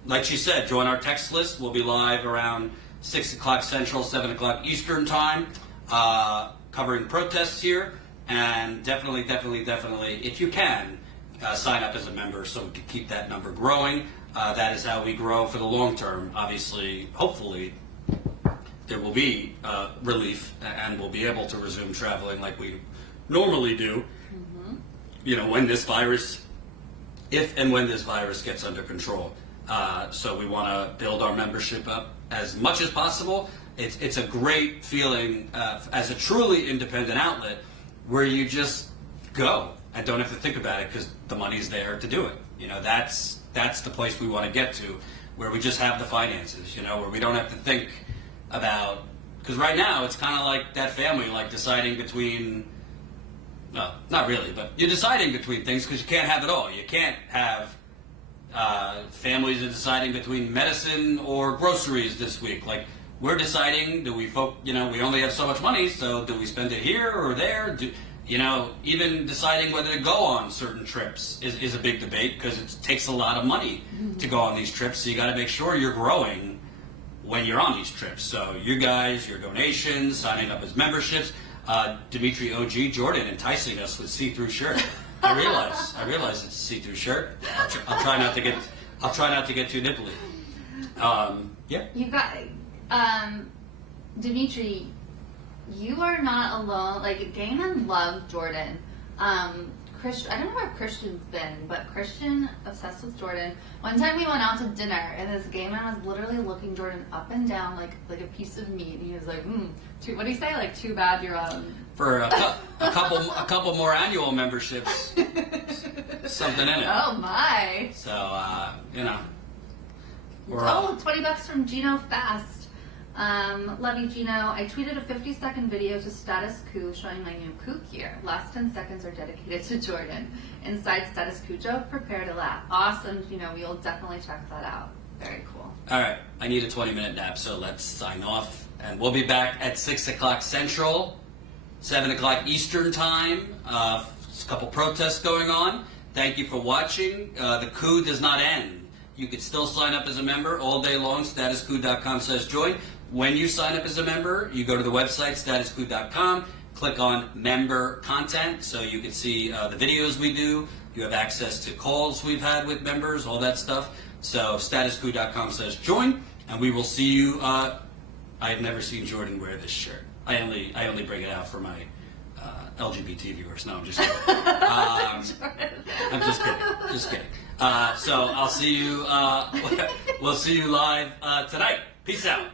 like she said, join our text list. We'll be live around 6 o'clock Central, 7 o'clock Eastern time, covering protests here. And definitely, if you can, sign up as a member so we can keep that number growing. That is how we grow for the long term. Obviously, hopefully, there will be relief and we'll be able to resume traveling like we normally do. Mm-hmm. You know, when this virus, if and when this virus gets under control. So we want to build our membership up as much as possible. It's a great feeling as a truly independent outlet where you just go and don't have to think about it because the money's there to do it. You know, that's the place we want to get to, where we just have the finances, you know, where we don't have to think about, because right now it's kind of like that family, like deciding between, no, not really, but you're deciding between things because you can't have it all. You can't have families are deciding between medicine or groceries this week. Like, we're deciding, we only have so much money, so do we spend it here or there? Even deciding whether to go on certain trips is a big debate because it takes a lot of money to go on these trips. So you got to make sure you're growing when you're on these trips. So you guys, your donations, signing up as memberships, Dimitri OG Jordan enticing us with see-through shirt. I realize it's a see-through shirt. I'll try not to get too nipply. Yeah. You got Dimitri. You are not alone. Like, gay men love Jordan. Christian, I don't know where Christian's been, but Christian obsessed with Jordan. One time we went out to dinner, and this gay man was literally looking Jordan up and down like a piece of meat, and he was like, what do you say? Like, too bad you're for a couple more annual memberships, something in it. Oh my! So $20 from Gino Fast. Love you, Gino. I tweeted a 50-second video to Status Coup showing my new coup gear. Last 10 seconds are dedicated to Jordan. Inside Status Coup joke, prepare to laugh. Awesome, Gino. We'll definitely check that out. Very cool. All right. I need a 20-minute nap, so let's sign off. And we'll be back at 6 o'clock Central, 7 o'clock Eastern time. There's a couple protests going on. Thank you for watching. The coup does not end. You can still sign up as a member all day long, statuscoup.com/join. When you sign up as a member, you go to the website, statuscoup.com, click on member content so you can see the videos we do. You have access to calls we've had with members, all that stuff. So statuscoup.com/join, and we will see you. I've never seen Jordan wear this shirt. I only bring it out for my LGBT viewers. No, I'm just kidding. I'm just kidding. So I'll see you. We'll see you live tonight. Peace out.